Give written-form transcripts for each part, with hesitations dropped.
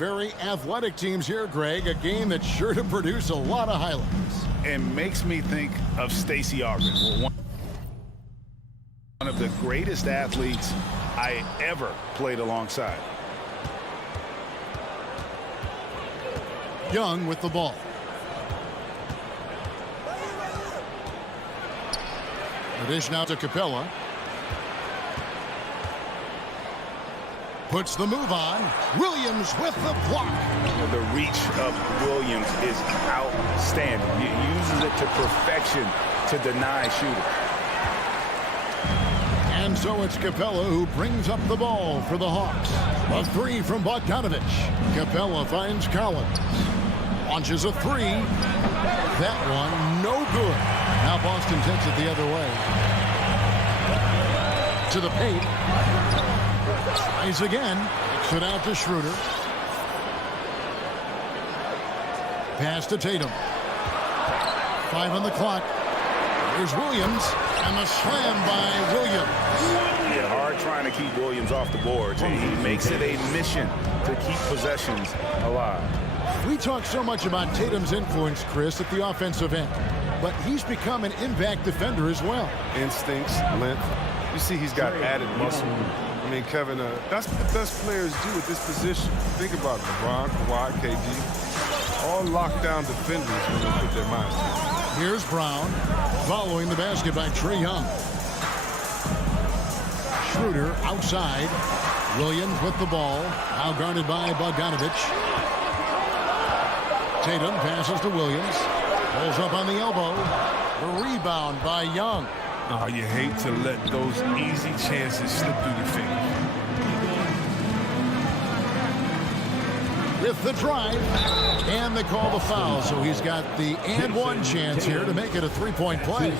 very athletic teams here, Greg. A game that's sure to produce a lot of highlights. And makes me think of Stacey Ogden, one of the greatest athletes I ever played alongside. Young with the ball. The dish now to Capella. Puts the move on. Williams with the block. The reach of Williams is outstanding. He uses it to perfection to deny shooters. And so it's Capella who brings up the ball for the Hawks. A three from Bogdanovich. Capella finds Collins. Launches a three. That one no good. Now Boston takes it the other way. To the paint. Tries again. Kicks it out to Schroeder. Pass to Tatum. 5 on the clock. Here's Williams. And the slam by Williams. Yeah, hard trying to keep Williams off the boards. And he makes it a mission to keep possessions alive. We talk so much about Tatum's influence, Chris, at the offensive end. But he's become an impact defender as well. Instincts, length. You see he's got added muscle. I mean, Kevin, that's what the best players do at this position. Think about LeBron, Kawhi, KD. All lockdown defenders when they put their minds to it. Here's Brown following the basket by Trae Young. Schroeder outside. Williams with the ball. Now guarded by Bogdanovich. Tatum passes to Williams. Pulls up on the elbow. The rebound by Young. Oh, you hate to let those easy chances slip through your fingers. With the drive, and they call the foul, so he's got the and one chance here to make it a three-point play.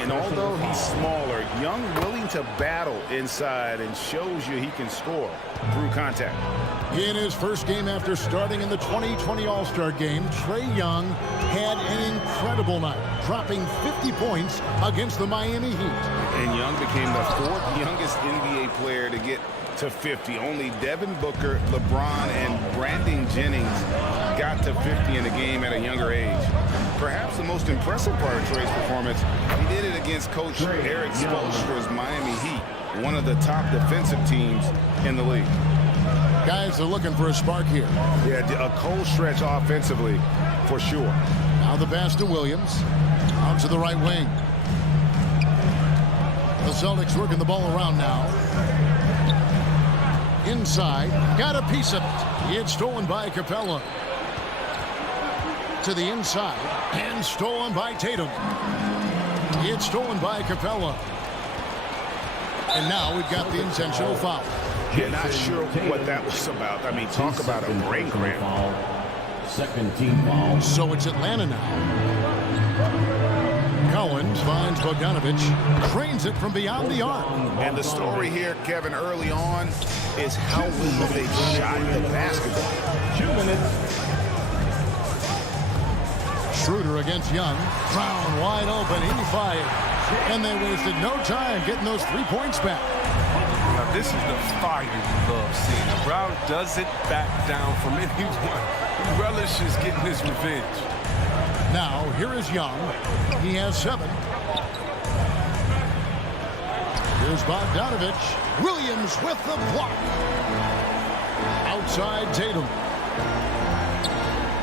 And although he's smaller, Young willing to battle inside and shows you he can score through contact. In his first game after starting in the 2020 All-Star Game, Trae Young had an incredible night, dropping 50 points against the Miami Heat. And Young became the 4th youngest NBA player to get to 50. Only Devin Booker, LeBron, and Brandon Jennings got to 50 in a game at a younger age. Perhaps the most impressive part of Trae's performance, he did it against Coach Eric Spoelstra's Miami Heat, one of the top defensive teams in the league. Guys are looking for a spark here. Yeah, a cold stretch offensively, for sure. Now the pass to Williams. Out to the right wing. The Celtics working the ball around now. Inside. Got a piece of it. It's stolen by Capella. To the inside. And stolen by Tatum. It's stolen by Capella. And now we've got the intentional foul. Yeah, not sure what that was about. I mean, talk about a brain cramp. Second team foul. So it's Atlanta now. Collins finds Bogdanovich, trains it from beyond the arc. And the story here, Kevin, early on is how well they shot the basketball. 2 minutes. Schroeder against Young. Brown wide open. He fired. And they wasted no time getting those 3 points back. Now, this is the fire you love seeing. Brown doesn't back down from anyone. He relishes getting his revenge. Now, here is Young. He has 7. Here's Bogdanovich. Williams with the block. Outside Tatum.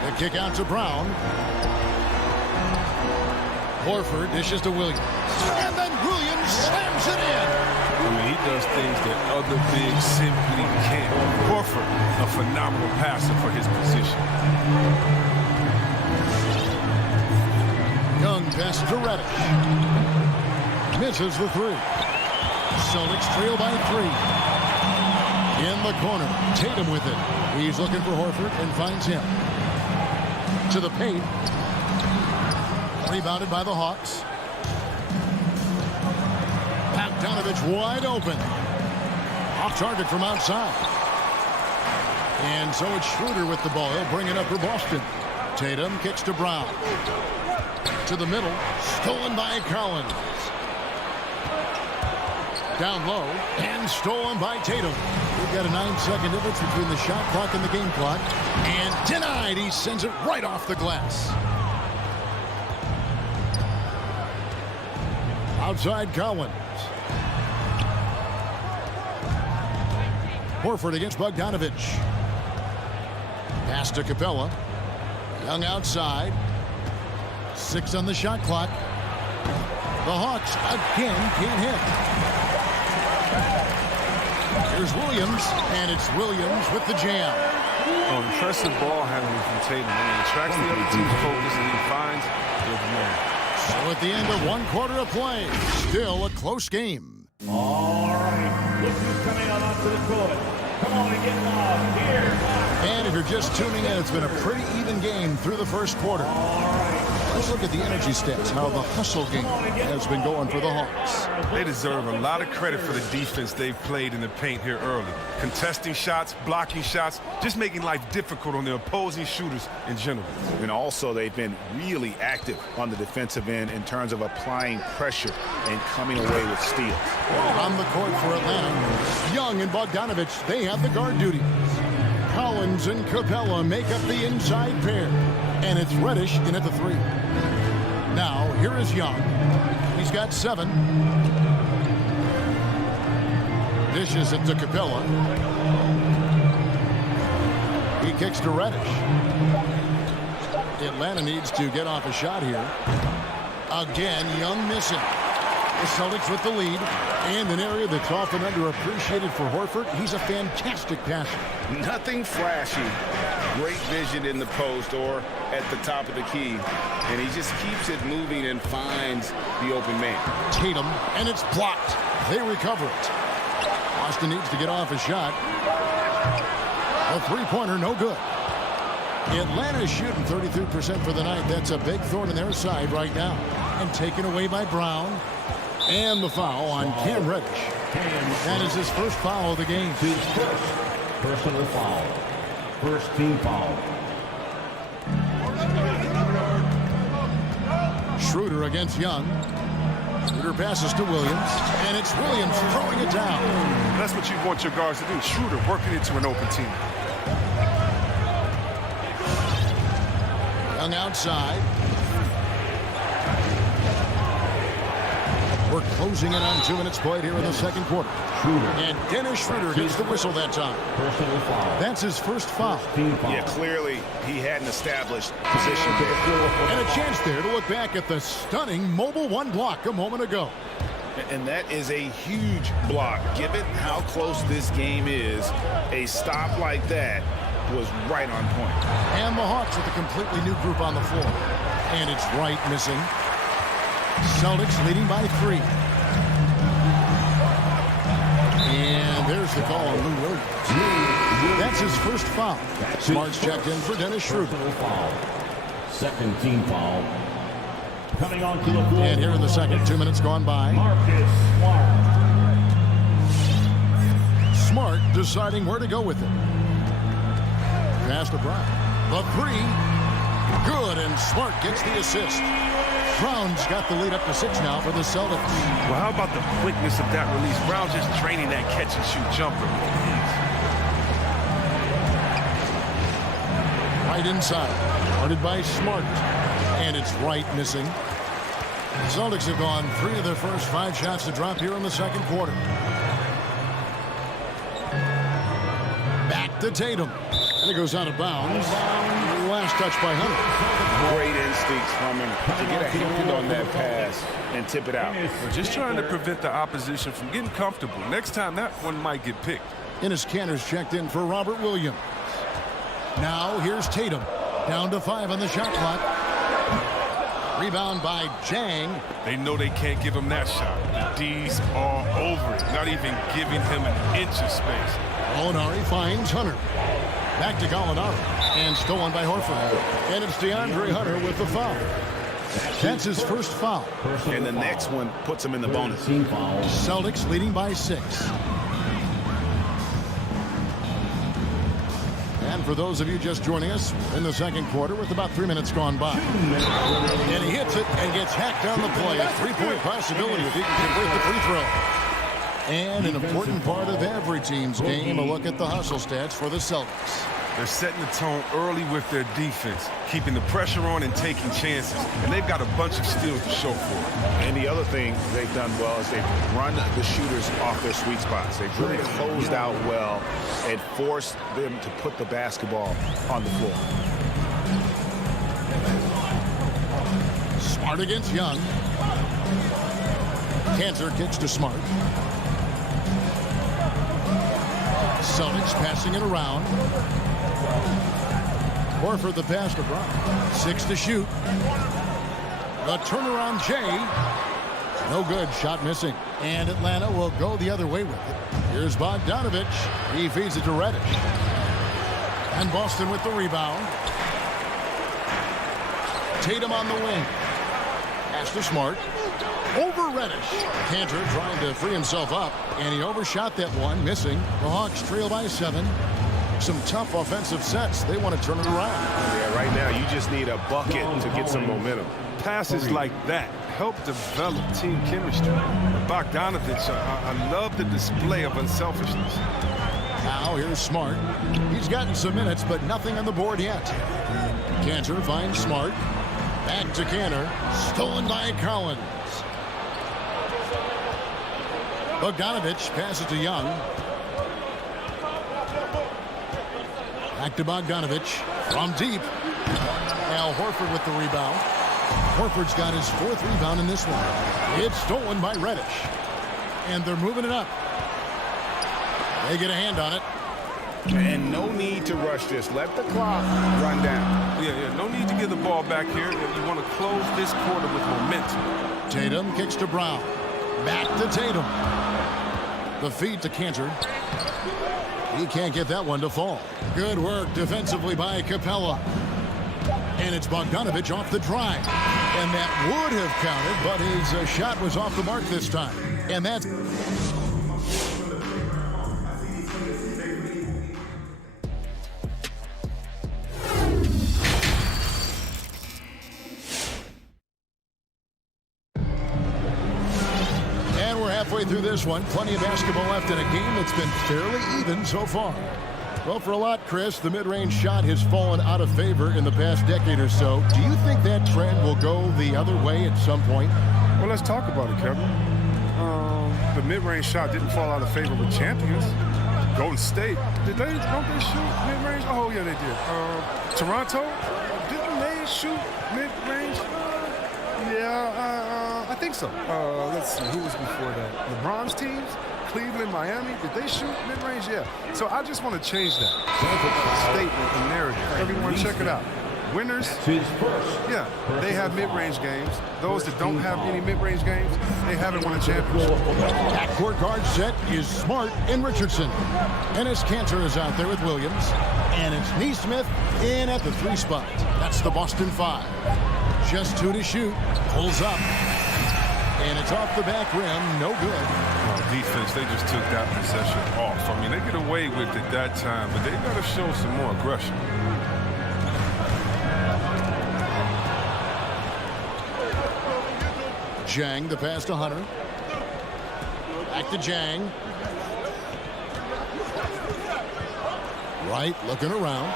The kick out to Brown. Horford dishes to Williams. And then Williams slams it in. I mean, he does things that other bigs simply can't. Horford, a phenomenal passer for his position. Young passes to Reddish. Misses the 3. Celtics trail by 3. In the corner, Tatum with it. He's looking for Horford and finds him. To the paint. Rebounded by the Hawks. Bogdanovich wide open. Off target from outside. And so it's Schroeder with the ball. He'll bring it up for Boston. Tatum kicks to Brown. To the middle. Stolen by Collins. Down low. And stolen by Tatum. We've got a 9-second difference between the shot clock and the game clock. And denied. He sends it right off the glass. Outside Collins. Horford against Bogdanovich. Pass to Capella. Young outside. 6 on the shot clock. The Hawks again can't hit. Here's Williams, and it's Williams with the jam. Oh, impressive ball handling from Tatum. He attracts the other team's focus and he finds the man. So at the end of 1 quarter of play, still a close game. All right, look who's coming out onto the court. Come on and get loud. Here. And if you're just tuning in, it's been a pretty even game through the first quarter. Let's look at the energy stats, how the hustle game has been going for the Hawks. They deserve a lot of credit for the defense they've played in the paint here early. Contesting shots, blocking shots, just making life difficult on the opposing shooters in general. And also, they've been really active on the defensive end in terms of applying pressure and coming away with steals. On the court for Atlanta, Young and Bogdanovich, they have the guard duties. Collins and Capella make up the inside pair. And it's Reddish in at the 3. Now, here is Young. He's got 7. Dishes it to Capella. He kicks to Reddish. Atlanta needs to get off a shot here. Again, Young missing. The Celtics with the lead. And an area that's often underappreciated for Horford. He's a fantastic passer. Nothing flashy. Great vision in the post or at the top of the key. And he just keeps it moving and finds the open man. Tatum, and it's blocked. They recover it. Austin needs to get off a shot. A three-pointer, no good. Atlanta is shooting 33% for the night. That's a big thorn in their side right now. And taken away by Brown. And the foul on Cam Reddish. That is his first foul of the game. Personal foul. First team foul. Schroeder against Young. Schroeder passes to Williams. And it's Williams throwing it down. That's what you want your guards to do. Schroeder working into an open team. Young outside. We're closing in on 2 minutes played here in the second quarter. And Dennis Schroeder gets the whistle that time. Personal foul. That's his first foul. Yeah, clearly he hadn't established position there. And a chance there to look back at the stunning mobile 1 block a moment ago. And that is a huge block. Given how close this game is, a stop like that was right on point. And the Hawks with a completely new group on the floor. And it's Wright missing. Celtics leading by 3. And there's the call on Lou Williams. That's his first foul. Smart's checked in for Dennis Schroeder. Second team foul. Coming on to the floor. And here in the second, 2 minutes gone by. Marcus Smart. Smart deciding where to go with it. Pass to Brown. The 3. Good, and Smart gets the assist. Brown's got the lead up to 6 now for the Celtics. Well, how about the quickness of that release? Brown just draining that catch-and-shoot jumper. Right inside. Guarded by Smart. And it's Wright missing. The Celtics have gone 3 of their first 5 shots to drop here in the second quarter. Back to Tatum. And it goes out of bounds. Last touch by Hunter. Great instincts from him to get a hand on that pass and tip it out. We're just trying to prevent the opposition from getting comfortable. Next time, that one might get picked. Enes Kanter's checked in for Robert Williams. Now here's Tatum. Down to 5 on the shot clock. Rebound by Jang. They know they can't give him that shot. D's all over it, not even giving him an inch of space. Gallinari finds Hunter. Back to Gallinari. And stolen by Horford. And it's DeAndre Hunter with the foul. That's his first foul. And the next one puts him in the bonus. Team foul. Celtics leading by 6. And for those of you just joining us, in the second quarter with about 3 minutes gone by. And he hits it and gets hacked on the play. A 3-point possibility if he can convert the free throw. And an important part of every team's game, a look at the hustle stats for the Celtics. They're setting the tone early with their defense, keeping the pressure on and taking chances. And they've got a bunch of steals to show for it. And the other thing they've done well is they've run the shooters off their sweet spots. They've really closed out well and forced them to put the basketball on the floor. Smart against Young. Cantor kicks to Smart. Celtics passing it around. Horford the pass to Brown. 6 to shoot. The turnaround Jay. No good. Shot missing. And Atlanta will go the other way with it. Here's Bogdanovich. He feeds it to Reddish. And Boston with the rebound. Tatum on the wing. Pass to Smart. Over Reddish. Cantor trying to free himself up. And he overshot that one, missing. The Hawks trail by 7. Some tough offensive sets. They want to turn it around. Yeah, right now you just need a bucket to get some momentum. Passes like that help develop team chemistry. Bogdanovich, I love the display of unselfishness. Now here's Smart. He's gotten some minutes, but nothing on the board yet. Cantor finds Smart. Back to Cantor. Stolen by Collins. Bogdanovich passes to Young. Back to Bogdanovich from deep. Al Horford with the rebound. Horford's got his 4th rebound in this one. It's stolen by Reddish. And they're moving it up. They get a hand on it. And no need to rush this. Let the clock run down. Yeah, no need to give the ball back here. You want to close this quarter with momentum. Tatum kicks to Brown. Back to Tatum. The feed to Cantor. He can't get that one to fall. Good work defensively by Capella. And it's Bogdanovich off the drive. And that would have counted, but his shot was off the mark this time. And that's... halfway through this one. Plenty of basketball left in a game that's been fairly even so far. Well, for a lot, Chris, the mid-range shot has fallen out of favor in the past decade or so. Do you think that trend will go the other way at some point? Well, let's talk about it, Kevin. The mid-range shot didn't fall out of favor with champions. Golden State, don't they shoot mid-range? Oh, yeah, they did. Toronto, didn't they shoot mid-range? Yeah, I think so. Let's see, who was before that? LeBron's teams, Cleveland, Miami, did they shoot mid-range? Yeah. So I just want to change that. Statement and narrative. Everyone check it out. Winners, yeah, they have mid-range games. Those that don't have any mid-range games, they haven't won a championship. Backcourt guard set is Smart and Richardson. Enes Kanter is out there with Williams. And it's Neesmith in at the 3 spot. That's the Boston 5. Just 2 to shoot. Pulls up. And it's off the back rim. No good. Defense, they just took that possession off. I mean, they get away with it that time, but they got to show some more aggression. Jang, the pass to Hunter. Back to Jang. Right, looking around.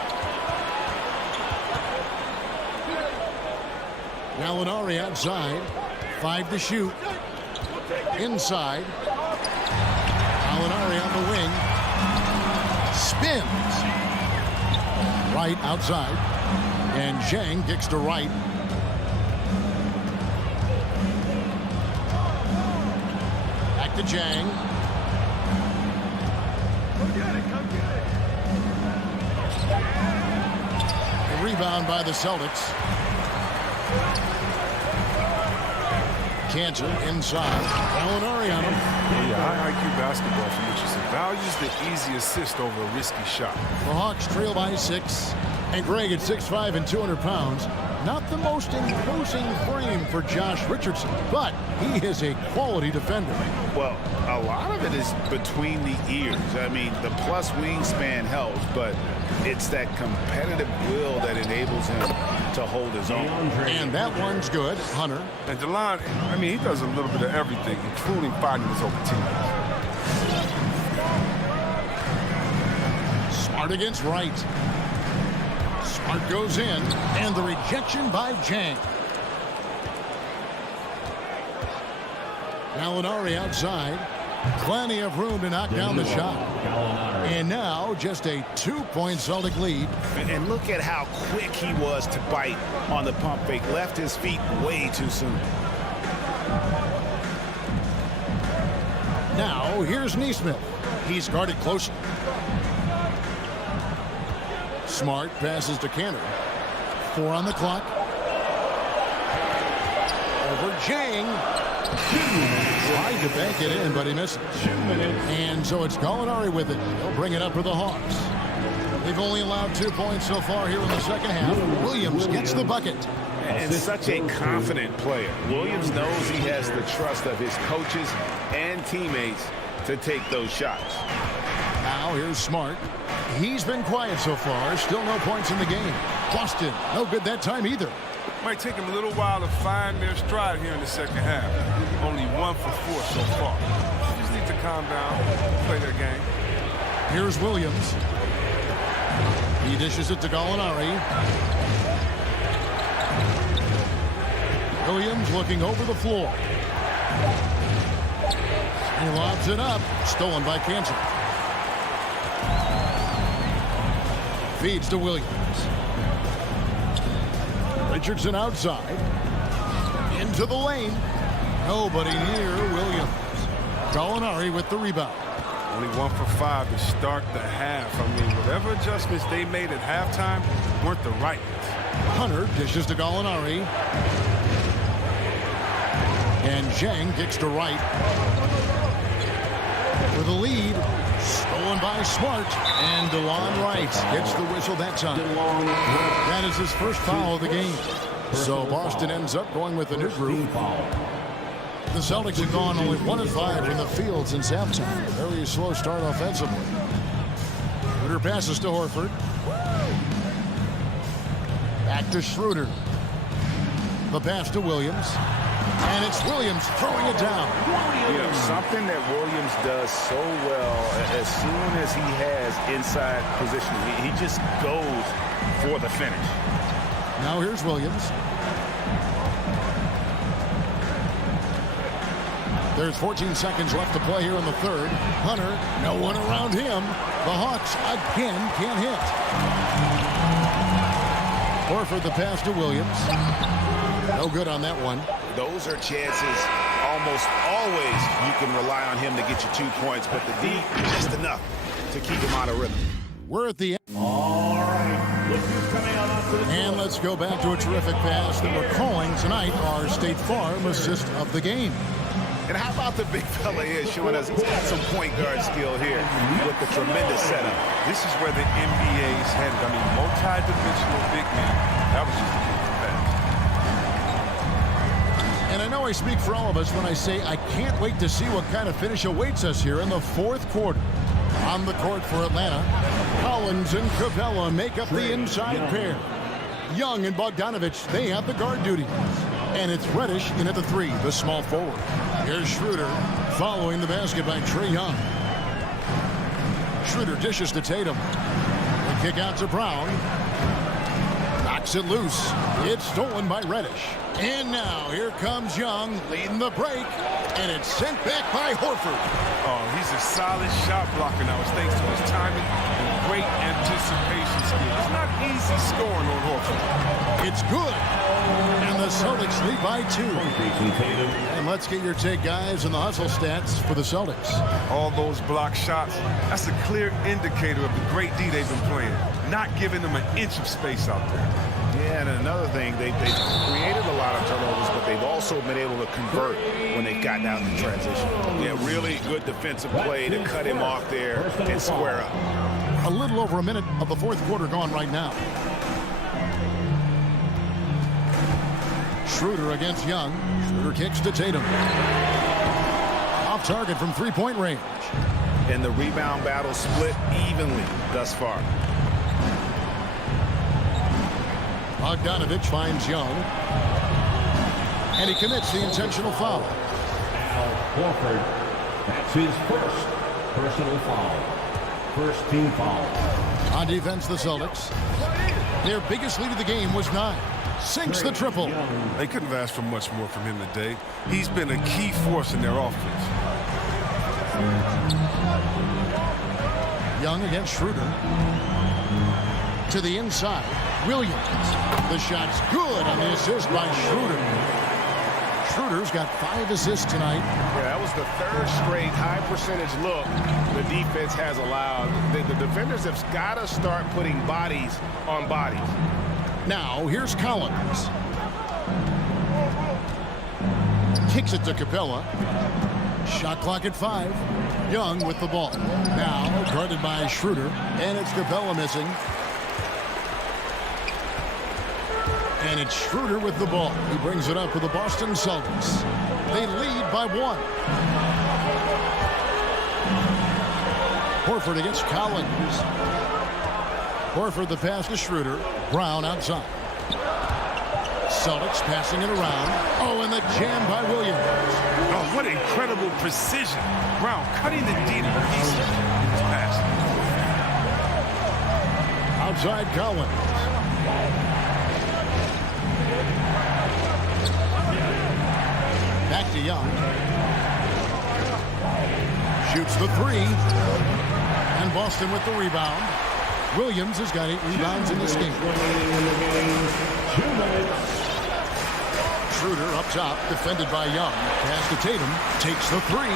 Gallinari outside. 5 to shoot. Inside. Gallinari on the wing. Spins. Right outside. And Zhang kicks to right. Back to Zhang. A rebound by the Celtics. Cantor inside. Gallinari on him. Yeah, high IQ basketball from Richardson values the easy assist over a risky shot. The Hawks trail by 6. And Greg at 6'5" and 200 pounds. Not the most imposing frame for Josh Richardson, but he is a quality defender. Well, a lot of it is between the ears. I mean, the plus wingspan helps, but it's that competitive will that enables him to hold his own. And that one's good. Hunter. And DeLon, I mean, he does a little bit of everything, including fighting his own teammates. Smart against Wright. Smart goes in, and the rejection by Jang. Gallinari outside. Plenty of room to knock down the shot. And now just a 2-point Celtic lead. And look at how quick he was to bite on the pump fake. Left his feet way too soon. Now here's Neesmith. He's guarded closely. Smart passes to Cantor. 4 on the clock. Over Jang. Tried to bank it in, but he misses. And so it's Gallinari with it. He'll bring it up for the Hawks. They've only allowed 2 points so far here in the second half. Williams gets the bucket. And such a confident player. Williams knows he has the trust of his coaches and teammates to take those shots. Now here's Smart. He's been quiet so far. Still no points in the game. Boston, no good that time either. Might take them a little while to find their stride here in the second half. Only 1 for 4 so far. They just need to calm down, play their game. Here's Williams. He dishes it to Gallinari. Williams looking over the floor. He lobs it up. Stolen by Cantor. Feeds to Williams. Richardson outside. Into the lane. Nobody near Williams. Gallinari with the rebound. Only 1 for 5 to start the half. I mean, whatever adjustments they made at halftime weren't the right ones. Hunter dishes to Gallinari. And Zhang kicks to Wright. For the lead. Stolen by Smart. And DeLon Wright gets the whistle that time. That is his first foul of the game. So Boston ends up going with a new group. The Celtics have gone only 1 of 5 in the field since halftime. Very slow start offensively. Schroeder passes to Horford. Back to Schroeder. The pass to Williams. And it's Williams throwing it down. You know, something that Williams does so well, as soon as he has inside positioning, he just goes for the finish. Now here's Williams. There's 14 seconds left to play here in the third. Hunter, no one around him. The Hawks again can't hit. Horford the pass to Williams. No good on that one. Those are chances almost always you can rely on him to get you 2 points, but the D just enough to keep him out of rhythm. We're at the end. All right. Look who's coming out onto the And let's go back to a terrific pass that we're calling tonight our State Farm assist of the game. And how about the big fella here showing us he's got some point guard skill here with the tremendous setup. This is where the NBA's headed. I mean, multi-dimensional big man. That was just a beautiful pass. And I know I speak for all of us when I say I can't wait to see what kind of finish awaits us here in the fourth quarter. On the court for Atlanta, Collins and Capella make up the inside pair. Young and Bogdanovich, they have the guard duties. And it's Reddish in at the 3, the small forward. Here's Schroeder following the basket by Trae Young. Schroeder dishes to Tatum. The kick out to Brown. Knocks it loose. It's stolen by Reddish. And now here comes Young leading the break. And it's sent back by Horford. Oh, he's a solid shot blocker now. It's thanks to his timing and great anticipation skills. It's not easy scoring on Horford. It's good. And the Celtics lead by 2. And let's get your take, guys, on the hustle stats for the Celtics. All those block shots, that's a clear indicator of the great D they've been playing. Not giving them an inch of space out there. Yeah, and another thing, they've created a lot of turnovers, but they've also been able to convert when they've gotten out in transition. Yeah, really good defensive play to cut him off there and square up. A little over a minute of the fourth quarter gone right now. Schroeder against Young. Schroeder kicks to Tatum. Off target from three-point range. And the rebound battle split evenly thus far. Bogdanovich finds Young. And he commits the intentional foul. Al Horford. That's his first personal foul. First team foul. On defense, the Celtics. Their biggest lead of the game was 9. Sinks the triple. They couldn't have asked for much more from him today. He's been a key force in their offense. Young against Schroeder. To the inside. Williams. The shot's good on the assist by Schroeder. Schroeder's got 5 assists tonight. Yeah, that was the 3rd straight high percentage look the defense has allowed. The defenders have got to start putting bodies on bodies. Now, here's Collins. Kicks it to Capella. Shot clock at 5. Young with the ball. Now, guarded by Schroeder. And it's Capella missing. And it's Schroeder with the ball. He brings it up for the Boston Celtics. They lead by 1. Horford against Collins. Horford the pass to Schroeder. Brown outside. Celtics passing it around. Oh, and the jam by Williams. Oh, what incredible precision. Brown cutting the D to piece. Pass. Outside Collins. Back to Young. Shoots the 3. And Boston with the rebound. Williams has got 8 rebounds in this game. Schroeder up top, defended by Young. Pass to Tatum. Takes the 3.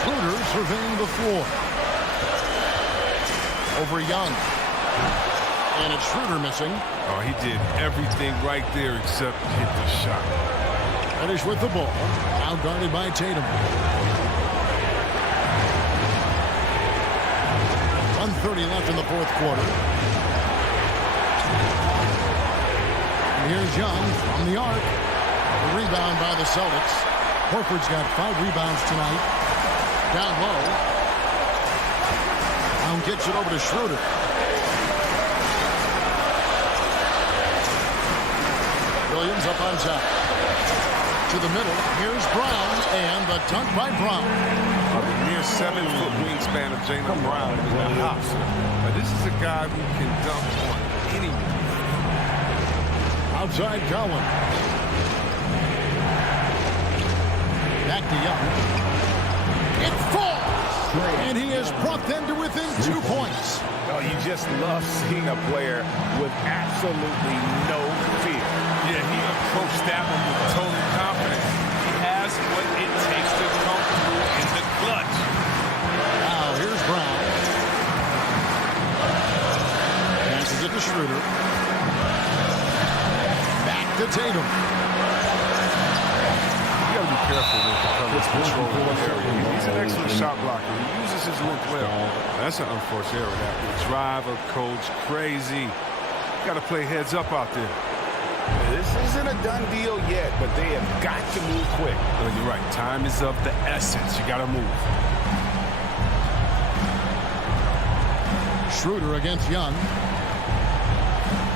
Schroeder surveying the floor. Over Young. And it's Schroeder missing. Oh, he did everything right there except hit the shot. Finish with the ball. Now guarded by Tatum. 1:30 left in the 4th quarter. And here's Young from the arc. The rebound by the Celtics. Horford's got 5 rebounds tonight. Down low. Brown gets it over to Schroeder. Williams up on top. To the middle. Here's Brown. And the dunk by Brown. The mere 7-foot wingspan of Jaylen Brown in the house. Now, this is a guy who can dunk on anyone. Outside Collins. Back to Young. It falls. And he has brought them to within 2 points. Oh, you just love seeing a player with absolutely no fear. Yeah, he approached that one with total confidence. He has what it takes to come through in the clutch. Now, here's Brown. Passes it to Schroeder. Back to Tatum. You got to be careful with the coverage control in the area. He's an excellent shot blocker. He uses his look well. That's an unforced error. That will drive a coach crazy. You got to play heads up out there. This isn't a done deal yet, but they have got to move quick. Oh, you're right. Time is of the essence. You got to move. Schroeder against Young.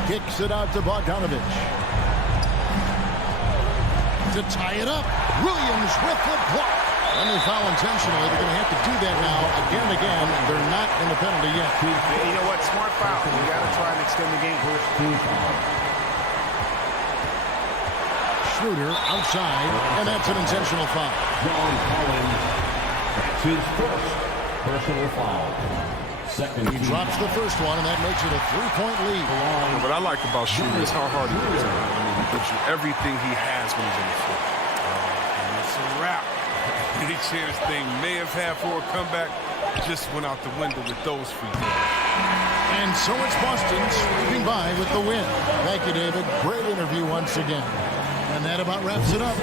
Kicks it out to Bogdanovich. To tie it up. Williams with the block. And they foul intentionally. They're going to have to do that now again and again. They're not in the penalty yet. You know what? Smart foul. You got to try and extend the game. Schroeder outside, and that's an intentional foul. John Collins, that's his first personal foul. Second. He drops the first one, and that makes it a 3-point lead. What I like about Schroeder is how hard he is. I mean, he gives you everything he has when he's in the floor. And it's a wrap. Any chance they may have had for a comeback just went out the window with those free throws. And so it's Boston sweeping by with the win. Thank you, David. Great interview once again. And that about wraps it up.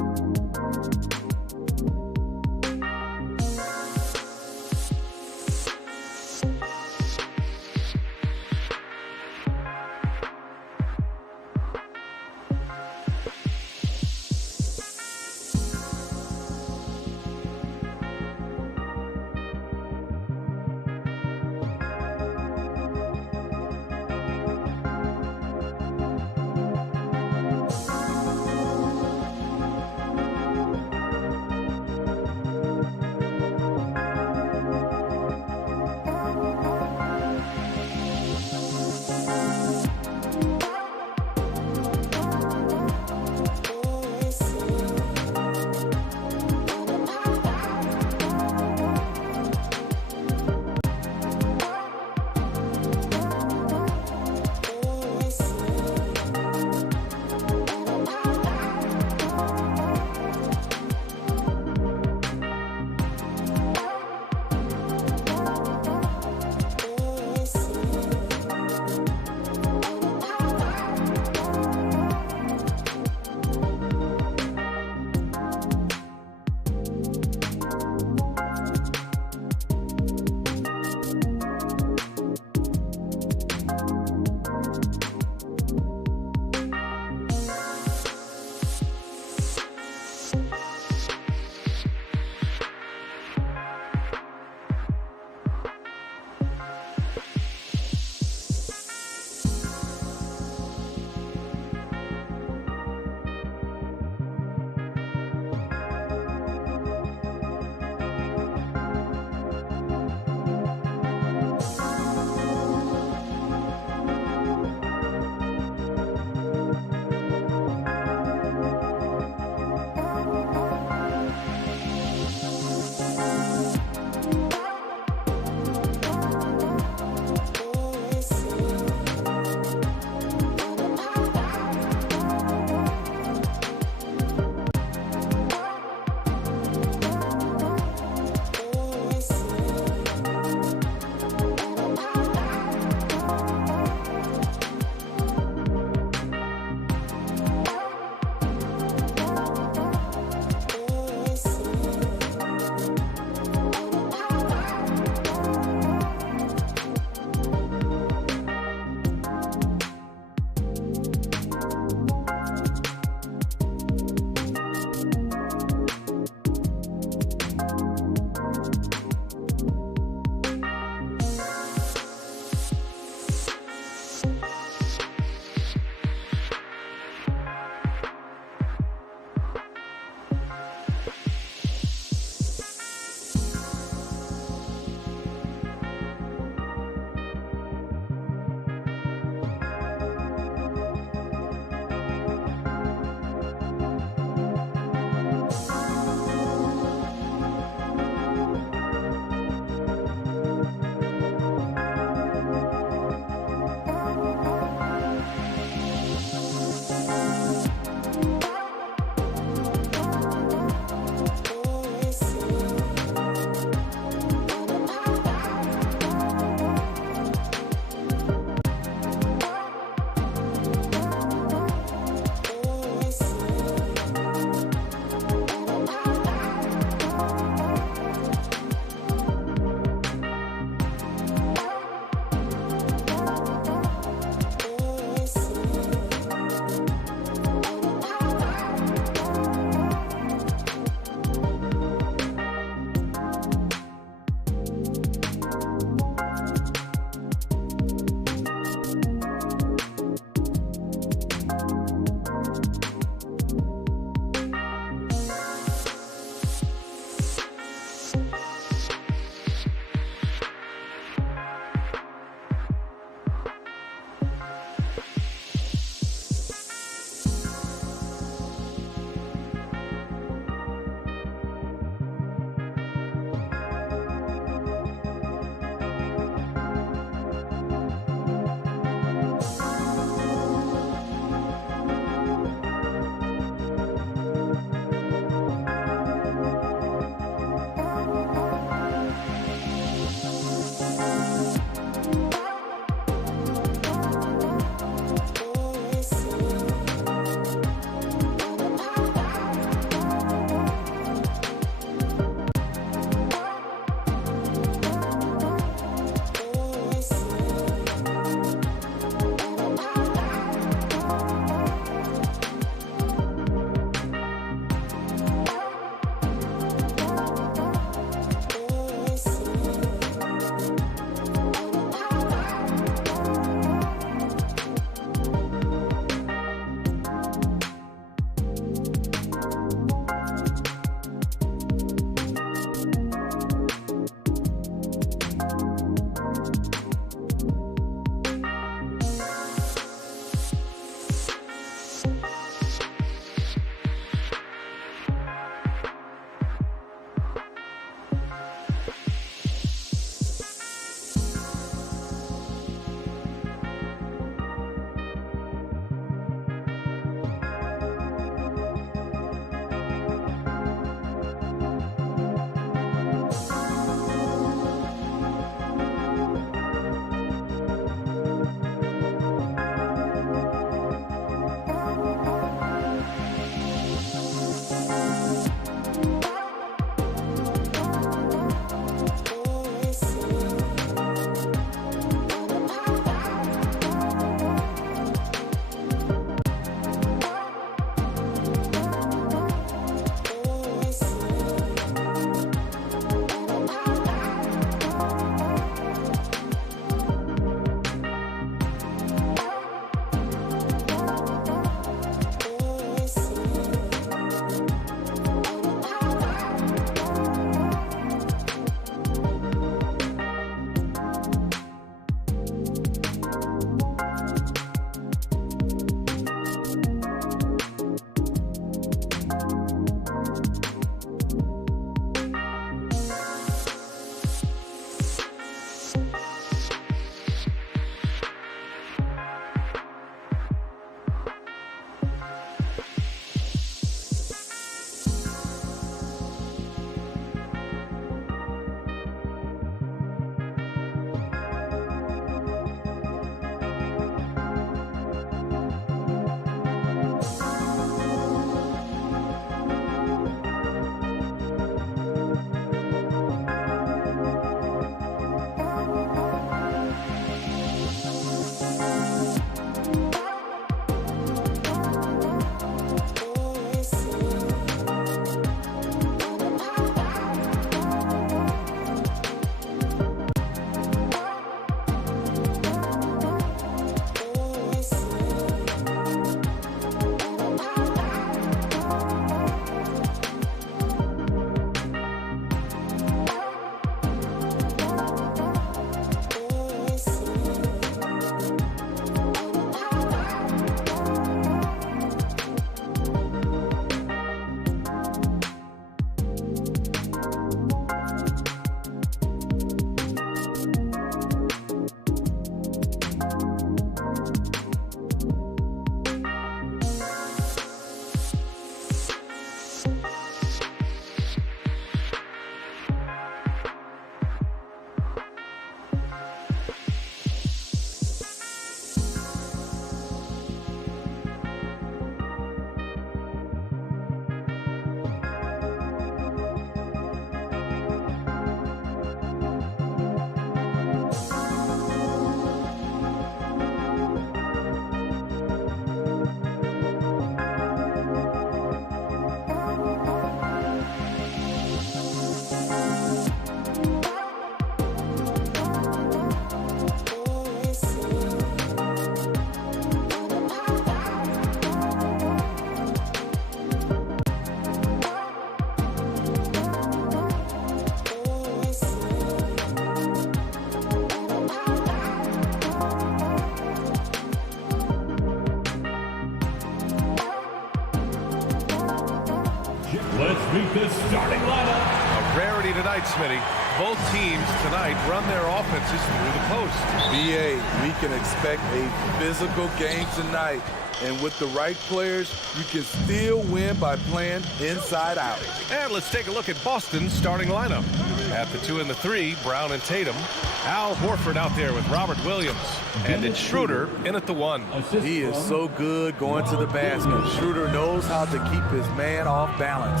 Let's meet the starting lineup. A rarity tonight, Smitty. Both teams tonight run their offenses through the post. BA, we can expect a physical game tonight. And with the right players, you can still win by playing inside out. And let's take a look at Boston's starting lineup. At the 2 and the 3, Brown and Tatum. Al Horford out there with Robert Williams. And it's Schroeder in at the 1. He is so good going to the basket. Schroeder knows how to keep his man off balance.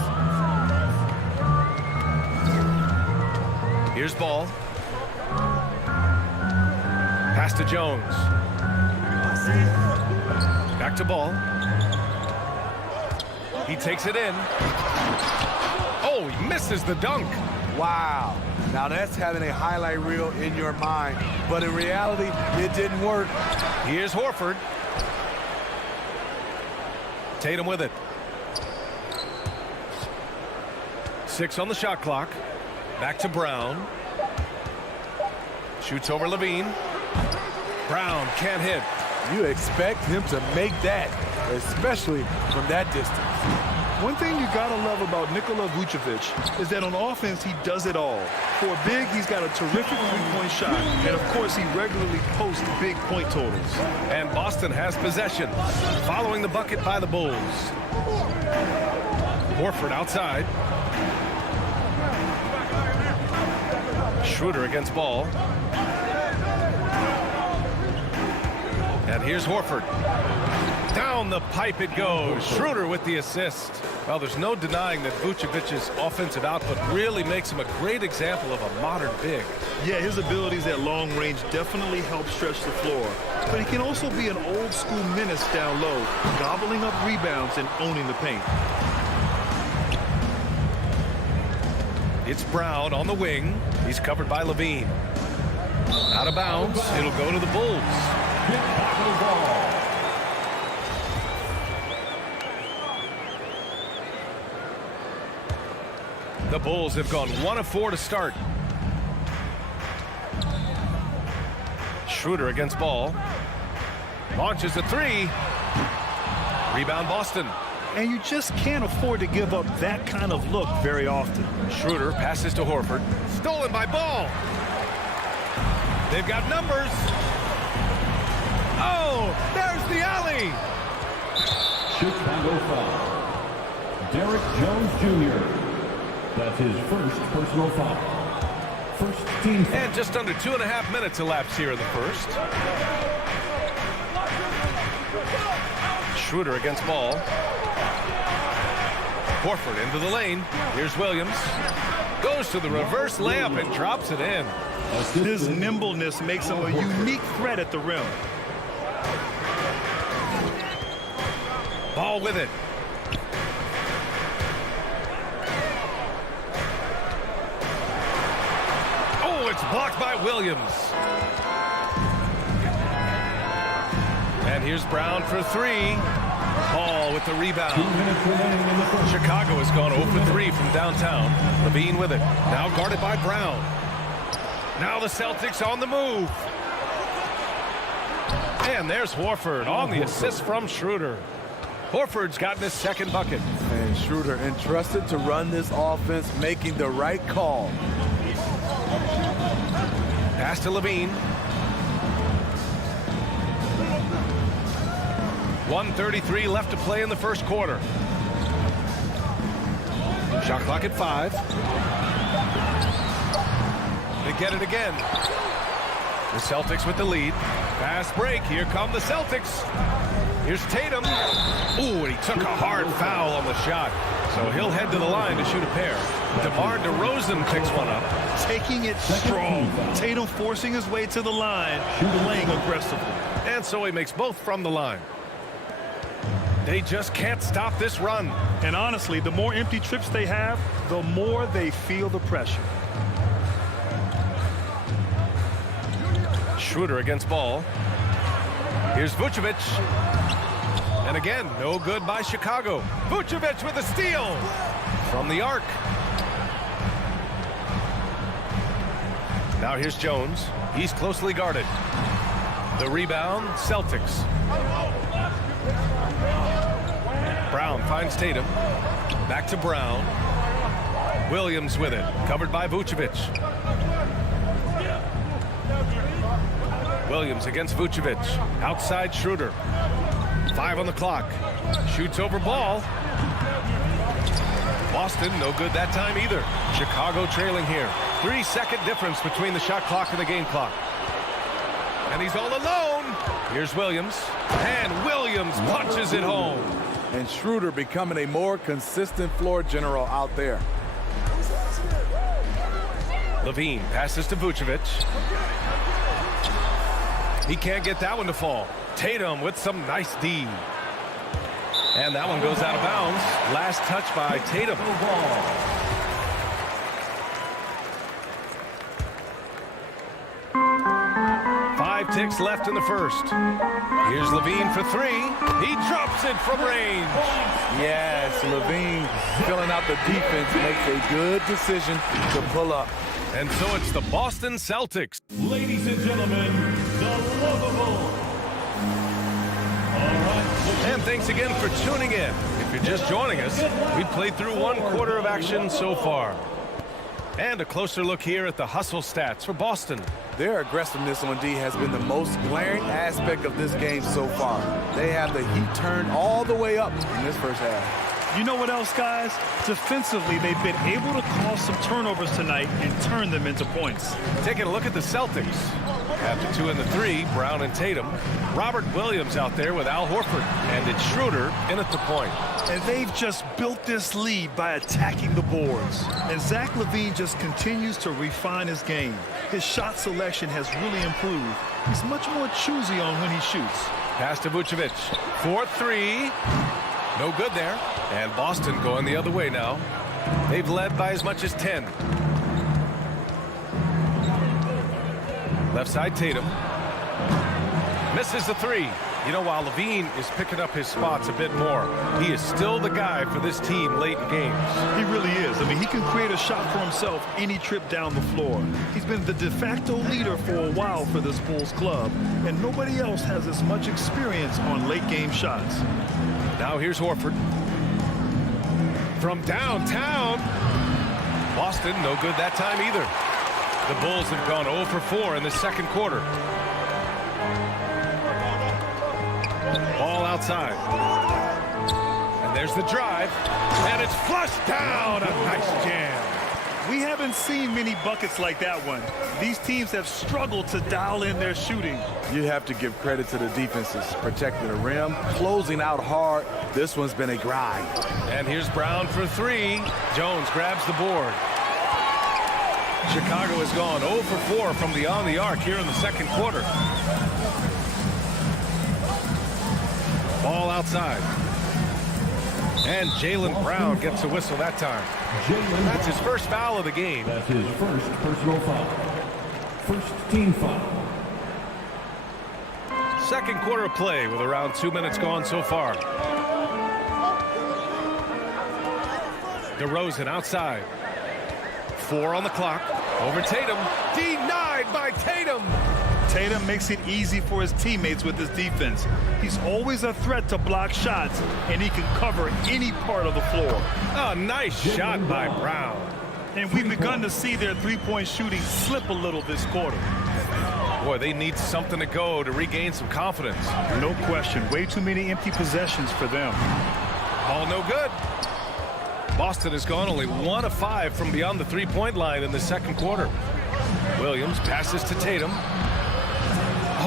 Here's Ball. Pass to Jones. Back to Ball. He takes it in. Oh, he misses the dunk. Wow. Now that's having a highlight reel in your mind. But in reality, it didn't work. Here's Horford. Tatum with it. 6 on the shot clock. Back to Brown. Shoots over Levine. Brown can't hit. You expect him to make that, especially from that distance. One thing you gotta love about Nikola Vucevic is that on offense he does it all. For a big, he's got a terrific three-point shot, and of course he regularly posts big point totals. And Boston has possession, following the bucket by the Bulls. Horford outside. Schroeder against Ball. And here's Horford. Down the pipe it goes. Schroeder with the assist. Well, there's no denying that Vucevic's offensive output really makes him a great example of a modern big. Yeah, his abilities at long range definitely help stretch the floor. But he can also be an old-school menace down low, gobbling up rebounds and owning the paint. It's Brown on the wing. He's covered by Levine. Out of bounds. It'll go to the Bulls. Chicago ball. The Bulls have gone 1 of 4 to start. Schroeder against Ball. Launches a 3. Rebound Boston. And you just can't afford to give up that kind of look very often. Schroeder passes to Horford. Stolen by Ball. They've got numbers. Oh, there's the alley. Chicago foul. Derrick Jones Jr. That's his first personal foul. First team foul. And just under 2.5 minutes elapsed here in the first. Schroeder against Ball. Horford into the lane. Here's Williams. Goes to the reverse layup and drops it in. His nimbleness makes him a unique threat at the rim. Ball with it. Oh, it's blocked by Williams. And here's Brown for 3. Ball with the rebound. Chicago has gone 0 for 3 from downtown. Levine with it. Now guarded by Brown. Now the Celtics on the move. And there's Horford on the assist from Schroeder. Horford's gotten his second bucket. And Schroeder entrusted to run this offense, making the right call. Pass to Levine. 1:33 left to play in the first quarter. Shot clock at 5. They get it again. The Celtics with the lead. Fast break. Here come the Celtics. Here's Tatum. Ooh, and he took a hard foul on the shot. So he'll head to the line to shoot a pair. DeMar DeRozan picks one up. Taking it strong. Tatum forcing his way to the line, playing aggressively. And so he makes both from the line. They just can't stop this run. And honestly, the more empty trips they have, the more they feel the pressure. Schroeder against Ball. Here's Vucevic. And again, no good by Chicago. Vucevic with a steal from the arc. Now here's Jones. He's closely guarded. The rebound, Celtics. Brown finds Tatum. Back to Brown. Williams with it. Covered by Vucevic. Williams against Vucevic. Outside Schroeder. 5 on the clock. Shoots over ball. Boston, no good that time either. Chicago trailing here. 3-second difference between the shot clock and the game clock. And he's all alone. Here's Williams. And Williams punches it home. And Schroeder becoming a more consistent floor general out there. Levine passes to Vucevic. He can't get that one to fall. Tatum with some nice D. And that one goes out of bounds. Last touch by Tatum. 5 ticks left in the first. Here's Levine for 3. He drops it from range. Yes, Levine filling out the defense makes a good decision to pull up. And so it's the Boston Celtics. Ladies and gentlemen, the lovable. And thanks again for tuning in. If you're just joining us, we've played through 1 quarter of action so far. And a closer look here at the hustle stats for Boston. Their aggressiveness on D has been the most glaring aspect of this game so far. They have the heat turned all the way up in this first half. You know what else, guys? Defensively, they've been able to cause some turnovers tonight and turn them into points. Taking a look at the Celtics. After 2 and the 3, Brown and Tatum. Robert Williams out there with Al Horford. And it's Schroeder in at the point. And they've just built this lead by attacking the boards. And Zach LaVine just continues to refine his game. His shot selection has really improved. He's much more choosy on when he shoots. Pass to Vucevic. 4-3. No good there. And Boston going the other way now. They've led by as much as 10. Left side Tatum. Misses the 3. You know, while Levine is picking up his spots a bit more, he is still the guy for this team late in games. He really is. I mean, he can create a shot for himself any trip down the floor. He's been the de facto leader for a while for this Bulls club, and nobody else has as much experience on late game shots. Now here's Horford. From downtown. Boston, no good that time either. The Bulls have gone 0 for 4 in the second quarter. Ball outside. And there's the drive. And it's flushed down. A nice jam. We haven't seen many buckets like that one. These teams have struggled to dial in their shooting. You have to give credit to the defenses, protecting the rim, closing out hard. This one's been a grind. And here's Brown for 3. Jones grabs the board. Chicago has gone 0 for 4 from beyond the arc here in the second quarter. Ball outside. And Jaylen Brown gets a whistle that time. That's his first foul of the game. That's his first personal foul. First team foul. Second quarter of play with around 2 minutes gone so far. DeRozan outside. 4 on the clock. Over Tatum. Denied by Tatum. Tatum makes it easy for his teammates with his defense. He's always a threat to block shots, and he can cover any part of the floor. A nice shot by Brown. And we've begun to see their three-point shooting slip a little this quarter. Boy, they need something to go to regain some confidence. No question. Way too many empty possessions for them. Ball no good. Boston has gone only 1 of 5 from beyond the three-point line in the second quarter. Williams passes to Tatum.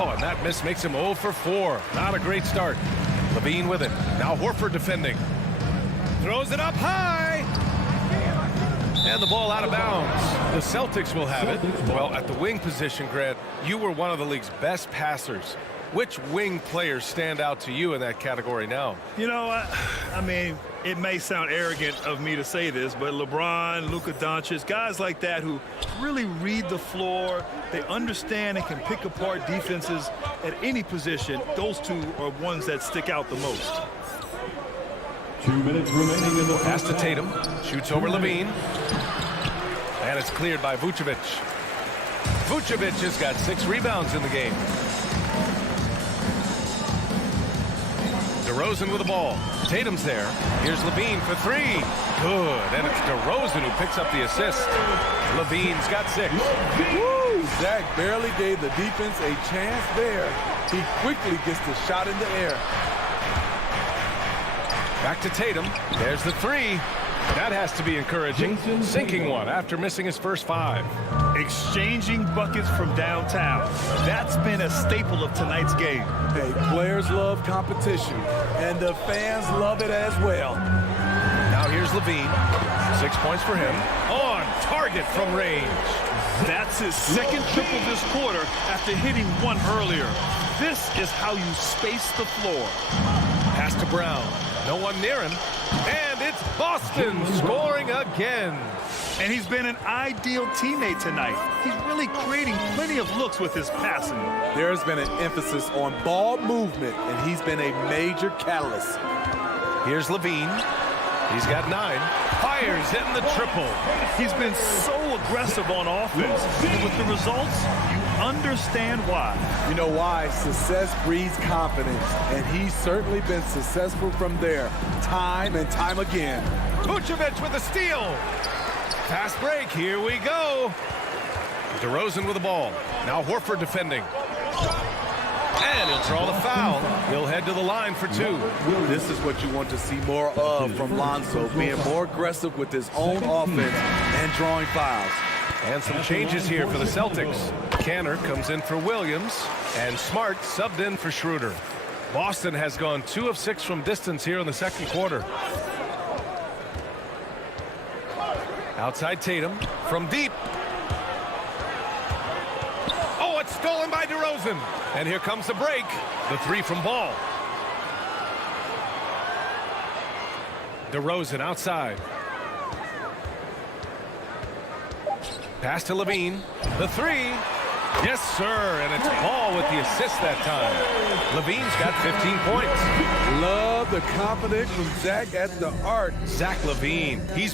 Oh, and that miss makes him 0 for 4. Not a great start. Levine with it. Now Horford defending. Throws it up high. And the ball out of bounds. The Celtics will have it. Well, at the wing position, Grant, you were one of the league's best passers. Which wing players stand out to you in that category now? You know, I mean, it may sound arrogant of me to say this, but LeBron, Luka Doncic, guys like that who really read the floor, they understand and can pick apart defenses at any position. Those two are ones that stick out the most. 2 minutes remaining in the pass to Tatum. Shoots over Levine. And it's cleared by Vucevic. Vucevic has got 6 rebounds in the game. DeRozan with the ball. Tatum's there. Here's Levine for three. Good. And it's DeRozan who picks up the assist. Levine's got 6. Woo! Zach barely gave the defense a chance there. He quickly gets the shot in the air. Back to Tatum. There's the 3. That has to be encouraging. Sinking one after missing his first 5. Exchanging buckets from downtown. That's been a staple of tonight's game. Hey, players love competition, and the fans love it as well. Now here's Levine. 6 points for him. On target from range. That's his second triple this quarter after hitting one earlier. This is how you space the floor. Pass to Brown. No one near him. And it's Boston scoring again. And he's been an ideal teammate tonight. He's really creating plenty of looks with his passing. There's been an emphasis on ball movement, and he's been a major catalyst. Here's Levine. He's got 9. Fires in the triple. He's been so aggressive on offense. And with the results, you understand why. You know why? Success breeds confidence, and he's certainly been successful from there, time and time again. Vucevic with a steal. Fast break, here we go. DeRozan with the ball. Now Horford defending. And he'll draw the foul. He'll head to the line for 2. This is what you want to see more of from Lonzo, being more aggressive with his own offense and drawing fouls. And some changes here for the Celtics. Canner comes in for Williams, and Smart subbed in for Schroeder. Boston has gone 2 of 6 from distance here in the second quarter. Outside Tatum from deep. Oh, it's stolen by DeRozan. And here comes the break. The 3 from Ball. DeRozan outside. Pass to Levine. The 3. Yes, sir. And it's Ball with the assist that time. Levine's got 15 points. Love the confidence from Zach at the arc. Zach Levine. He's...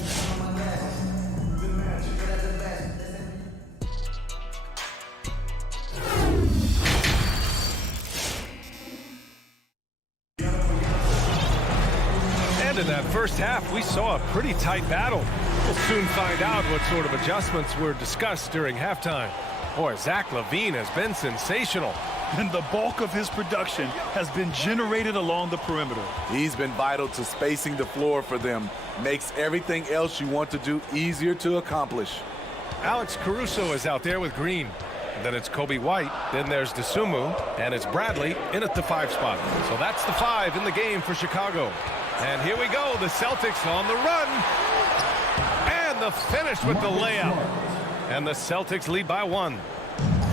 in that first half, we saw a pretty tight battle. We'll soon find out what sort of adjustments were discussed during halftime. Boy, Zach Levine has been sensational. And the bulk of his production has been generated along the perimeter. He's been vital to spacing the floor for them. Makes everything else you want to do easier to accomplish. Alex Caruso is out there with Green. Then it's Kobe White. Then there's DeSumo. And it's Bradley in at the 5 spot. So that's the 5 in the game for Chicago. And here we go, the Celtics on the run. And the finish with the layup. And the Celtics lead by 1.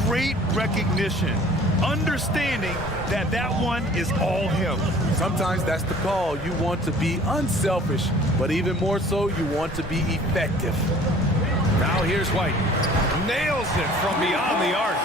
Great recognition. Understanding that that one is all him. Sometimes that's the call. You want to be unselfish, but even more so, you want to be effective. Now here's White. Nails it from beyond the arc.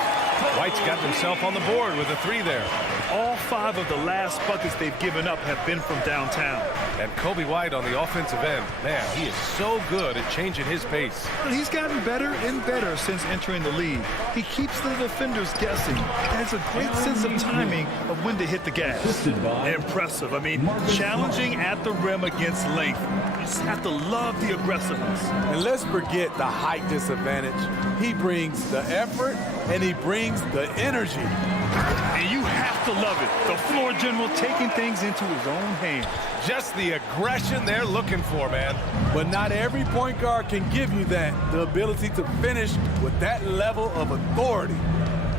White's got himself on the board with a 3 there. All 5 of the last buckets they've given up have been from downtown. And Kobe White on the offensive end. Man, he is so good at changing his pace. He's gotten better and better since entering the league. He keeps the defenders guessing. Has a great sense of timing of when to hit the gas. Impressive. I mean, challenging at the rim against length. You just have to love the aggressiveness. And let's forget the height disadvantage. He brings the effort and he brings the energy. And you have to love it. The floor general taking things into his own hands. Just the aggression they're looking for, man. But not every point guard can give you that. The ability to finish with that level of authority.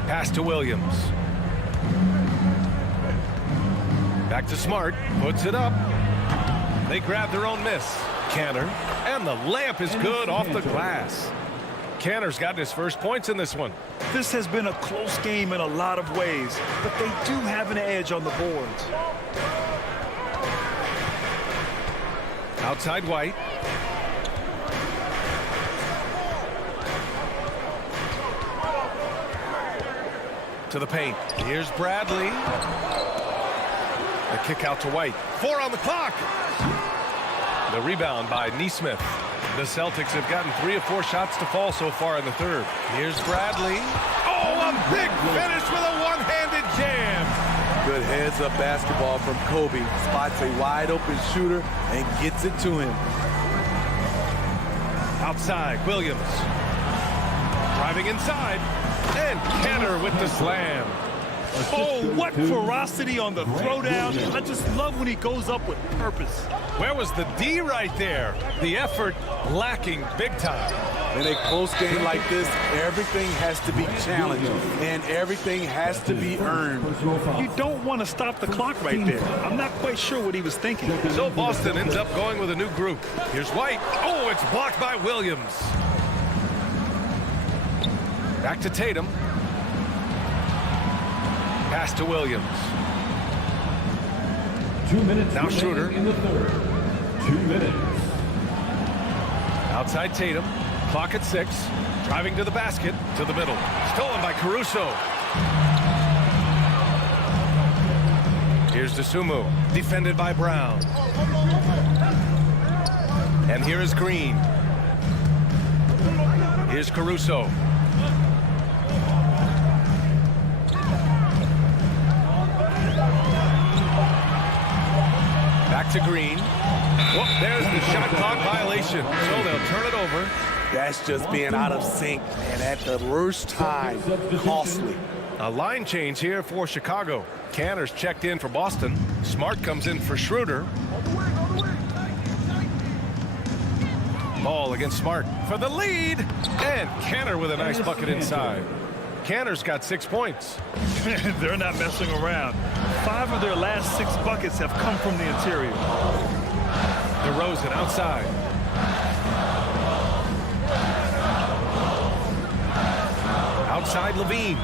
Pass to Williams. Back to Smart. Puts it up. They grab their own miss. Canner. And the layup is good off the glass. Canner's gotten his first points in this one. This has been a close game in a lot of ways, but they do have an edge on the boards. Outside White. To the paint. Here's Bradley. The kick out to White. 4 on the clock. The rebound by Nesmith. The Celtics have gotten 3 of 4 shots to fall so far in the third. Here's Bradley. Oh, a big finish with a one-handed jam. Good good heads-up basketball from Kobe. Spots a wide-open shooter and gets it to him. Outside, Williams. Driving inside. And Kenner with the slam. Oh, what ferocity on the throwdown. I just love when he goes up with purpose. Where was the D right there? The effort lacking big time. In a close game like this, everything has to be challenged and everything has to be earned. You don't want to stop the clock right there. I'm not quite sure what he was thinking. So Boston ends up going with a new group. Here's White. Oh, it's blocked by Williams. Back to Tatum. Pass to Williams. 2 minutes Now Schroeder. in the third. 2 minutes. Outside Tatum. Clock at 6. Driving to the basket. To the middle. Stolen by Caruso. Here's DeSumo. Defended by Brown. And here is Green. Here's Caruso. Back to Green. Whoop, there's the shot clock violation. So they'll turn it over. That's just being out of sync and at the worst time, costly. A line change here for Chicago. Canner's checked in for Boston. Smart comes in for Schroeder. Ball against Smart for the lead. And Kenner with a nice bucket inside. Canner's got 6 points. They're not messing around. 5 of their last 6 buckets have come from the interior. DeRozan outside. Outside Levine.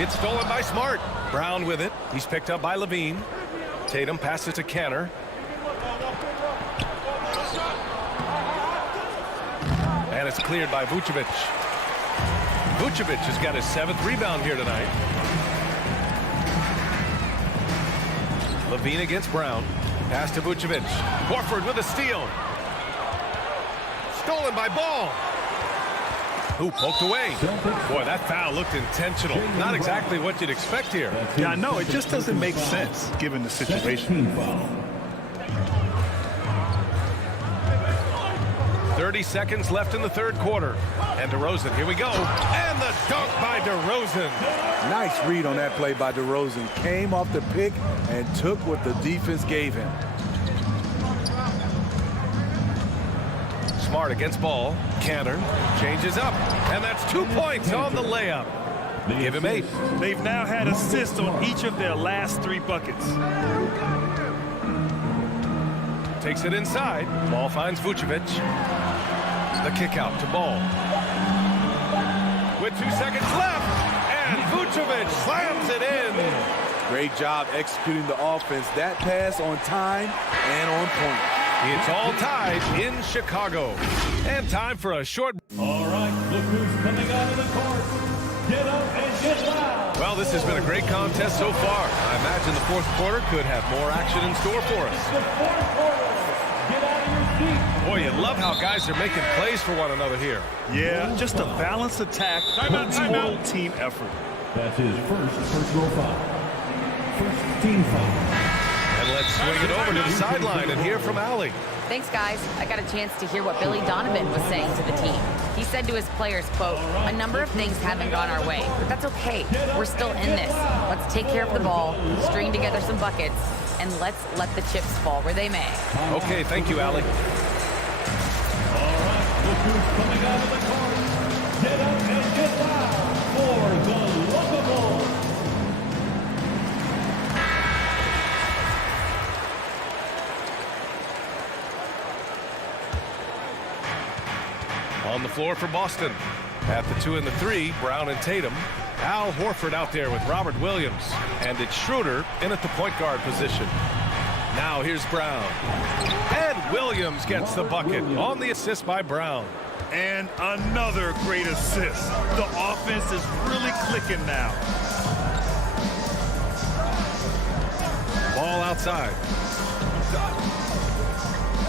It's stolen by Smart. Brown with it. He's picked up by Levine. Tatum passes to Kenner. And it's cleared by Vucevic. Vucevic has got his 7th rebound here tonight. Levine against Brown. Pass to Vucevic. Horford with a steal. Stolen by Ball. Ooh, poked away. Boy, that foul looked intentional. Not exactly what you'd expect here. Yeah, I know. It just doesn't make sense given the situation. 30 seconds left in the third quarter. And DeRozan, here we go. And the dunk by DeRozan. Nice read on that play by DeRozan. Came off the pick and took what the defense gave him. Smart against Ball. Canner changes up. And that's 2 points on the layup. Give him 8. They've now had assists on each of their last 3 buckets. Takes it inside. Ball finds Vucevic. The kick out to Ball. With 2 seconds left. And Vucevic slams it in. Great job executing the offense. That pass on time and on point. It's all tied in Chicago. And time for a short... All right, look who's coming out of the court. Get up and get loud. Well, this has been a great contest so far. I imagine the fourth quarter could have more action in store for us. The fourth quarter. Get out of your seat. Boy, you love how guys are making plays for one another here. Yeah, just a balanced attack, whole team effort. That's his first personal foul. First team foul. And let's swing it over to the sideline and hear from Allie. Thanks, guys. I got a chance to hear what Billy Donovan was saying to the team. He said to his players, quote, "A number of things haven't gone our way, but that's okay. We're still in this. Let's take care of the ball, string together some buckets, and let's let the chips fall where they may." Okay, thank you, Allie. All right, look who's coming out of the court. Get up and get loud for the Locables. On the floor for Boston. At the 2 and the 3, Brown and Tatum. Al Horford out there with Robert Williams. And it's Schroeder in at the point guard position. Now here's Brown. And Williams gets the bucket on the assist by Brown. And another great assist. The offense is really clicking now. Ball outside.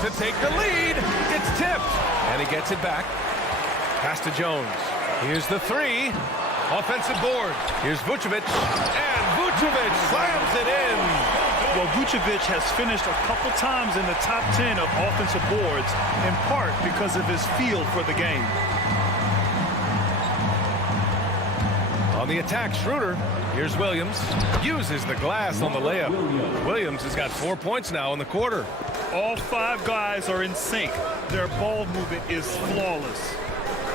To take the lead. It's tipped. And he gets it back. Pass to Jones. Here's the 3. Offensive board. Here's Vucevic. And Vucevic slams it in. Well, Vucevic has finished a couple times in the top 10 of offensive boards, in part because of his feel for the game. On the attack, Schroeder. Here's Williams. Uses the glass on the layup. Williams has got 4 points now in the quarter. All 5 guys are in sync. Their ball movement is flawless.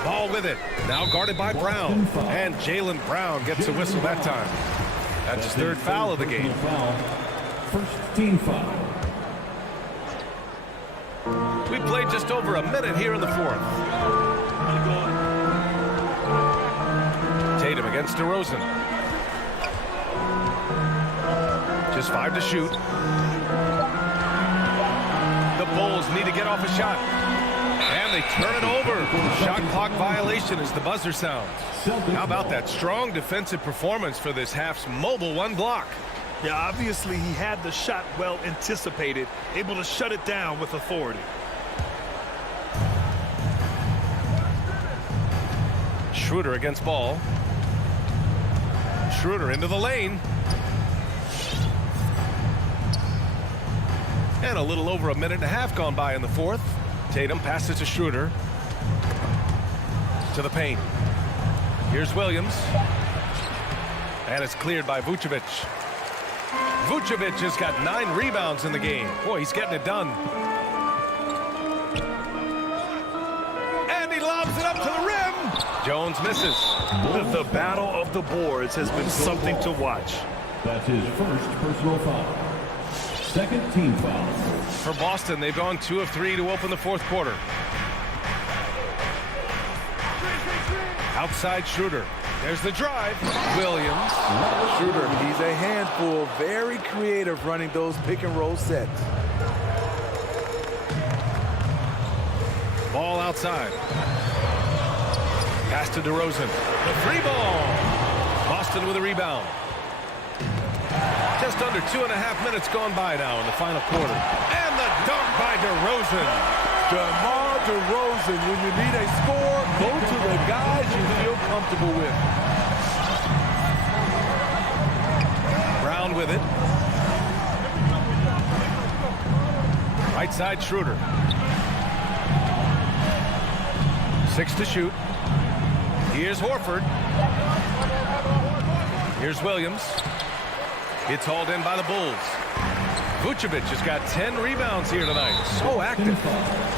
Ball with it. Now guarded by Brown. And Jaylen Brown gets a whistle that time. That's his 3rd foul of the game. First team foul. We played just over a minute here in the 4th. Tatum against DeRozan. Just 5 to shoot. The Bulls need to get off a shot. And they turn it over. Shot clock violation as the buzzer sounds. How about that strong defensive performance for this half's mobile 1 block? Yeah, obviously he had the shot well anticipated, able to shut it down with authority. Schroeder against Ball. Schroeder into the lane. And a little over a minute and a half gone by in the 4th. Tatum passes to Schroeder. To the paint. Here's Williams. And it's cleared by Vucevic. Vucevic has got 9 rebounds in the game. Boy, he's getting it done. And he lobs it up to the rim. Jones misses. The battle of the boards has been something to watch. That's his first personal foul. Second team foul. For Boston, they've gone 2 of 3 to open the 4th quarter. Outside Schroeder. There's the drive. Williams. Schroeder, he's a handful, very creative running those pick and roll sets. Ball outside. Pass to DeRozan. The 3 ball. Boston with a rebound. Just under 2.5 minutes gone by now in the final quarter. And the dunk by DeRozan. DeMar DeRozan, when you need a score, go to the guys you feel comfortable with. Brown with it. Right side Schroeder. 6 to shoot. Here's Horford. Here's Williams. It's hauled in by the Bulls. Vucevic has got 10 rebounds here tonight. So active.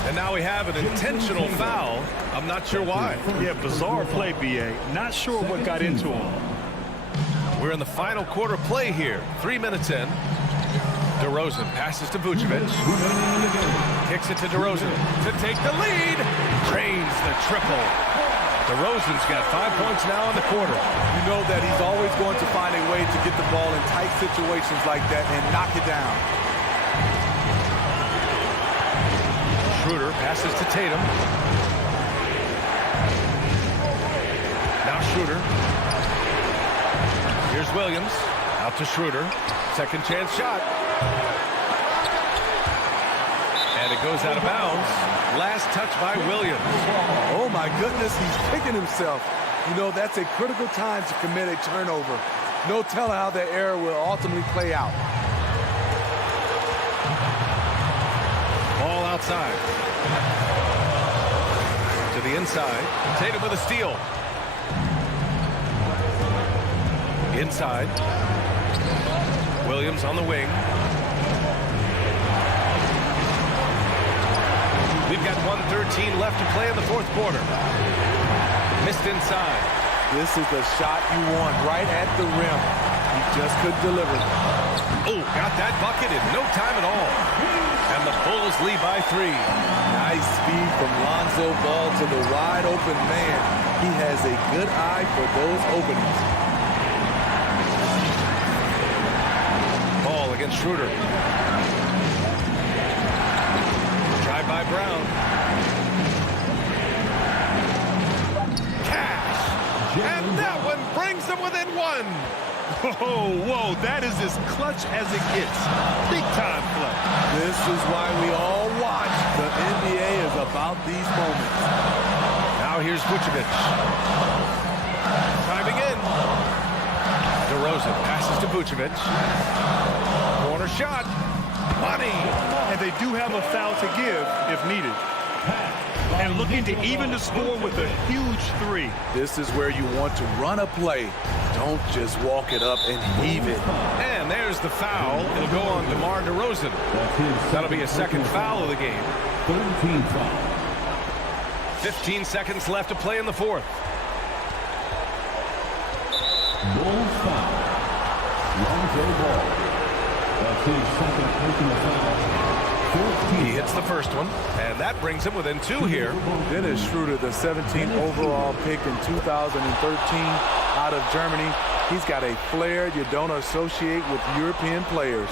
And now we have an intentional foul. I'm not sure why. Yeah, bizarre play, B.A. Not sure what got into him. We're in the final quarter play here. 3 minutes in. DeRozan passes to Vucevic. Kicks it to DeRozan to take the lead. Drains the triple. DeRozan's got 5 points now in the quarter. You know that he's always going to find a way to get the ball in tight situations like that and knock it down. Schroeder passes to Tatum. Now Schroeder. Here's Williams. Out to Schroeder. Second chance shot. And it goes out of bounds. Last touch by Williams. Oh my goodness, he's kicking himself. You know, that's a critical time to commit a turnover. No telling how that error will ultimately play out. Ball outside. To the inside. Tatum with a steal. Inside. Williams on the wing. We've got 1:13 left to play in the 4th quarter. Missed inside. This is the shot you want right at the rim. He just couldn't deliver. Oh, got that bucket in no time at all. And the Bulls lead by 3. Nice speed from Lonzo Ball to the wide open man. He has a good eye for those openings. Ball against Schroeder. Drive by Brown. Cash. And that one brings them within 1. Whoa, that is as clutch as it gets. Big time play. This is why we all watch. The NBA is about these moments. Now here's Vucevic. Driving in. DeRozan DeRozan passes to Vucevic. Corner shot. Money. And they do have a foul to give if needed. And looking to even the score with a huge three. This is where you want to run a play. Don't just walk it up and heave it. And there's the foul. It'll go on DeMar DeRozan. That'll be a second foul of the game. 13 foul. 15 seconds left to play in the fourth. Bulls foul. Lonzo Ball. That's his second personal foul. 14. He hits the first one, and that brings him within 2 here. Dennis Schroeder, the 17th overall pick in 2013 out of Germany. He's got a flair you don't associate with European players.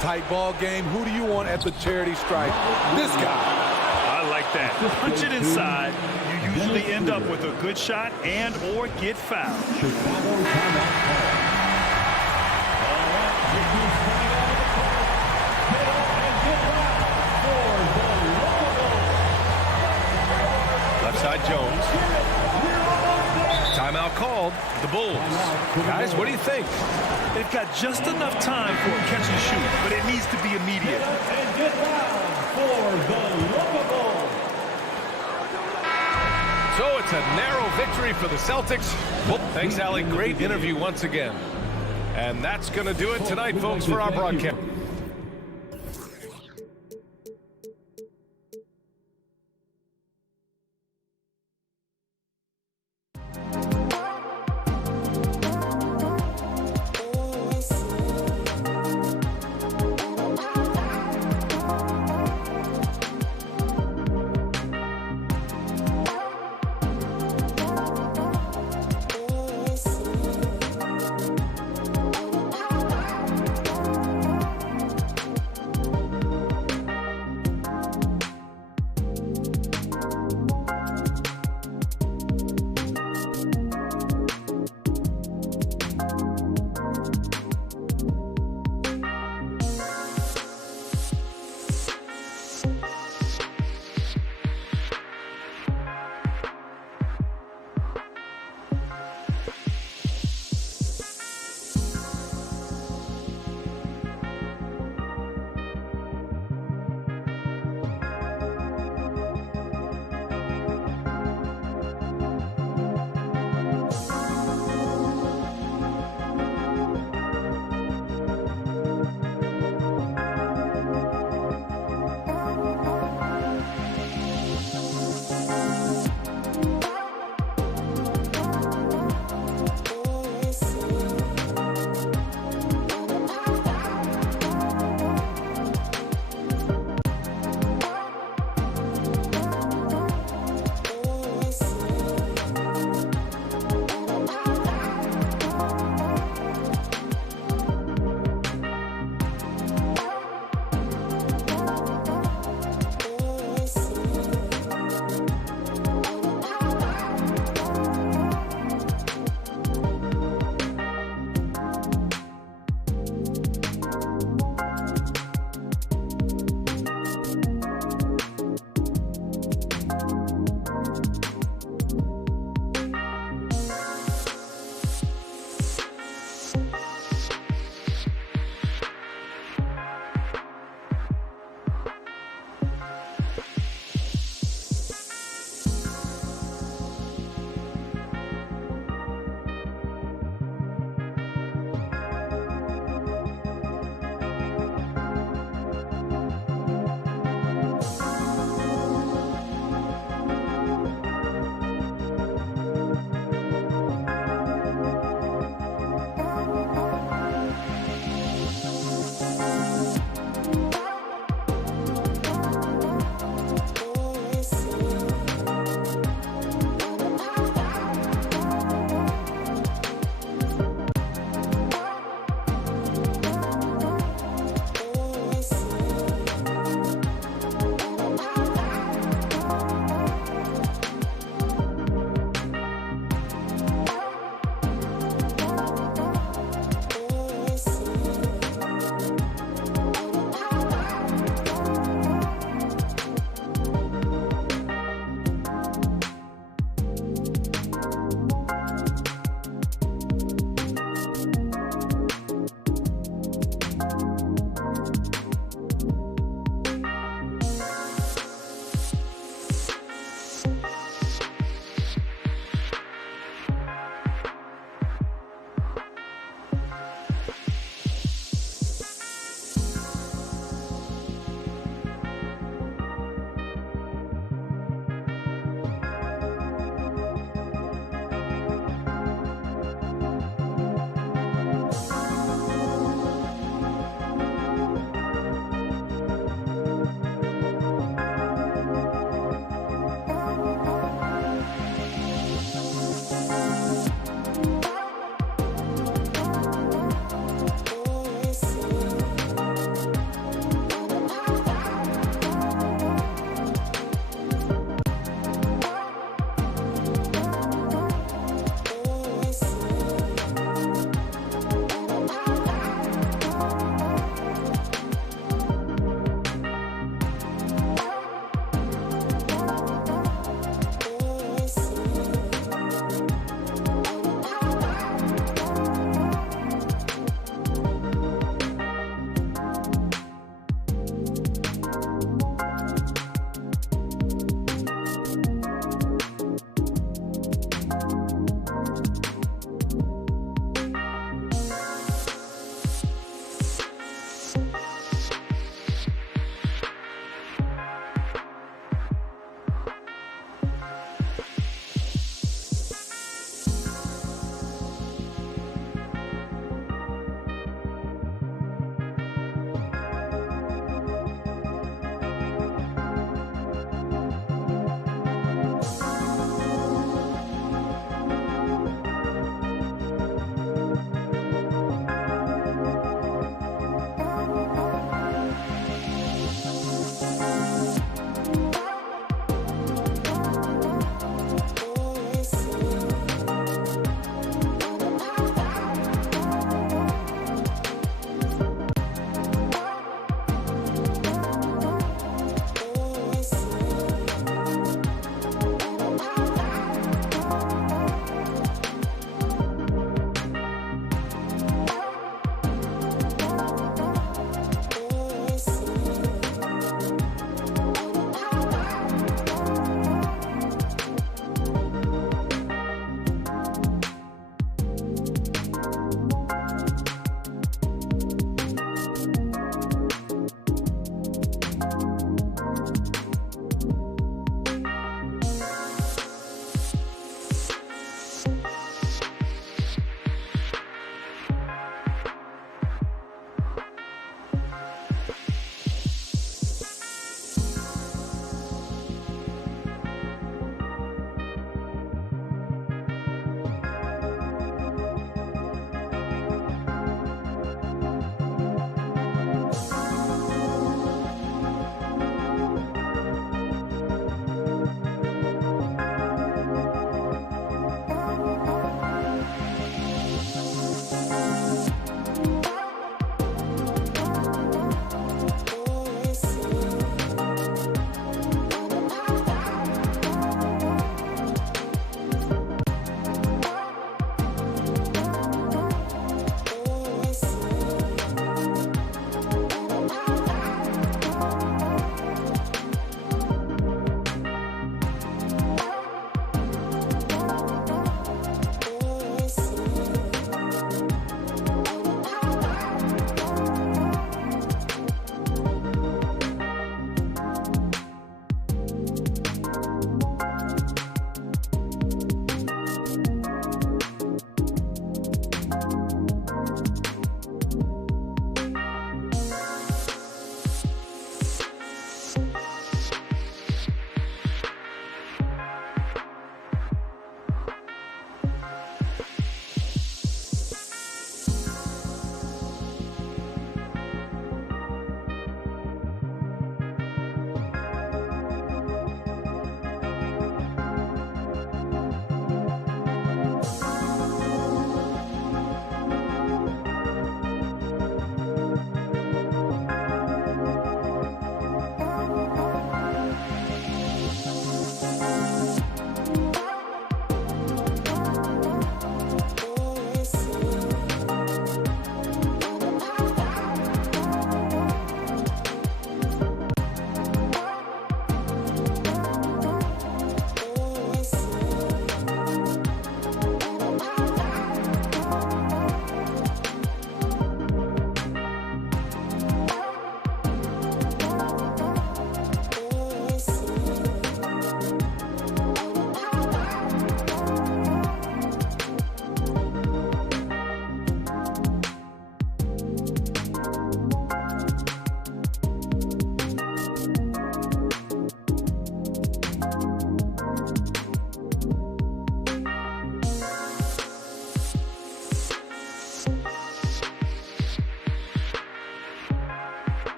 Tight ball game. Who do you want at the charity stripe? This guy. I like that. Punch it inside. You usually end up with a good shot and or get fouled. Chicago timeout. Left side Jones. Timeout called. The Bulls. Guys, what do you think? They've got just enough time for a catch and shoot, but it needs to be immediate. And get down for the Bulls. So it's a narrow victory for the Celtics. Well, thanks, Allie. Great interview once again. And that's going to do it tonight, folks, for our broadcast.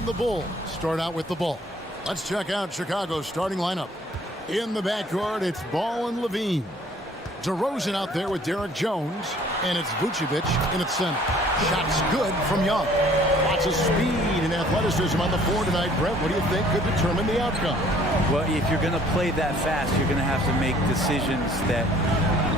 And the Bulls start out with the ball. Let's check out Chicago's starting lineup. In the backcourt, it's Ball and Levine. DeRozan out there with Derek Jones, and it's Vucevic in its center. Shots good from Young. Lots of speed and athleticism on the floor tonight. Brett, what do you think could determine the outcome? Well, if you're going to play that fast, you're going to have to make decisions that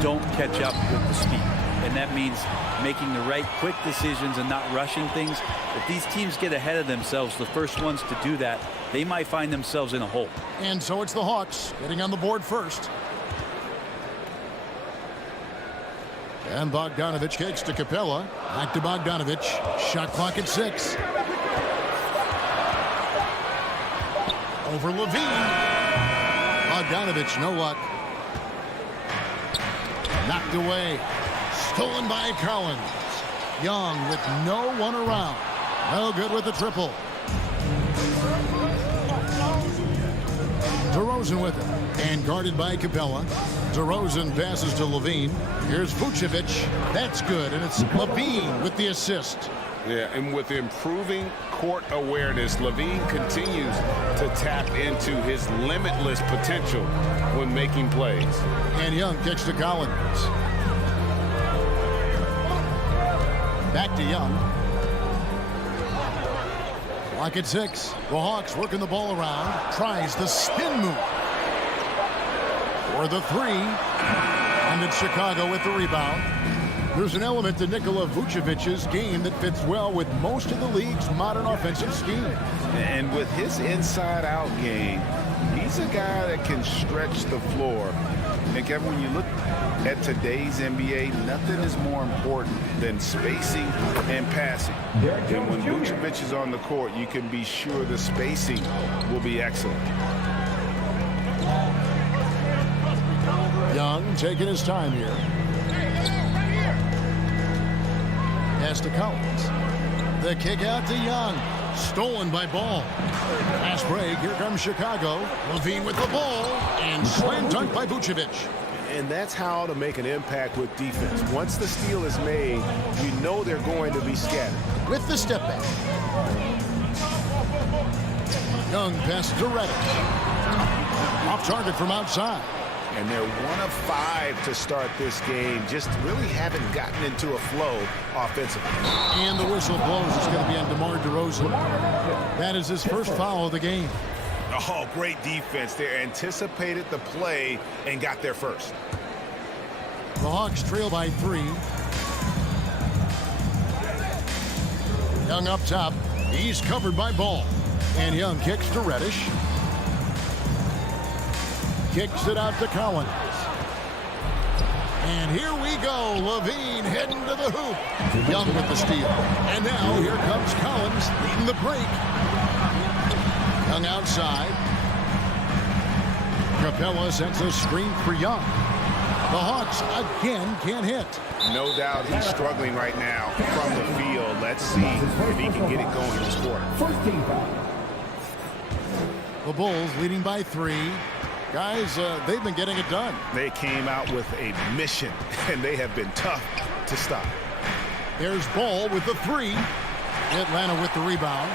don't catch up with the speed. And that means making the right quick decisions and not rushing things. If these teams get ahead of themselves, the first ones to do that, they might find themselves in a hole. And so it's the Hawks getting on the board first. And Bogdanovich kicks to Capella. Back to Bogdanovich. Shot clock at 6. Over Levine. Bogdanovich, no luck. Knocked away. Stolen by Collins. Young with no one around. No good with the triple. DeRozan with it. And guarded by Capella. DeRozan passes to Levine. Here's Vucevic. That's good. And it's Levine with the assist. Yeah, and with improving court awareness, Levine continues to tap into his limitless potential when making plays. And Young kicks to Collins. Back to Young. Clock at 6. The Hawks working the ball around. Tries the spin move. For the 3. And it's Chicago with the rebound. There's an element to Nikola Vucevic's game that fits well with most of the league's modern offensive scheme. And with his inside-out game, he's a guy that can stretch the floor. And Kevin, when you look at today's NBA, nothing is more important than spacing and passing. And when Vucevic is on the court, you can be sure the spacing will be excellent. Young taking his time here. Pass to Collins. The kick out to Young. Stolen by Ball. Pass break. Here comes Chicago. Levine with the ball. And slam dunk by Vucevic. And that's how to make an impact with defense. Once the steal is made, you know they're going to be scattered. With the step back. Young passes to Reddish. Off target from outside. And they're 1 of 5 to start this game. Just really haven't gotten into a flow offensively. And the whistle blows. It's going to be on DeMar DeRozan. That is his first foul of the game. Oh, great defense. They anticipated the play and got there first. The Hawks trail by 3. Young up top. He's covered by Ball. And Young kicks to Reddish. Kicks it out to Collins. And here we go. Levine heading to the hoop. Young with the steal. And now here comes Collins leading the break. Young outside. Capella sends a screen for Young. The Hawks again can't hit. No doubt he's struggling right now from the field. Let's see if he can get it going this quarter. The Bulls leading by 3. Guys, they've been getting it done. They came out with a mission, and they have been tough to stop. There's Ball with the 3. Atlanta with the rebound.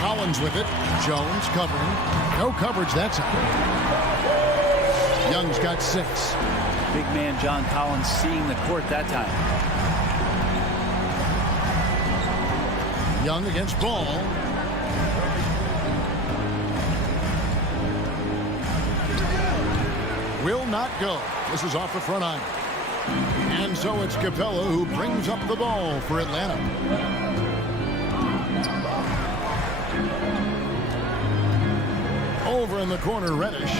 Collins with it. Jones covering. No coverage that time. Young's got 6. Big man John Collins seeing the court that time. Young against Ball. Will not go. This is off the front iron. And so it's Capella who brings up the ball for Atlanta. Over in the corner, Reddish.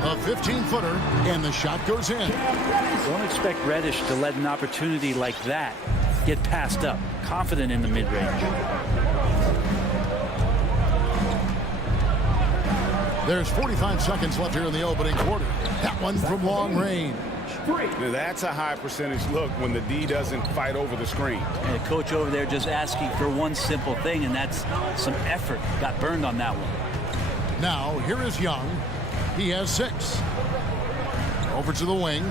A 15-footer, and the shot goes in. Don't expect Reddish to let an opportunity like that get passed up. Confident in the mid-range. There's 45 seconds left here in the opening quarter. That one from long range. Now that's a high percentage look when the D doesn't fight over the screen. And the coach over there just asking for one simple thing, and that's some effort. Got burned on that one. Now, here is Young. He has 6. Over to the wing.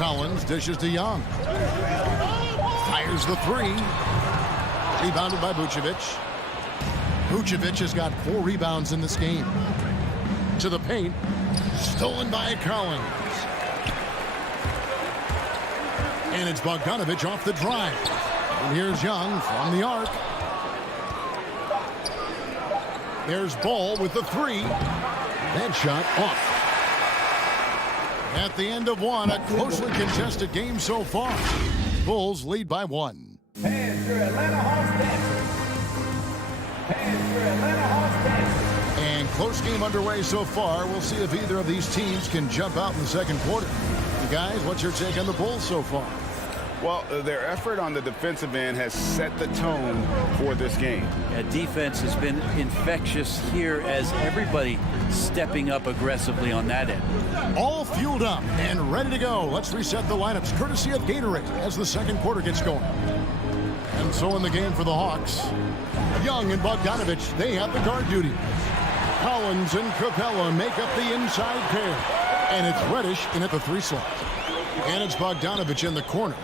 Collins dishes to Young. Fires the three. Rebounded by Vucevic. Vucevic has got 4 rebounds in this game. To the paint. Stolen by Collins. And it's Bogdanovic off the drive. And here's Young from the arc. There's Ball with the three. That shot off. At the end of one, a closely contested game so far. Bulls lead by 1. Hands for Atlanta Hawks dancing. Hands for Atlanta Hawks dancing. And close game underway so far. We'll see if either of these teams can jump out in the second quarter. You guys, what's your take on the Bulls so far? Well, their effort on the defensive end has set the tone for this game. Yeah, defense has been infectious here as everybody stepping up aggressively on that end. All fueled up and ready to go. Let's reset the lineups courtesy of Gatorade as the second quarter gets going. And so in the game for the Hawks, Young and Bogdanovic, they have the guard duty. Collins and Capella make up the inside pair. And it's Reddish in at the 3 slot. And it's Bogdanovic in the corner.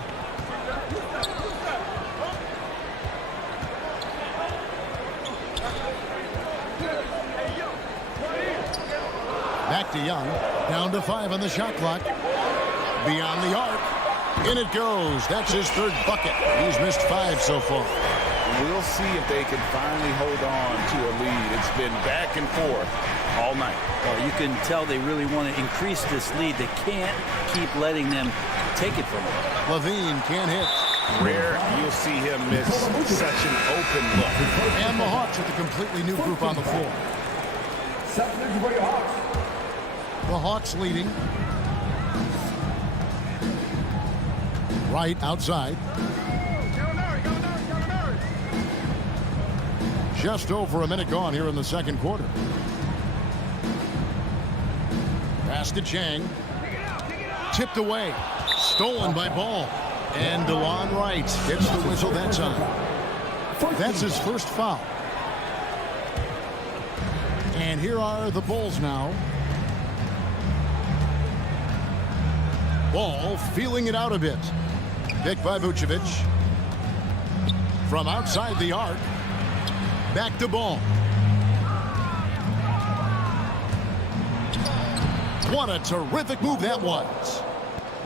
Back to Young. Down to 5 on the shot clock. Beyond the arc. In it goes. That's his 3rd bucket. He's missed 5 so far. We'll see if they can finally hold on to a lead. It's been back and forth all night. Well, you can tell they really want to increase this lead. They can't keep letting them take it from them. Levine can't hit. Rare you'll see him miss such an open look. And the Hawks with a completely new group on the floor. The Hawks leading. Right outside. Just over a minute gone here in the second quarter. Pass to Chang. Tipped away. Stolen by Ball. And DeLon Wright gets the whistle that time. That's his first foul. And here are the Bulls now. Ball feeling it out a bit. Picked by Vucevic. From outside the arc. Back to Ball. What a terrific move that was.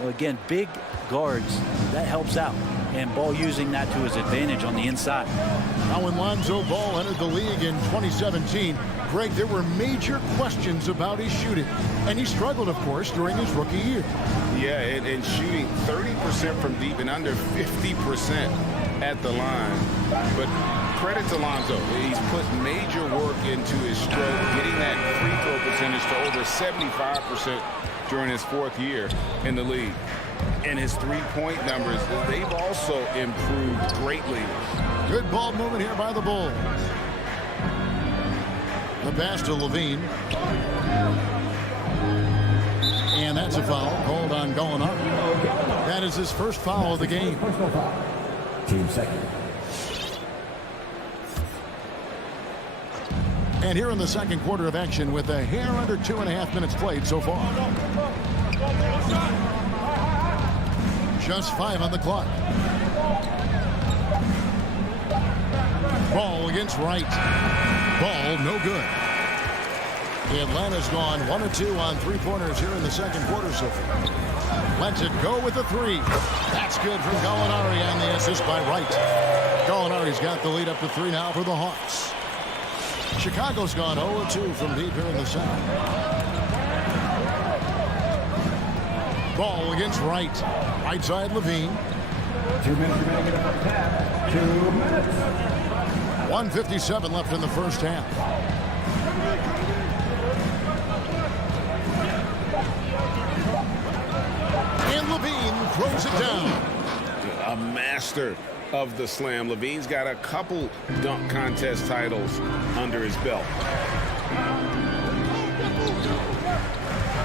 Well, again, big guards, that helps out. And Ball using that to his advantage on the inside. Now when Lonzo Ball entered the league in 2017, Greg, there were major questions about his shooting. And he struggled, of course, during his rookie year. Yeah, and shooting 30% from deep and under 50% at the line. But credit to Lonzo. He's put major work into his stroke, getting that free throw percentage to over 75% during his 4th year in the league. And his three-point numbers, they've also improved greatly. Good ball movement here by the Bulls. The pass to Levine. And that's a foul called on Gallinari. That is his first foul of the game. Team second. And here in the second quarter of action with a hair under 2.5 minutes played so far. Just 5 on the clock. Ball against Wright. Ball no good. Atlanta's gone 1 of 2 on 3-pointers here in the second quarter so far. Lets it go with the 3. That's good from Gallinari and the assist by Wright. Gallinari's got the lead up to 3 now for the Hawks. Chicago's gone 0-2 from deep here in the second. Ball against Wright. Right side Levine. 2 minutes remaining in the first half. 2 minutes. 1:57 left in the first half. And Levine throws it down. A master of the slam. Levine's got a couple dunk contest titles under his belt.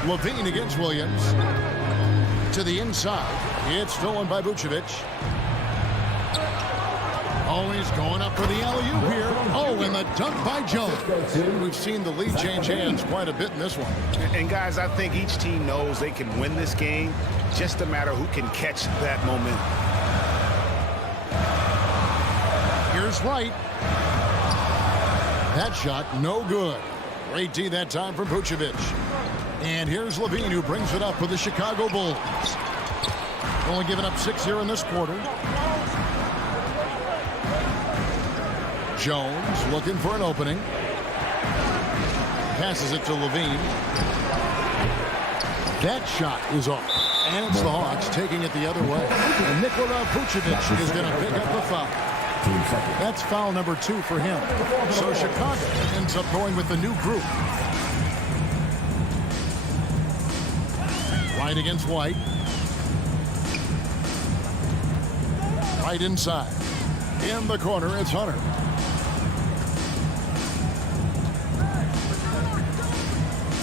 Levine against Williams. To the inside. It's stolen by Vucevic. Oh, he's going up for the alley-oop here. Oh, and the dunk by Jones. We've seen the lead change hands quite a bit in this one. And guys, I think each team knows they can win this game. Just a matter who can catch that moment. Here's Wright. That shot, no good. Great D that time from Vucevic. And here's Levine, who brings it up for the Chicago Bulls. Only giving up 6 here in this quarter. Jones looking for an opening. Passes it to Levine. That shot is off. And it's the Hawks taking it the other way. And Nikola Vucevic is going to pick up the foul. That's foul number 2 for him. So Chicago ends up going with the new group. Right against White. Right inside. In the corner, it's Hunter.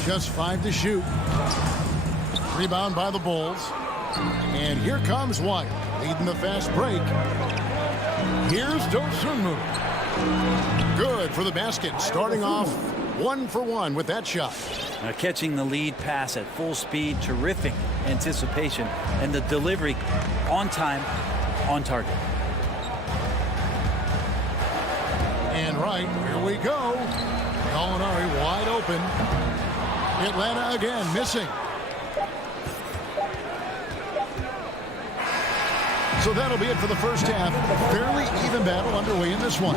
Just 5 to shoot. Rebound by the Bulls. And here comes White, leading the fast break. Here's Dosunmu. Good for the basket, starting off 1 for 1 with that shot. Now catching the lead pass at full speed, terrific anticipation, and the delivery on time, on target. And right, here we go. Gallinari wide open. Atlanta again missing. So that'll be it for the first half. Fairly even battle underway in this one.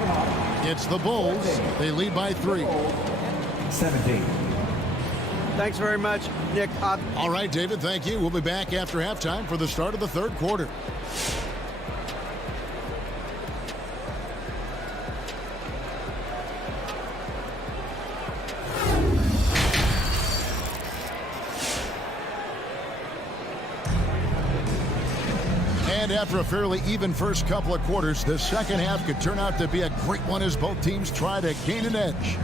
It's the Bulls. They lead by 3. 17. Thanks very much, Nick. All right, David, thank you. We'll be back after halftime for the start of the third quarter. And after a fairly even first couple of quarters, the second half could turn out to be a great one as both teams try to gain an edge.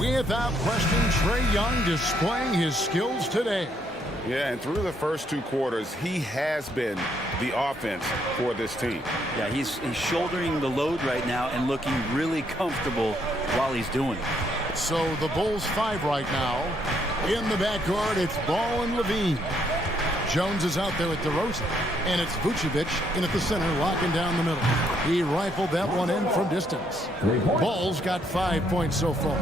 Without question, Trae Young displaying his skills today. Yeah, and through the first 2 quarters, he has been the offense for this team. Yeah, he's shouldering the load right now and looking really comfortable while he's doing it. So the Bulls 5 right now. In the backcourt, it's Ball and Levine. Jones is out there with DeRozan, and it's Vucevic in at the center, locking down the middle. He rifled that one in from distance. Ball's got 5 points so far.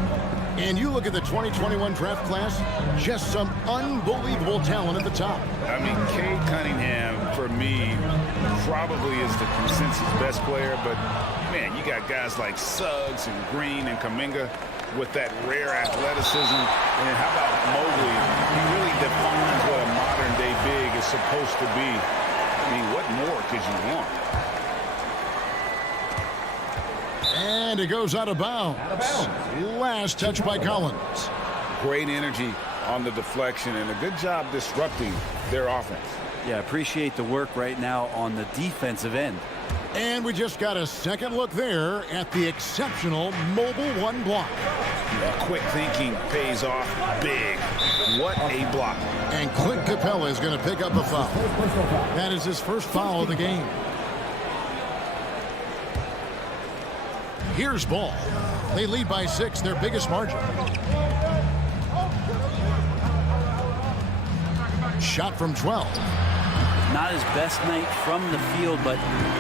And you look at the 2021 draft class, just some unbelievable talent at the top. I mean, Cade Cunningham, for me, probably is the consensus best player, but, man, you got guys like Suggs and Green and Kuminga with that rare athleticism. And how about Mobley? He really defines what a modern-day big is supposed to be. I mean, what more could you want? And it goes out of bounds. Last touch by Collins. Great energy on the deflection and a good job disrupting their offense. Yeah, appreciate the work right now on the defensive end. And we just got a second look there at the exceptional Mobile 1 block. Quick thinking pays off big. What a block. And Clint Capella is going to pick up a foul. That is his first foul of the game. Here's Ball. They lead by 6, their biggest margin. Shot from 12. Not his best night from the field, but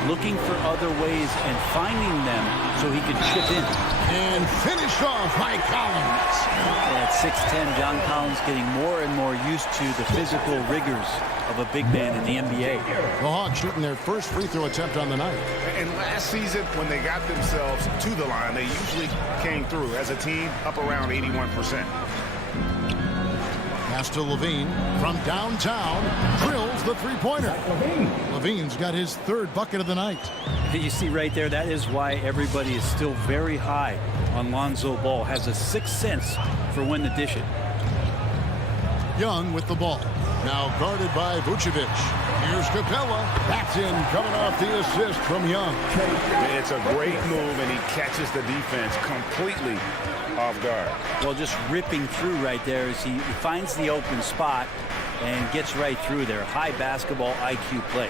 looking for other ways and finding them so he could chip in. And finished off by Collins. At 6'10", John Collins getting more and more used to the physical rigors of a big man in the NBA. The Hawks shooting their first free throw attempt on the night. And last season, when they got themselves to the line, they usually came through as a team up around 81%. Pass to Levine from downtown, drills the three-pointer. Levine's got his 3rd bucket of the night. You see right there, that is why everybody is still very high on Lonzo Ball. Has a 6th sense for when to dish it. Young with the ball. Now guarded by Vucevic. Here's Capella. That's in, coming off the assist from Young. It's a great move, and he catches the defense completely off guard. Well, just ripping through right there as he finds the open spot and gets right through there. High basketball IQ play.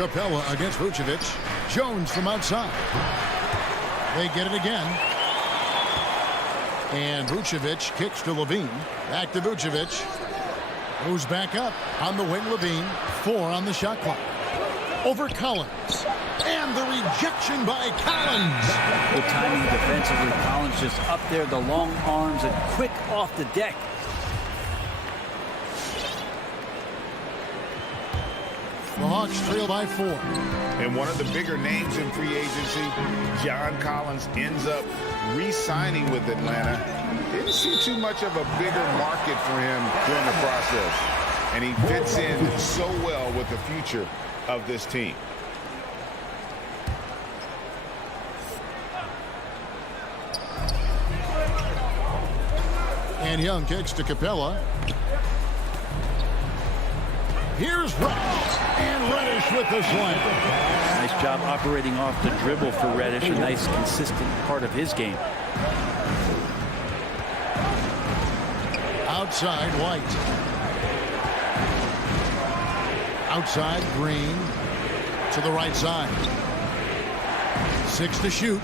Capella against Vucevic. Jones from outside. They get it again. And Vucevic kicks to Levine. Back to Vucevic. Moves back up on the wing. Levine. 4 on the shot clock. Over Collins. And the rejection by Collins. Good timing defensively. Collins just up there, the long arms and quick off the deck. The Hawks trail by 4. And one of the bigger names in free agency, John Collins, ends up re-signing with Atlanta. Didn't see too much of a bigger market for him during the process. And he fits in so well with the future of this team. And Young kicks to Capella. Here's Reddish. And Reddish with the slam. Nice job operating off the dribble for Reddish. A nice, consistent part of his game. Outside, White. Outside, Green. To the right side. 6 to shoot.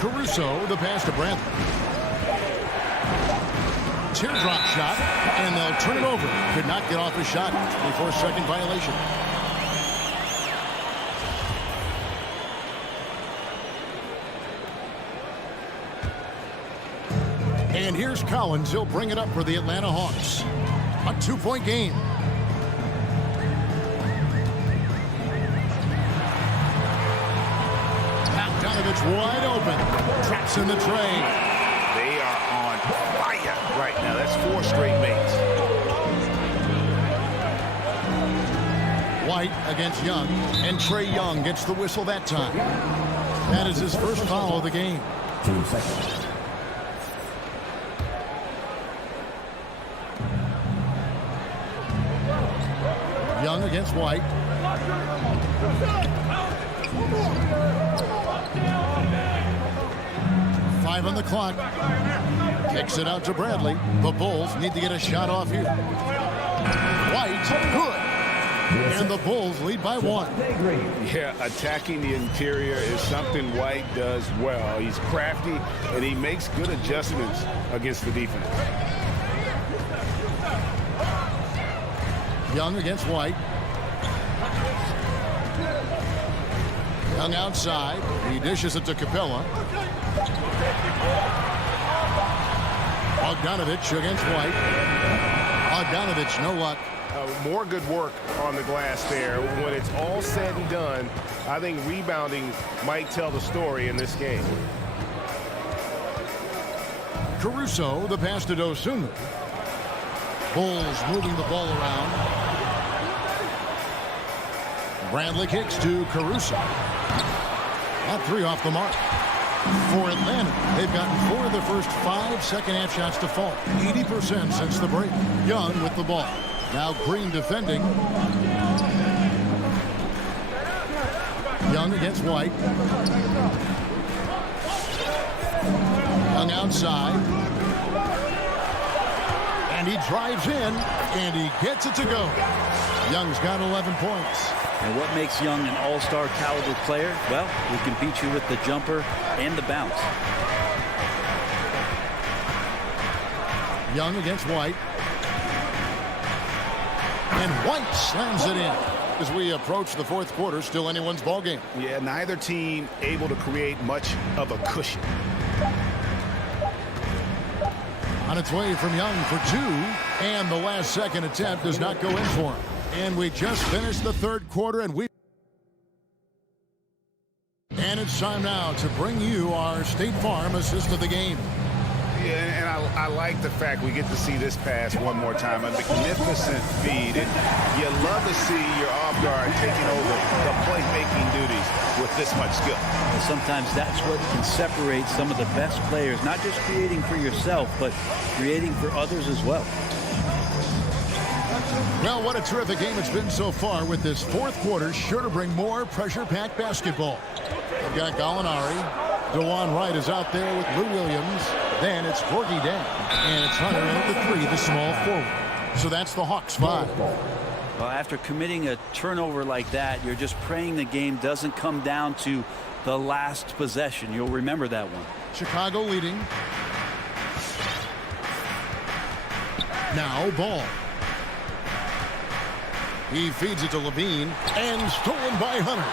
Caruso, the pass to Bradley. Teardrop shot, and they'll turn it over. Could not get off the shot before second violation. And here's Collins. He'll bring it up for the Atlanta Hawks. A 2-point game. Bogdanovich wide open. Traps in the tray. They are on fire right now. That's 4 straight mates. White against Young, and Trae Young gets the whistle that time. That is his first foul of the game. 2 seconds. Young against White. Five on the clock. Kicks it out to Bradley. The Bulls need to get a shot off here. White, good. And the Bulls lead by 1. Yeah, attacking the interior is something White does well. He's crafty, and he makes good adjustments against the defense. Young against White. Young outside. He dishes it to Capella. Bogdanovich against White. Bogdanovich, no luck. More good work on the glass there. When it's all said and done, I think rebounding might tell the story in this game. Caruso, the pass to Dosunmu. Bulls moving the ball around. Bradley kicks to Caruso. Not 3 off the mark. For Atlanta, they've gotten 4 of their first 5 second-half shots to fall. 80% since the break. Young with the ball. Now Green defending. Young against White. Young outside. And he drives in, and he gets it to go. Young's got 11 points. And what makes Young an all-star caliber player? Well, he can beat you with the jumper and the bounce. Young against White. And White slams it in. As we approach the 4th quarter, still anyone's ball game. Yeah, neither team able to create much of a cushion. On its way from Young for 2, and the last second attempt does not go in for him. And we just finished the 3rd quarter, and it's time now to bring you our State Farm assist of the game. Yeah, and I like the fact we get to see this pass one more time. A magnificent feed. And you love to see your off guard taking over the playmaking duties with this much skill. And sometimes that's what can separate some of the best players, not just creating for yourself, but creating for others as well. Well, what a terrific game it's been so far, with this 4th quarter sure to bring more pressure-packed basketball. We've got Gallinari. DeJuan Wright is out there with Lou Williams. Then it's Gorgie Deng. And it's Hunter in at the 3, the small forward. So that's the Hawks 5. Well, after committing a turnover like that, you're just praying the game doesn't come down to the last possession. You'll remember that one. Chicago leading. Now ball. He feeds it to Levine and stolen by Hunter.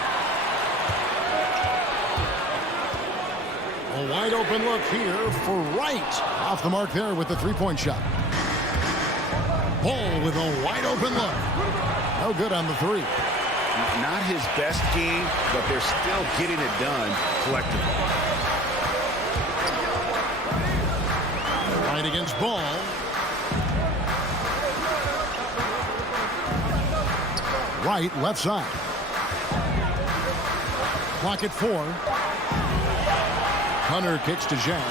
A wide open look here for Wright. Off the mark there with the three-point shot. Ball with a wide open look. No good on the three. Not his best game, but they're still getting it done collectively. Right against Ball. Right, left side. Clock at 4. Hunter kicks to Zhang.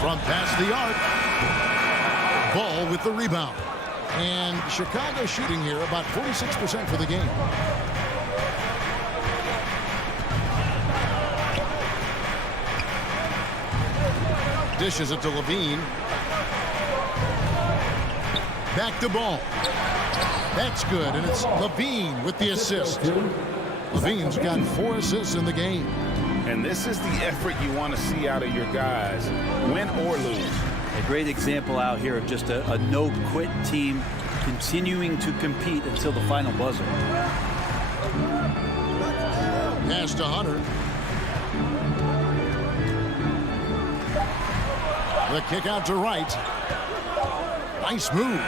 From past the arc. Ball with the rebound. And Chicago shooting here about 46% for the game. Dishes it to Levine. Back to Ball. That's good, and it's Levine with the assist. Levine's got 4 assists in the game. And this is the effort you want to see out of your guys, win or lose. A great example out here of just a no-quit team continuing to compete until the final buzzer. Pass to Hunter. The kick out to Wright. Nice move.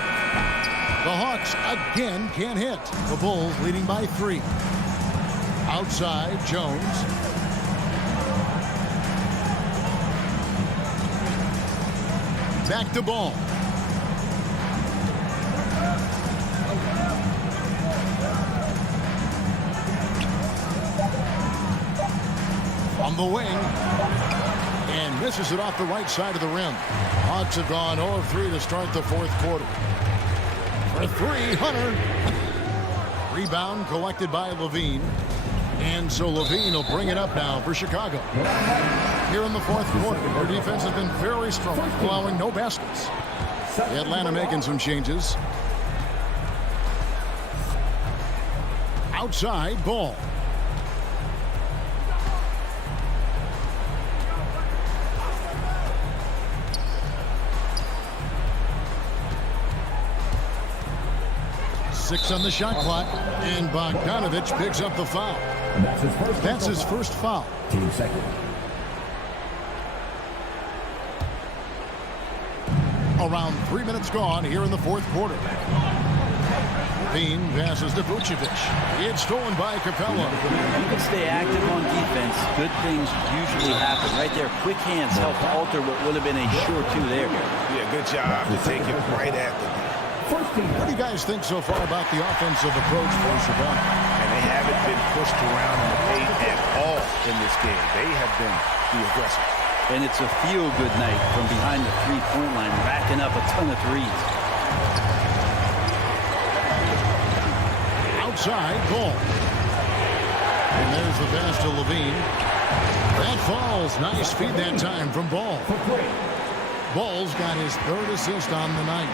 The Hawks again can't hit. The Bulls leading by 3. Outside, Jones. Back to Ball. On the wing. And misses it off the right side of the rim. Hawks have gone 0 of 3 to start the 4th quarter. For 3, Hunter. Rebound collected by Levine. And so Levine will bring it up now for Chicago. Here in the 4th quarter, their defense has been very strong, allowing no baskets. Atlanta making some changes. Outside, Ball. Six on the shot clock, and Bogdanovich picks up the foul. That's his first foul. Team second. Around 3 minutes gone here in the 4th quarter. Levine passes to Vucevic. It's stolen by Capella. You can stay active on defense. Good things usually happen. Right there, quick hands help alter what would have been a sure 2 there. Yeah, good job to take it right at the D. What do you guys think so far about the offensive approach for Chicago? And they haven't been pushed around in the paint at all in this game. They have been the aggressors. And it's a feel-good night from behind the three-point line, racking up a ton of threes. Outside, Ball. And there's the pass to Levine. That falls. Nice feed that time from Ball. Ball's got his 3rd assist on the night.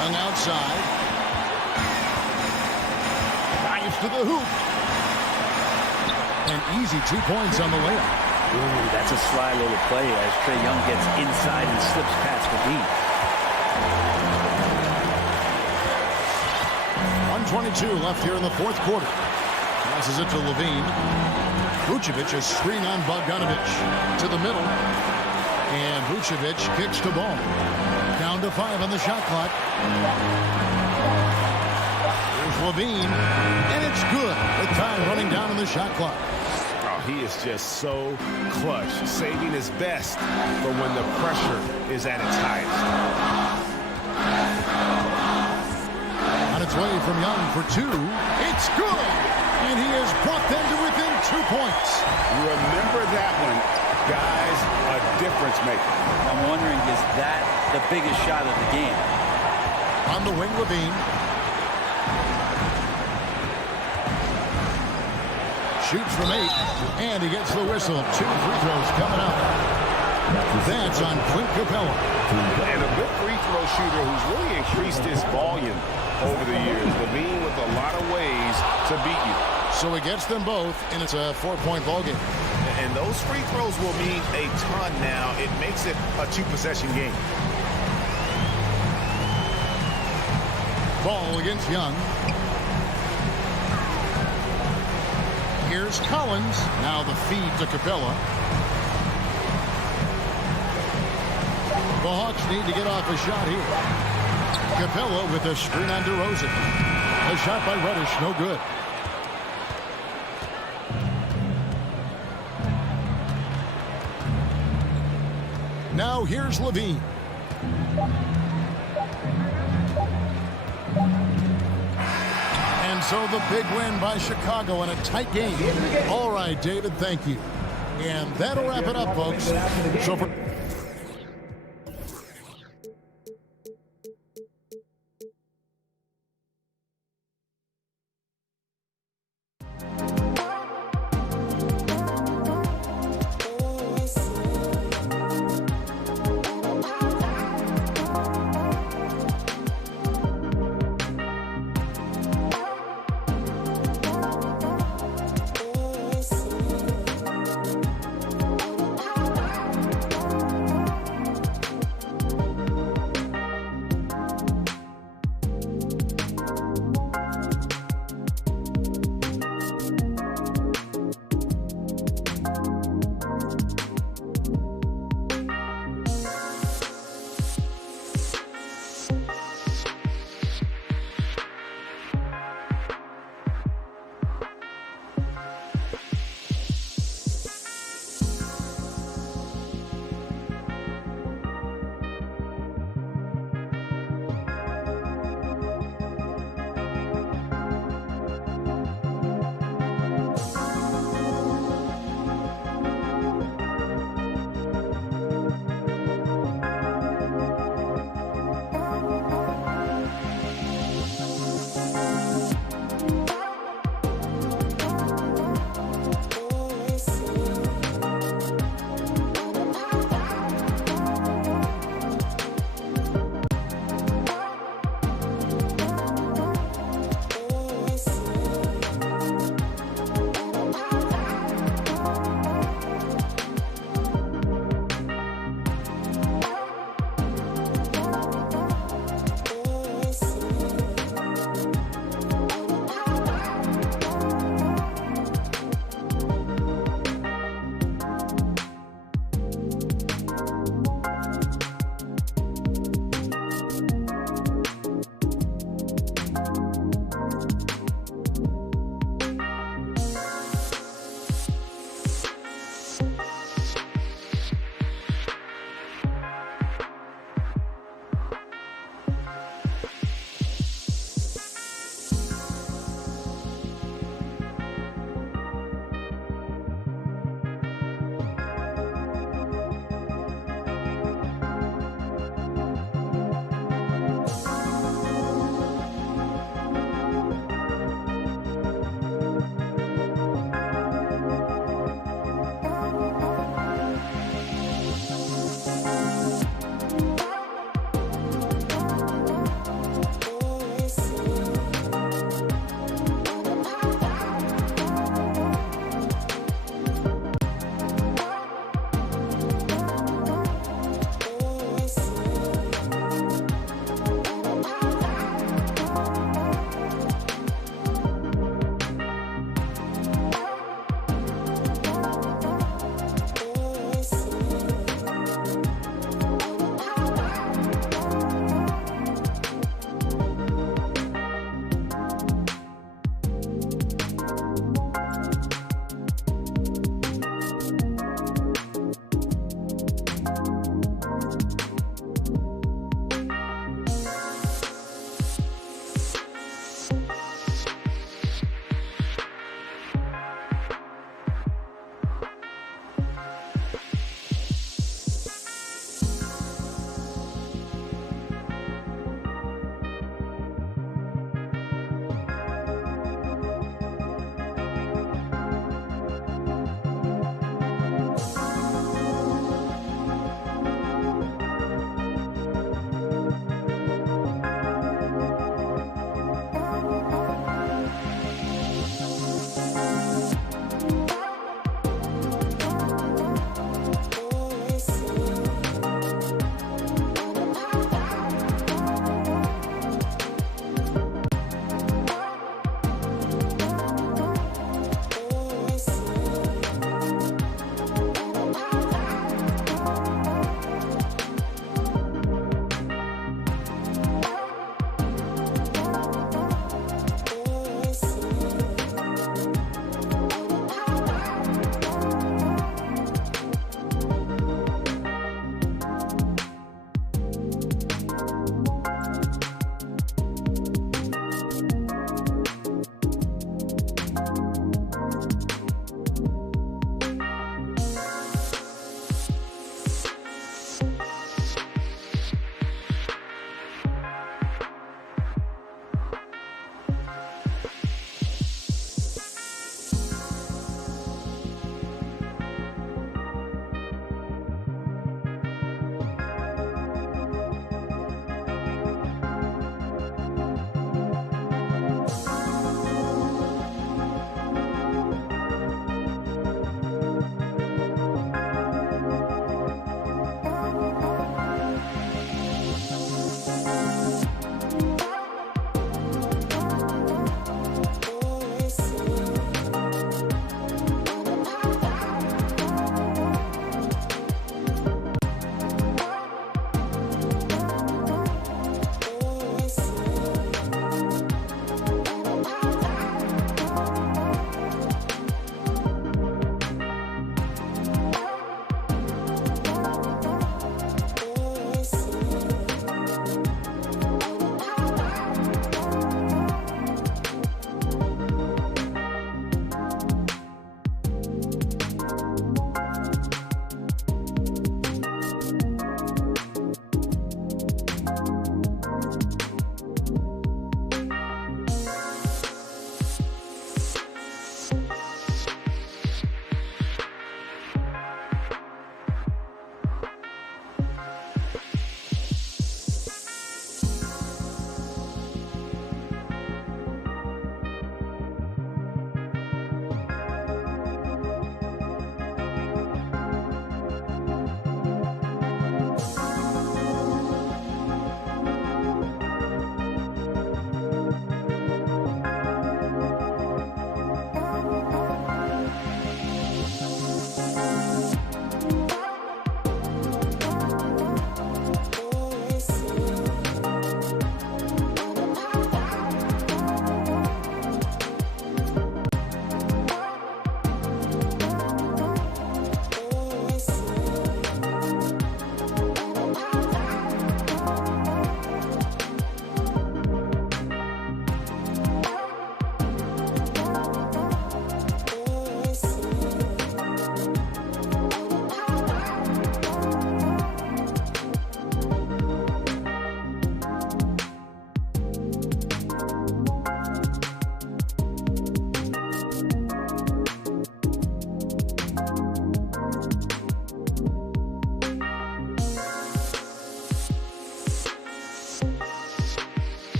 Young outside. Dives to the hoop. An easy 2 points on the layup. Ooh, that's a sly little play as Trae Young gets inside and slips past the D. 1:22 left here in the 4th quarter. Passes it to Levine. Vucevic a screen on Bogdanovich. To the middle. And Vucevic kicks to Ball. Down to 5 on the shot clock. Here's Levine. And it's good with time running down on the shot clock. Oh, he is just so clutch, saving his best for when the pressure is at its highest. On its way from Young for 2. It's good. And he has brought them to within 2 points. Remember that one. Guys, a difference maker. I'm wondering, is that the biggest shot of the game? On the wing, Levine. Shoots from 8, and he gets the whistle. 2 free throws coming up. That's on Clint Capella. And a good free throw shooter who's really increased his volume over the years. Levine with a lot of ways to beat you. So he gets them both, and it's a 4-point ball game. And those free throws will mean a ton now. It makes it a 2-possession game. Ball against Young. Here's Collins. Now the feed to Capella. The Hawks need to get off a shot here. Capella with a screen on DeRozan. A shot by Reddish, no good. Now here's Levine. And so the big win by Chicago in a tight game. All right, David, thank you. And that'll wrap it up, folks. So for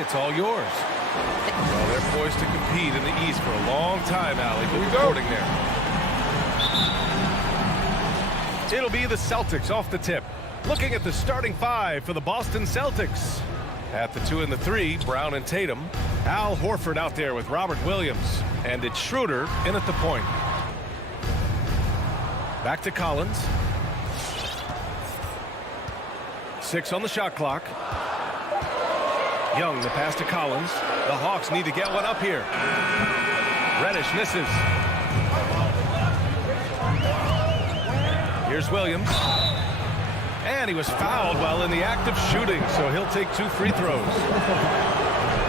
it's all yours. Well, they're poised to compete in the East for a long time, Allie. Good reporting there. It'll be the Celtics off the tip. Looking at the starting five for the Boston Celtics. At the 2 and the 3, Brown and Tatum. Al Horford out there with Robert Williams. And it's Schroeder in at the point. Back to Collins. 6 on the shot clock. Young, the pass to Collins. The Hawks need to get one up here. Reddish misses. Here's Williams. And he was fouled while in the act of shooting, so he'll take 2 free throws.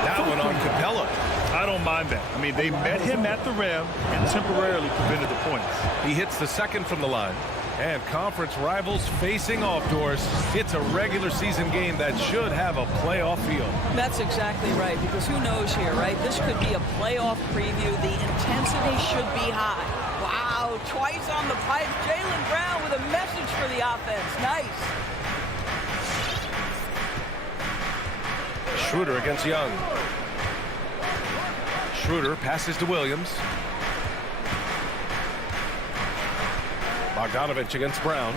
That one on Capella. I don't mind that. I mean, they met him at the rim and temporarily prevented the points. He hits the second from the line. And conference rivals facing off doors. It's a regular season game that should have a playoff feel. That's exactly right, because who knows here, right? This could be a playoff preview. The intensity should be high. Wow, twice on the pipe. Jaylen Brown with a message for the offense. Nice. Schroeder against Young. Schroeder passes to Williams. Bogdanovich against Brown.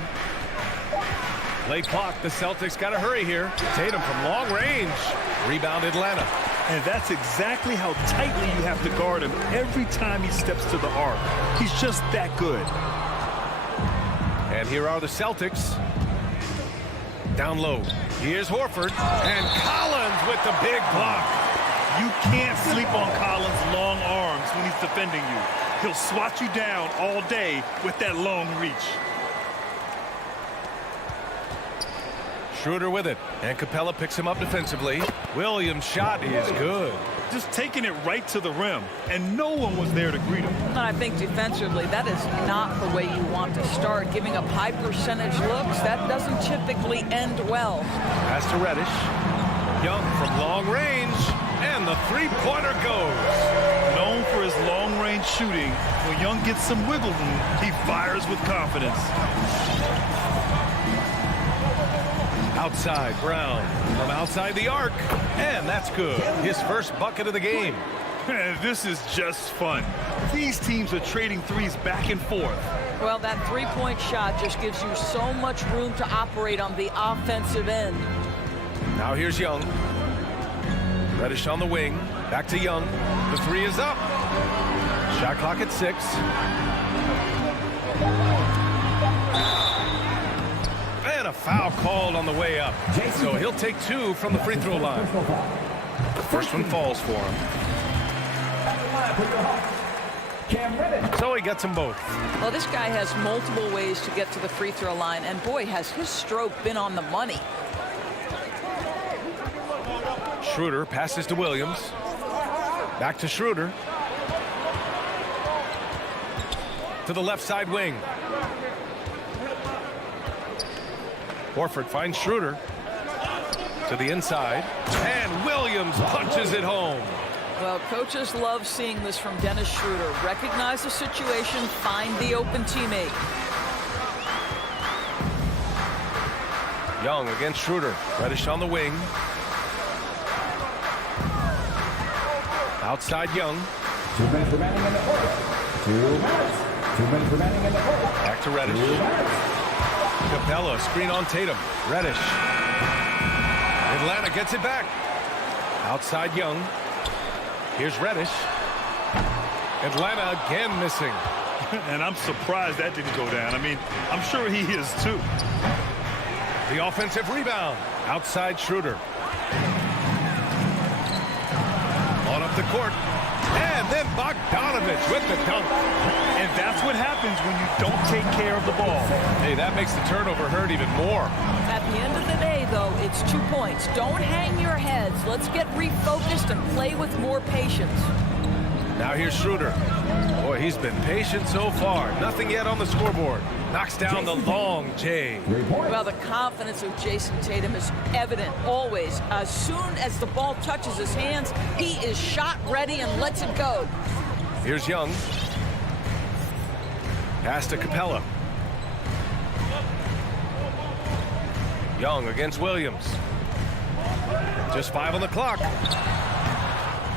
Late clock. The Celtics got to hurry here. Tatum from long range. Rebound Atlanta. And that's exactly how tightly you have to guard him every time he steps to the arc. He's just that good. And here are the Celtics. Down low. Here's Horford. And Collins with the big block. You can't sleep on Collins' long arms when he's defending you. He'll swat you down all day with that long reach. Schroeder with it. And Capella picks him up defensively. Williams' shot is good. Just taking it right to the rim, and no one was there to greet him. And I think defensively, that is not the way you want to start. Giving up high percentage looks, that doesn't typically end well. Pass to Reddish. Young from long range. And the three-pointer goes. Known for his long-range shooting, when Young gets some wiggle room, he fires with confidence. Outside, Brown from outside the arc. And that's good. His first bucket of the game. This is just fun. These teams are trading threes back and forth. Well, that three-point shot just gives you so much room to operate on the offensive end. Now here's Young. Reddish on the wing. Back to Young. The 3 is up. Shot clock at 6. And a foul called on the way up. So he'll take 2 from the free throw line. The first one falls for him. So he gets them both. Well, this guy has multiple ways to get to the free throw line. And boy, has his stroke been on the money. Schroeder passes to Williams. Back to Schroeder. To the left side wing. Horford finds Schroeder. To the inside. And Williams punches it home. Well, coaches love seeing this from Dennis Schroeder. Recognize the situation, find the open teammate. Young against Schroeder. Reddish on the wing. Outside Young. 2 minutes remaining in the fourth. 2 minutes. 2 minutes remaining in the fourth. Back to Reddish. Capella, screen on Tatum. Reddish. Atlanta gets it back. Outside Young. Here's Reddish. Atlanta again missing. And I'm surprised that didn't go down. I mean, I'm sure he is too. The offensive rebound. Outside Schroeder. On up the court. And then Bogdanovich with the dunk. And that's what happens when you don't take care of the ball. Hey, that makes the turnover hurt even more. At the end of the day, though, it's 2 points. Don't hang your heads. Let's get refocused and play with more patience. Now here's Schroeder. Boy, he's been patient so far. Nothing yet on the scoreboard. Knocks down the long J. Well, the confidence of Jason Tatum is evident always. As soon as the ball touches his hands, he is shot ready and lets it go. Here's Young. Pass to Capella. Young against Williams. Just 5 on the clock.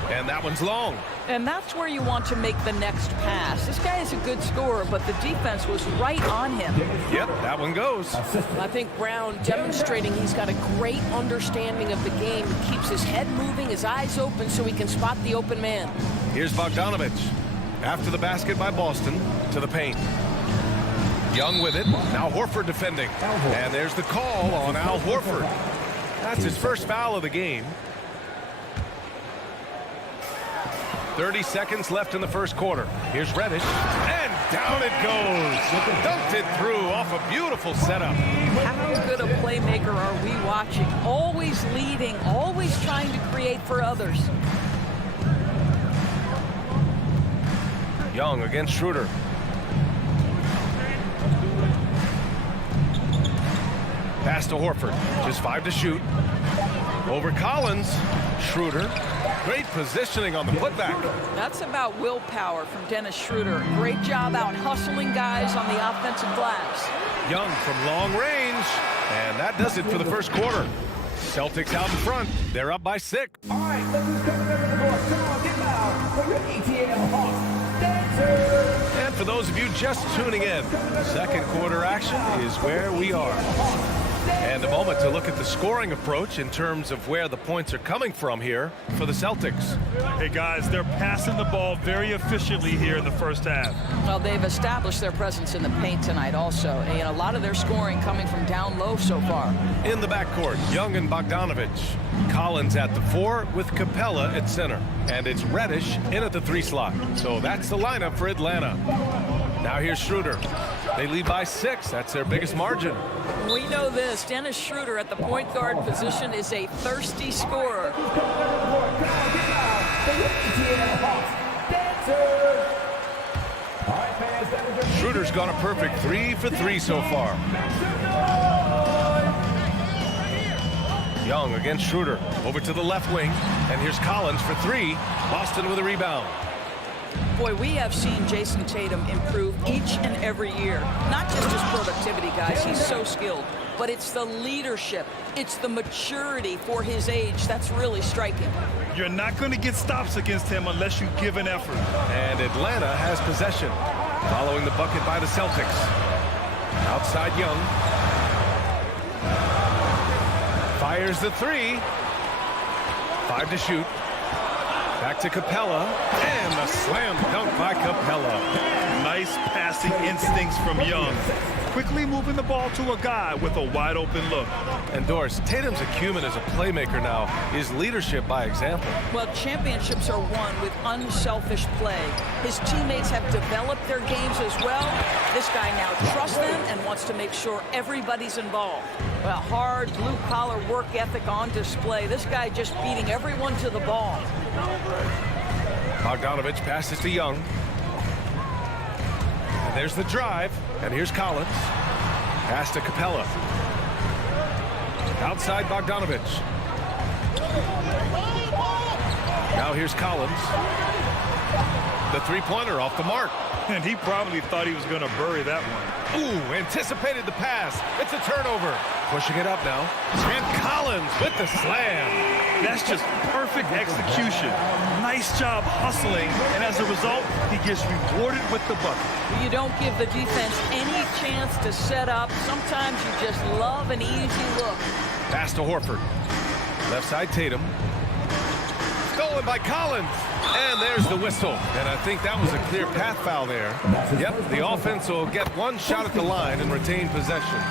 And that one's long. And that's where you want to make the next pass. This guy is a good scorer, but the defense was right on him. Yep, that one goes. I think Brown demonstrating he's got a great understanding of the game. He keeps his head moving, his eyes open so he can spot the open man. Here's Bogdanovich. After the basket by Boston to the paint. Young with it. Now Horford defending. And there's the call on Al Horford. That's his first foul of the game. 30 seconds left in the first quarter. Here's Reddish. And down it goes. Dunked it through off a beautiful setup. How good a playmaker are we watching? Always leading, always trying to create for others. Young against Schroeder. Pass to Horford. Just 5 to shoot. Over Collins. Schroeder. Great positioning on the putback. That's about willpower from Dennis Schroeder. Great job out hustling guys on the offensive glass. Young from long range. And that does it for the first quarter. Celtics out in front. They're up by 6. All right, look who's coming over the court. Come on, get loud for your ATL Hawks dancers. And for those of you just tuning in, second quarter action is where we are. And a moment to look at the scoring approach in terms of where the points are coming from here for the Celtics. Hey, guys, they're passing the ball very efficiently here in the first half. Well, they've established their presence in the paint tonight also. And a lot of their scoring coming from down low so far. In the backcourt, Young and Bogdanovich. Collins at the 4 with Capella at center. And it's Reddish in at the 3 slot. So that's the lineup for Atlanta. Now here's Schroeder. They lead by 6. That's their biggest margin. We know this. Dennis Schroeder at the point guard position is a thirsty scorer. Schroeder's gone a perfect 3 for 3 so far. Young against Schroeder. Over to the left wing. And here's Collins for 3. Boston with a rebound. Boy, we have seen Jason Tatum improve each and every year. Not just his productivity, guys. He's so skilled. But it's the leadership. It's the maturity for his age. That's really striking. You're not going to get stops against him unless you give an effort. And Atlanta has possession. Following the bucket by the Celtics. Outside Young. Fires the 3. 5 to shoot. Back to Capella. And a slam dunk by Capella. Nice passing instincts from Young. Quickly moving the ball to a guy with a wide open look. And Doris, Tatum's acumen as a playmaker now is leadership by example. Well, championships are won with unselfish play. His teammates have developed their games as well. This guy now trusts them and wants to make sure everybody's involved. Well, hard blue-collar work ethic on display. This guy just beating everyone to the ball. Bogdanovich passes to Young. And there's the drive. And here's Collins. Pass to Capella. Outside Bogdanovich. Now here's Collins. The three-pointer off the mark. And he probably thought he was going to bury that one. Ooh, anticipated the pass. It's a turnover. Pushing it up now. And Collins with the slam. That's just perfect execution. Nice job hustling. And as a result, he gets rewarded with the bucket. You don't give the defense any chance to set up. Sometimes you just love an easy look. Pass to Horford. Left side Tatum. Stolen by Collins. And there's the whistle. And I think that was a clear path foul there. Yep, the offense will get one shot at the line and retain possession.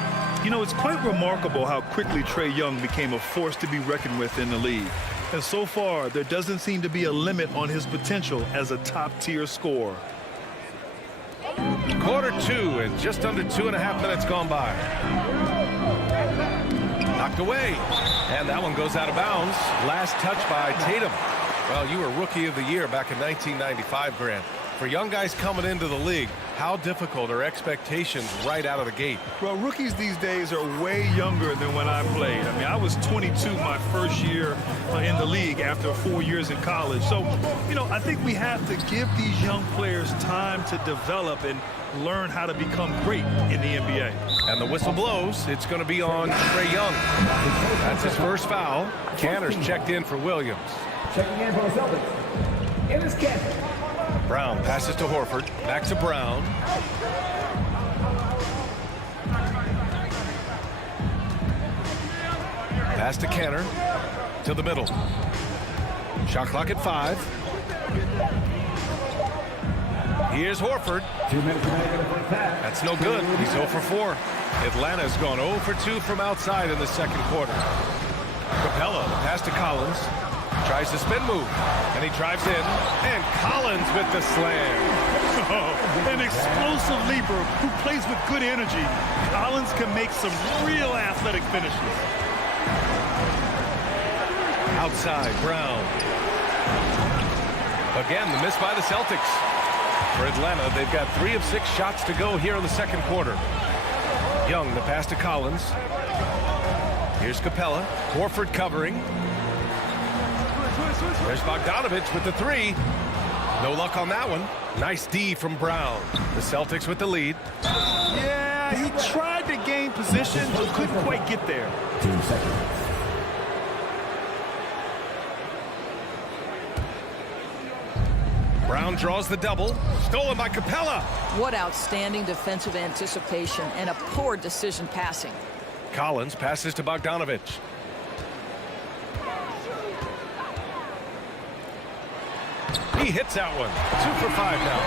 You know, it's quite remarkable how quickly Trae Young became a force to be reckoned with in the league. And so far, there doesn't seem to be a limit on his potential as a top-tier scorer. Quarter 2 and just under 2.5 minutes gone by. Knocked away. And that one goes out of bounds. Last touch by Tatum. Well, you were Rookie of the Year back in 1995, Grant. For young guys coming into the league, how difficult are expectations right out of the gate? Well, rookies these days are way younger than when I played. I mean, I was 22 my first year in the league after 4 years in college. So, you know, I think we have to give these young players time to develop and learn how to become great in the NBA. And the whistle blows. It's going to be on Trae Young. That's his first foul. Canner's checked in for Williams. Checking in for the Celtics. It is Canner. Brown passes to Horford. Back to Brown. Pass to Canner. To the middle. Shot clock at 5. Here's Horford. 2 minutes remaining in the first half. That's no good. He's 0 for 4. Atlanta's gone 0 for 2 from outside in the second quarter. Capella, the pass to Collins. Tries to spin move. And he drives in. And Collins with the slam. Oh, an explosive leaper who plays with good energy. Collins can make some real athletic finishes. Outside, Brown. Again, the miss by the Celtics. For Atlanta, they've got 3 of 6 shots to go here in the second quarter. Young, the pass to Collins. Here's Capella. Horford covering. There's Bogdanovich with the 3. No luck on that one. Nice D from Brown. The Celtics with the lead. Yeah, he tried to gain position, but couldn't quite get there. 2 seconds. Brown draws the double. Stolen by Capella. What outstanding defensive anticipation and a poor decision passing. Collins passes to Bogdanovich. He hits that one. 2 for 5 now.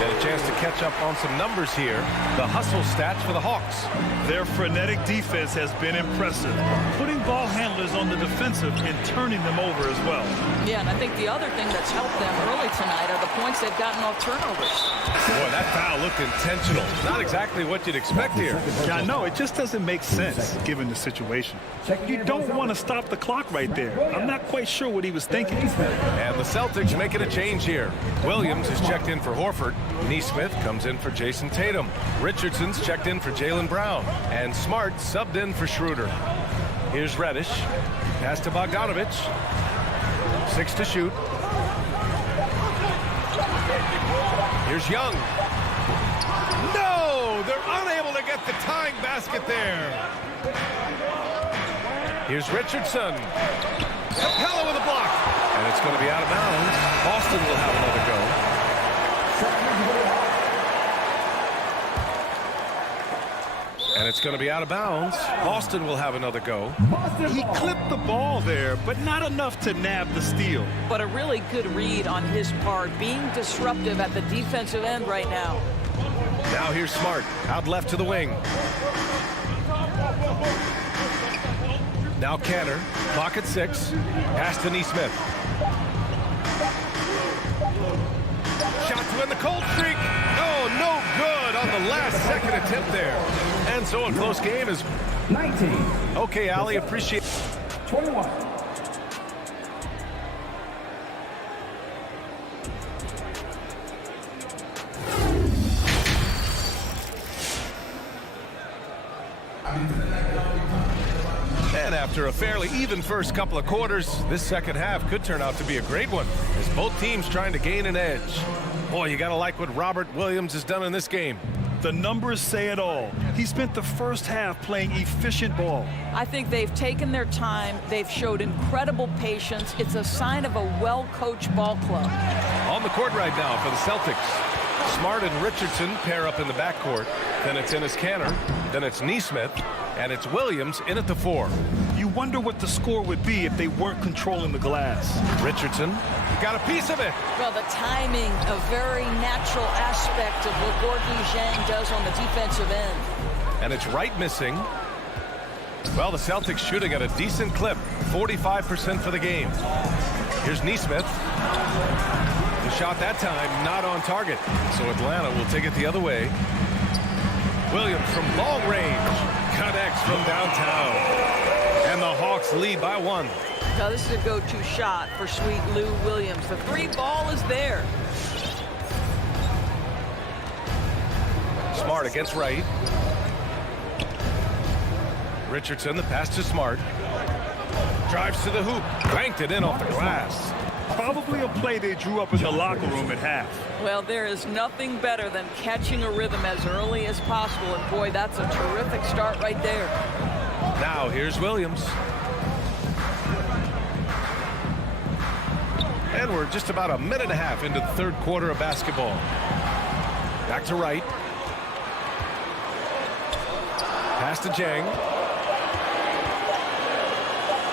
Get a chance to catch up on some numbers here. The hustle stats for the Hawks. Their frenetic defense has been impressive, putting ball handlers on the defensive and turning them over as well. Yeah, and I think the other thing that's helped them early tonight are the points they've gotten off turnovers. Boy, that foul looked intentional. Not exactly what you'd expect here. Yeah, I know. It just doesn't make sense given the situation. You don't want to stop the clock right there. I'm not quite sure what he was thinking. And the Celtics making a change here. Williams is checked in for Horford. Neesmith comes in for Jason Tatum. Richardson's checked in for Jaylen Brown. And Smart subbed in for Schroeder. Here's Reddish. Pass to Bogdanovich. 6 to shoot. Here's Young. No! They're unable to get the tying basket there. Here's Richardson. Capella with a block. And it's going to be out of bounds. Boston will have another go. And it's going to be out of bounds. Boston will have another go. He clipped the ball there, but not enough to nab the steal. But a really good read on his part, being disruptive at the defensive end right now. Now here's Smart, out left to the wing. Now Canner, clock at 6. Pass to Neesmith. Shot to end the cold streak. Oh, no good on the last second attempt there. And so a close game is 19. Okay, Ali, appreciate 21. And after a fairly even first couple of quarters, this second half could turn out to be a great one as both teams trying to gain an edge. Boy, you gotta like what Robert Williams has done in this game. The numbers say it all. He spent the first half playing efficient ball. I think they've taken their time. They've showed incredible patience. It's a sign of a well-coached ball club. On the court right now for the Celtics. Smart and Richardson pair up in the backcourt. Then it's Enes Kanter. Then it's Neesmith. And it's Williams in at the 4. You wonder what the score would be if they weren't controlling the glass. Richardson got a piece of it. Well, the timing, a very natural aspect of what Gorgui Dieng does on the defensive end. And it's right missing. Well, the Celtics shooting at a decent clip, 45% for the game. Here's Neesmith. The shot that time not on target. So Atlanta will take it the other way. Williams from long range connects from downtown. And the Hawks lead by 1. Now this is a go-to shot for sweet Lou Williams. The 3 ball is there. Smart against Wright. Richardson, the pass to Smart. Drives to the hoop. Banked it in off the glass. Probably a play they drew up in the locker room at half. Well, there is nothing better than catching a rhythm as early as possible. And boy, that's a terrific start right there. Now here's Williams. And we're just about a minute and a half into the third quarter of basketball. Back to Wright. Pass to Jang.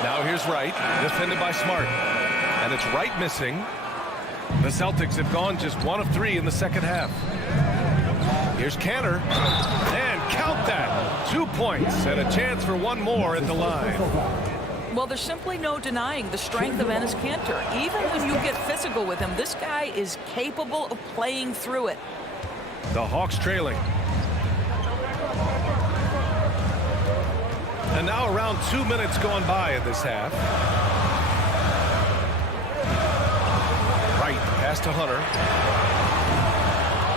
Now here's Wright, defended by Smart. And it's Wright missing. The Celtics have gone just 1 of 3 in the second half. Here's Cantor. And count that. 2 points and a chance for one more at the line. Well, there's simply no denying the strength of Enes Kanter. Even when you get physical with him, this guy is capable of playing through it. The Hawks trailing. And now around 2 minutes gone by in this half. Wright, pass to Hunter.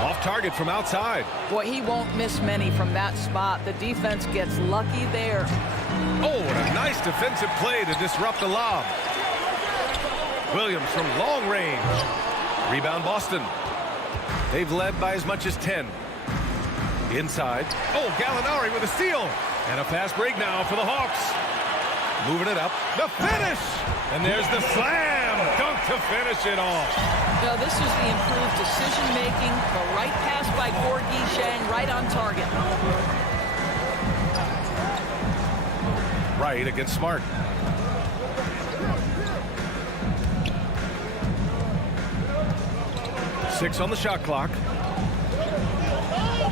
Off target from outside. Boy, he won't miss many from that spot. The defense gets lucky there. Oh, what a nice defensive play to disrupt the lob. Williams from long range. Rebound Boston. They've led by as much as 10. Inside. Oh, Gallinari with a steal. And a fast break now for the Hawks. Moving it up. The finish! And there's the slam dunk to finish it off. Now, this is the improved decision-making. The right pass by Gorgui Dieng, right on target. Right against Smart. Six on the shot clock.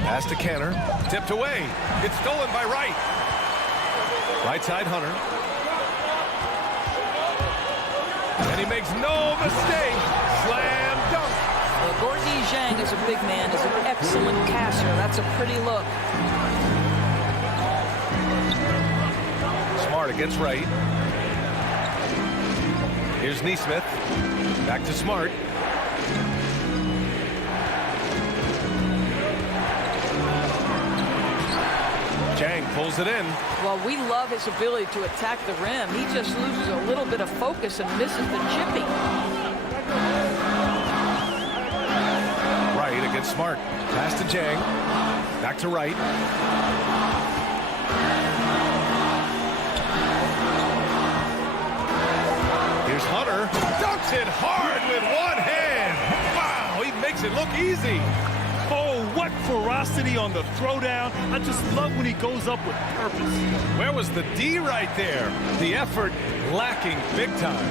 Pass to Cantor. Tipped away. It's stolen by Wright. Right side Hunter. And he makes no mistake. Slam dunk. Well, Gorgui Dieng is a big man, is an excellent passer. That's a pretty look. Smart against Wright. Here's Neesmith. Back to Smart. Jang pulls it in. Well, we love his ability to attack the rim. He just loses a little bit of focus and misses the chippy. Wright against Smart. Pass to Jang. Back to Wright. Here's Hunter. Dunks it hard with one hand. Wow, he makes it look easy. Oh, what ferocity on the throwdown. I just love when he goes up with purpose. Where was the D right there? The effort lacking big time.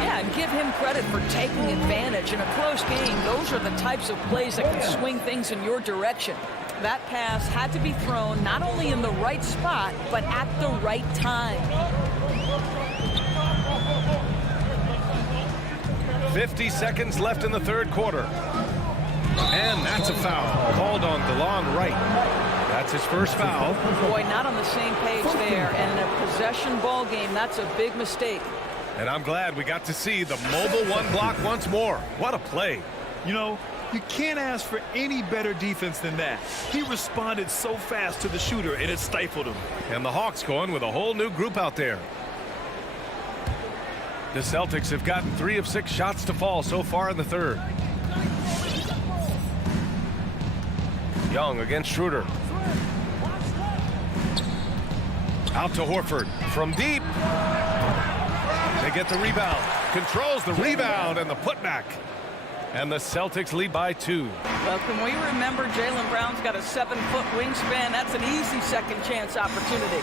Yeah, and give him credit for taking advantage. In a close game, those are the types of plays that can swing things in your direction. That pass had to be thrown not only in the right spot, but at the right time. 50 seconds left in the third quarter. And that's a foul called on DeLon Wright. That's his first foul. Boy, not on the same page there. And in a possession ball game, that's a big mistake. And I'm glad we got to see the mobile one block once more. What a play. You know, you can't ask for any better defense than that. He responded so fast to the shooter, and it stifled him. And the Hawks going with a whole new group out there. The Celtics have gotten 3 of 6 shots to fall so far in the third. Young against Schroeder. Out to Horford from deep. They get the rebound. Controls the rebound and the putback. And the Celtics lead by 2. Well, can we remember Jaylen Brown's got a 7-foot wingspan? That's an easy second chance opportunity.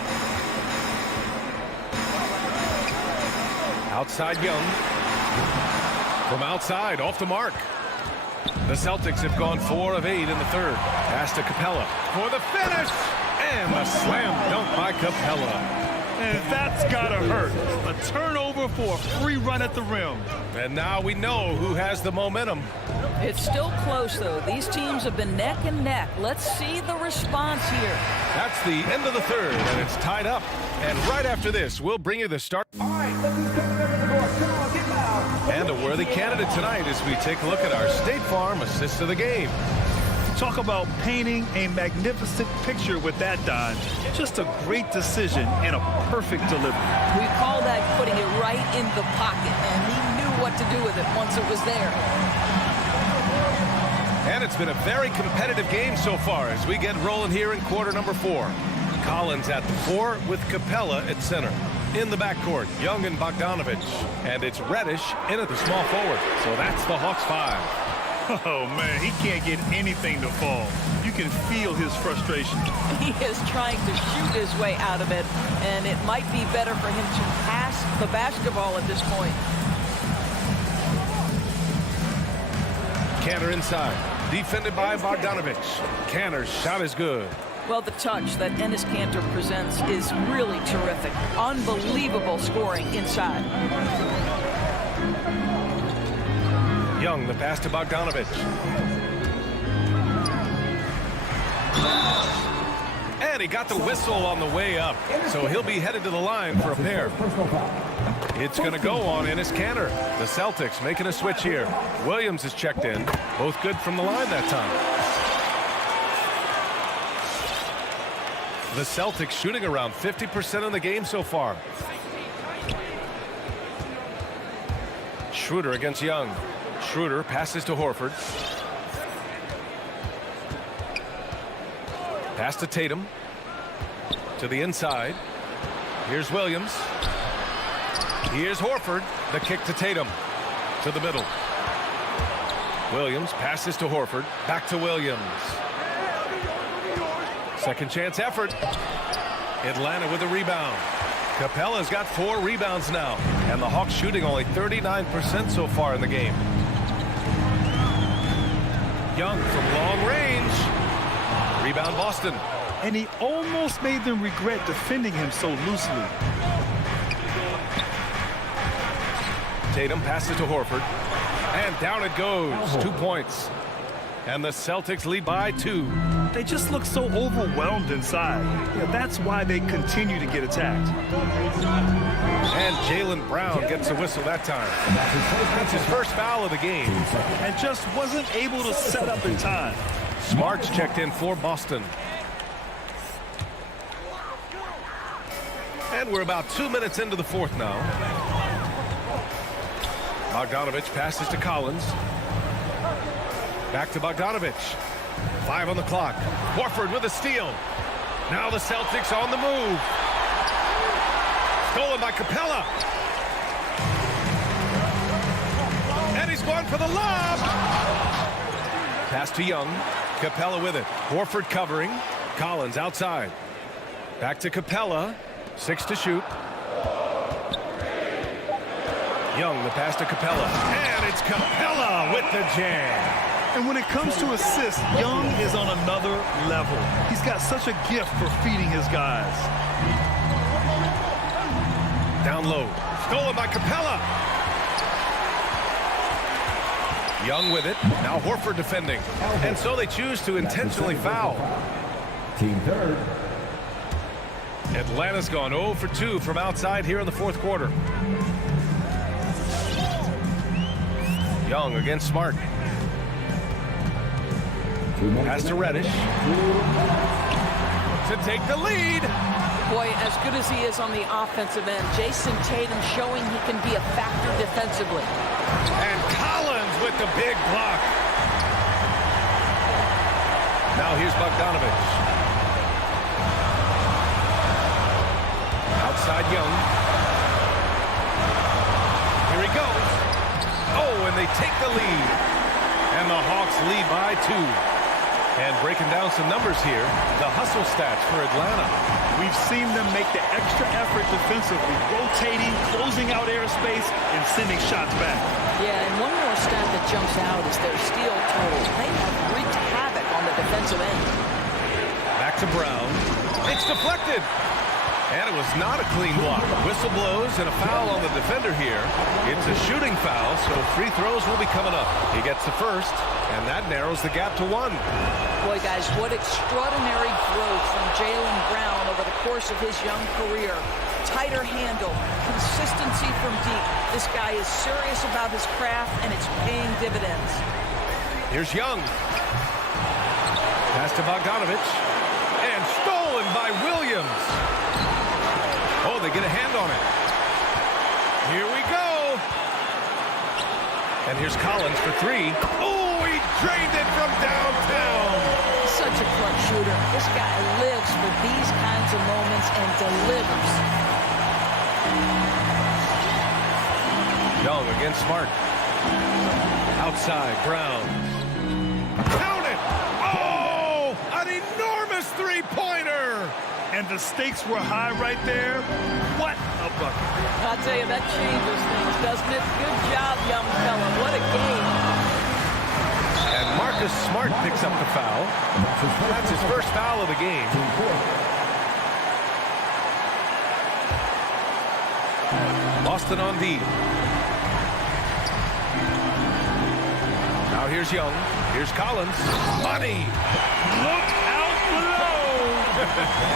Outside Young. From outside, off the mark. The Celtics have gone 4 of 8 in the third. Pass to Capella for the finish. And the slam dunk by Capella. And that's gotta hurt. A turnover for a free run at the rim. And now we know who has the momentum. It's still close, though. These teams have been neck and neck. Let's see the response here. That's the end of the third, and it's tied up. And right after this, we'll bring you the start. All right, let's just come to the court. Come on, get loud. And a worthy candidate tonight as we take a look at our State Farm assist of the game. Talk about painting a magnificent picture with that dive. Just a great decision and a perfect delivery. We call that putting it right in the pocket, and he knew what to do with it once it was there. And it's been a very competitive game so far as we get rolling here in quarter number 4. Collins at the 4 with Capella at center. In the backcourt, Young and Bogdanovich. And it's Reddish in at the small forward. So that's the Hawks 5. Oh, man, he can't get anything to fall. You can feel his frustration. He is trying to shoot his way out of it, and it might be better for him to pass the basketball at this point. Kanter inside, defended by Bogdanovich. Kanter's shot is good. Well, the touch that Enes Kanter presents is really terrific. Unbelievable scoring inside. Young, the pass to Bogdanovich. And he got the whistle on the way up, so he'll be headed to the line for a pair. It's going to go on Enes Kanter. The Celtics making a switch here. Williams is checked in. Both good from the line that time. The Celtics shooting around 50% in the game so far. Schroeder against Young. Schroeder passes to Horford. Pass to Tatum. To the inside. Here's Williams. Here's Horford. The kick to Tatum. To the middle. Williams passes to Horford. Back to Williams. Second chance effort. Atlanta with a rebound. Capella's got 4 rebounds now. And the Hawks shooting only 39% so far in the game. Young from long range. Rebound Boston. And he almost made them regret defending him so loosely. Tatum passes to Horford. And down it goes. 2 points. And the Celtics lead by 2. They just look so overwhelmed inside. Yeah, that's why they continue to get attacked. And Jaylen Brown gets a whistle that time. That's his first foul of the game. And just wasn't able to set up in time. Smart's checked in for Boston. And we're about 2 minutes into the fourth now. Bogdanovich passes to Collins. Back to Bogdanovich. 5 on the clock. Horford with a steal. Now the Celtics on the move. Stolen by Capella. And he's going for the lob. Pass to Young. Capella with it. Horford covering. Collins outside. Back to Capella. 6 to shoot. Young, the pass to Capella. And it's Capella with the jam. And when it comes to assists, Young is on another level. He's got such a gift for feeding his guys. Down low. Stolen by Capella. Young with it. Now Horford defending. And so they choose to intentionally foul. Team third. Atlanta's gone 0 for 2 from outside here in the fourth quarter. Young against Smart. Pass to Reddish. To take the lead. Boy, as good as he is on the offensive end, Jason Tatum showing he can be a factor defensively. And Collins with the big block. Now here's Bogdanovich. Outside Young. Here he goes. Oh, and they take the lead. And the Hawks lead by 2. And breaking down some numbers here, the hustle stats for Atlanta. We've seen them make the extra effort defensively, rotating, closing out airspace, and sending shots back. Yeah, and one more stat that jumps out is their steal totals. They have wreaked havoc on the defensive end. Back to Brown. It's deflected. And it was not a clean block. Whistle blows and a foul on the defender here. It's a shooting foul, so free throws will be coming up. He gets the first, and that narrows the gap to 1. Boy, guys, what extraordinary growth from Jaylen Brown over the course of his young career. Tighter handle, consistency from deep. This guy is serious about his craft, and it's paying dividends. Here's Young. Pass to Bogdanovich. And stolen by Williams. Oh, they get a hand on it. Here we go. And here's Collins for three. Oh, he drained it from downtown. Such a clutch shooter. This guy lives for these kinds of moments and delivers. Young against Smart. Outside, Brown. Count it! Oh! An enormous three-pointer! And the stakes were high right there. What a bucket. I'll tell you, that changes things, doesn't it? Good job, young fella. What a game. And Marcus Smart picks up the foul. That's his first foul of the game. Boston on D. Now here's Young. Here's Collins. Money. Look out below.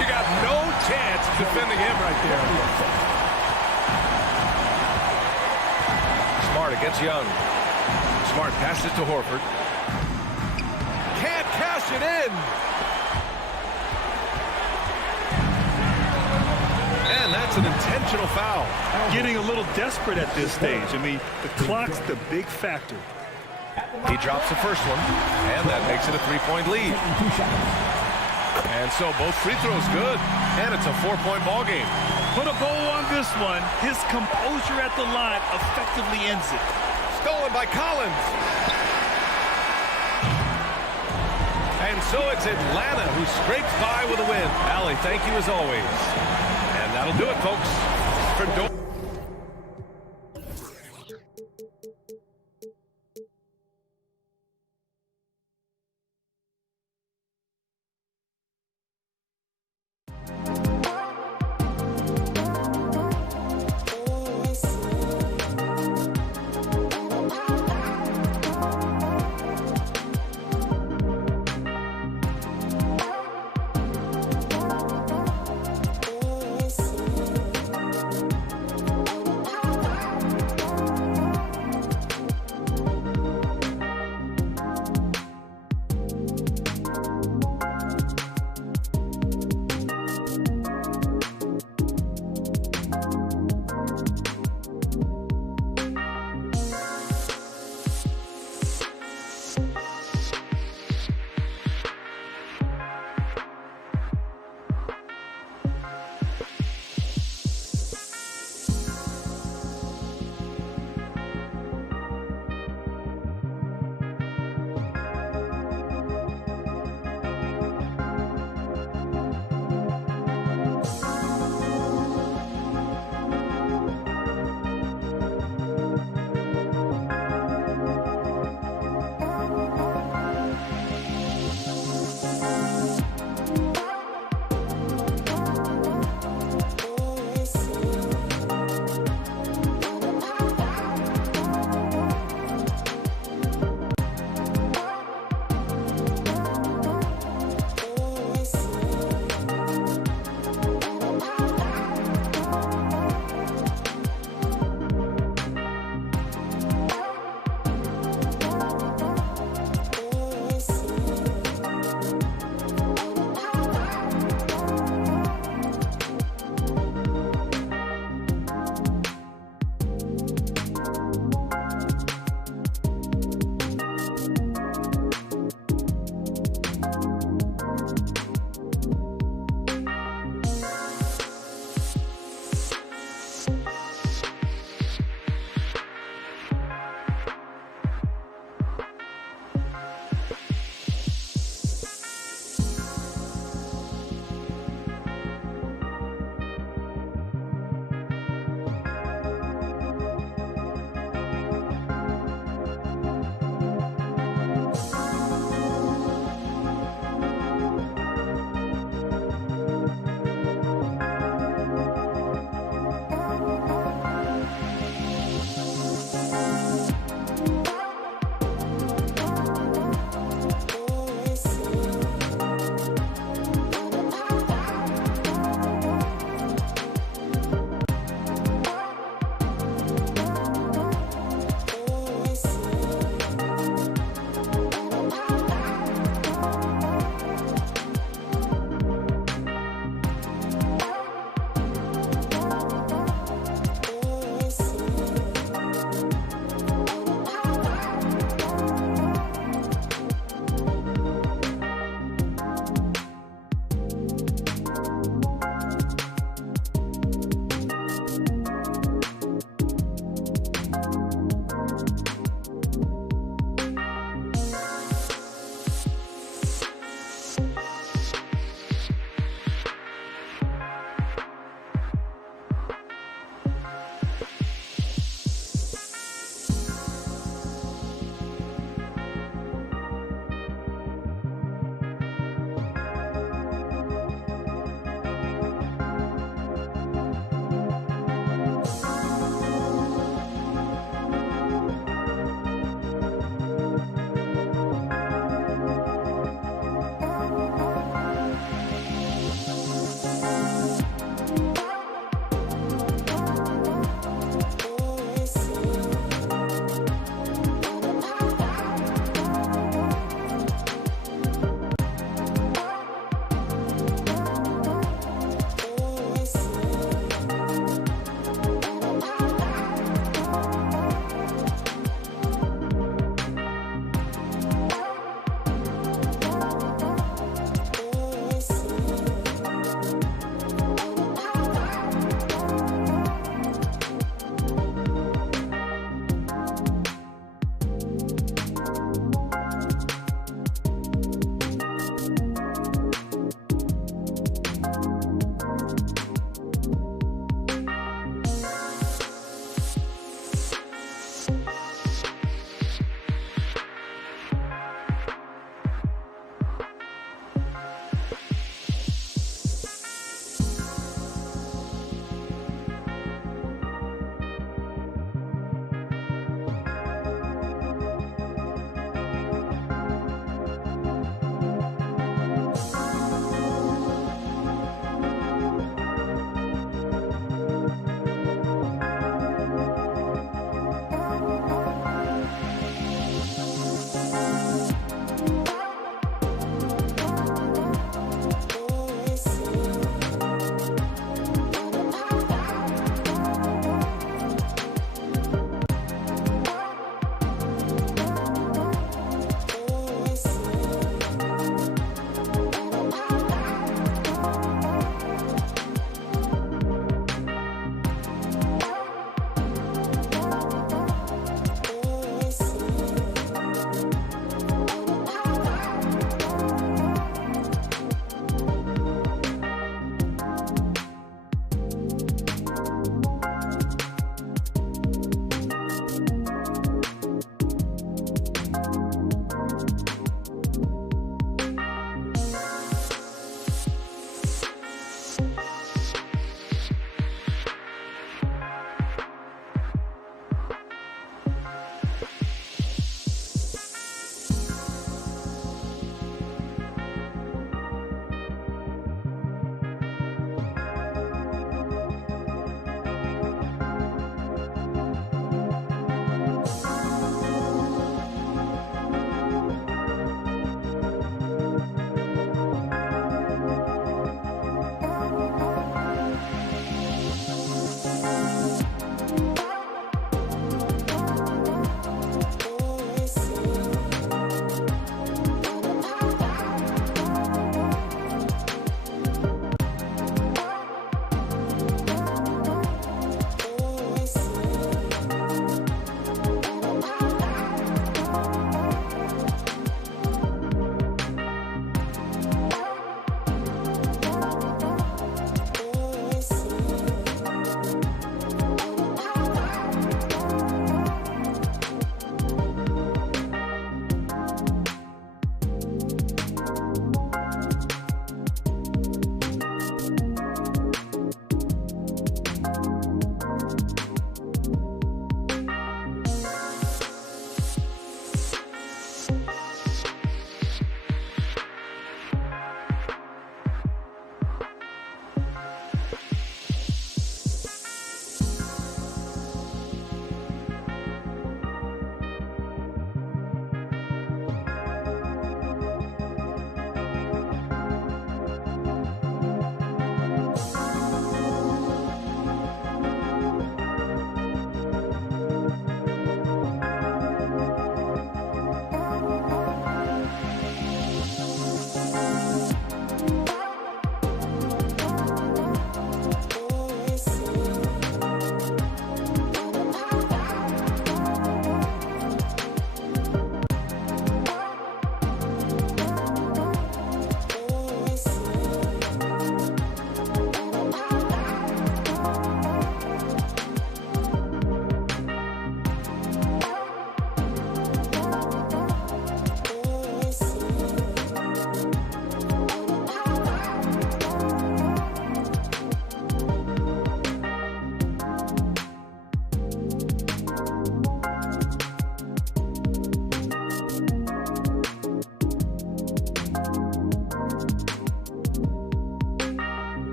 You got no chance defending him right there. Smart against Young. Smart passes to Horford. Can't cash it in. And that's an intentional foul. Getting a little desperate at this stage. I mean, the clock's the big factor. He drops the first one, and that makes it a three-point lead. And so both free throws good, and it's a four-point ball game. Put a bow on this one. His composure at the line effectively ends it. Stolen by Collins. And so it's Atlanta who scrapes by with a win. Allie, thank you as always. And that'll do it, folks. For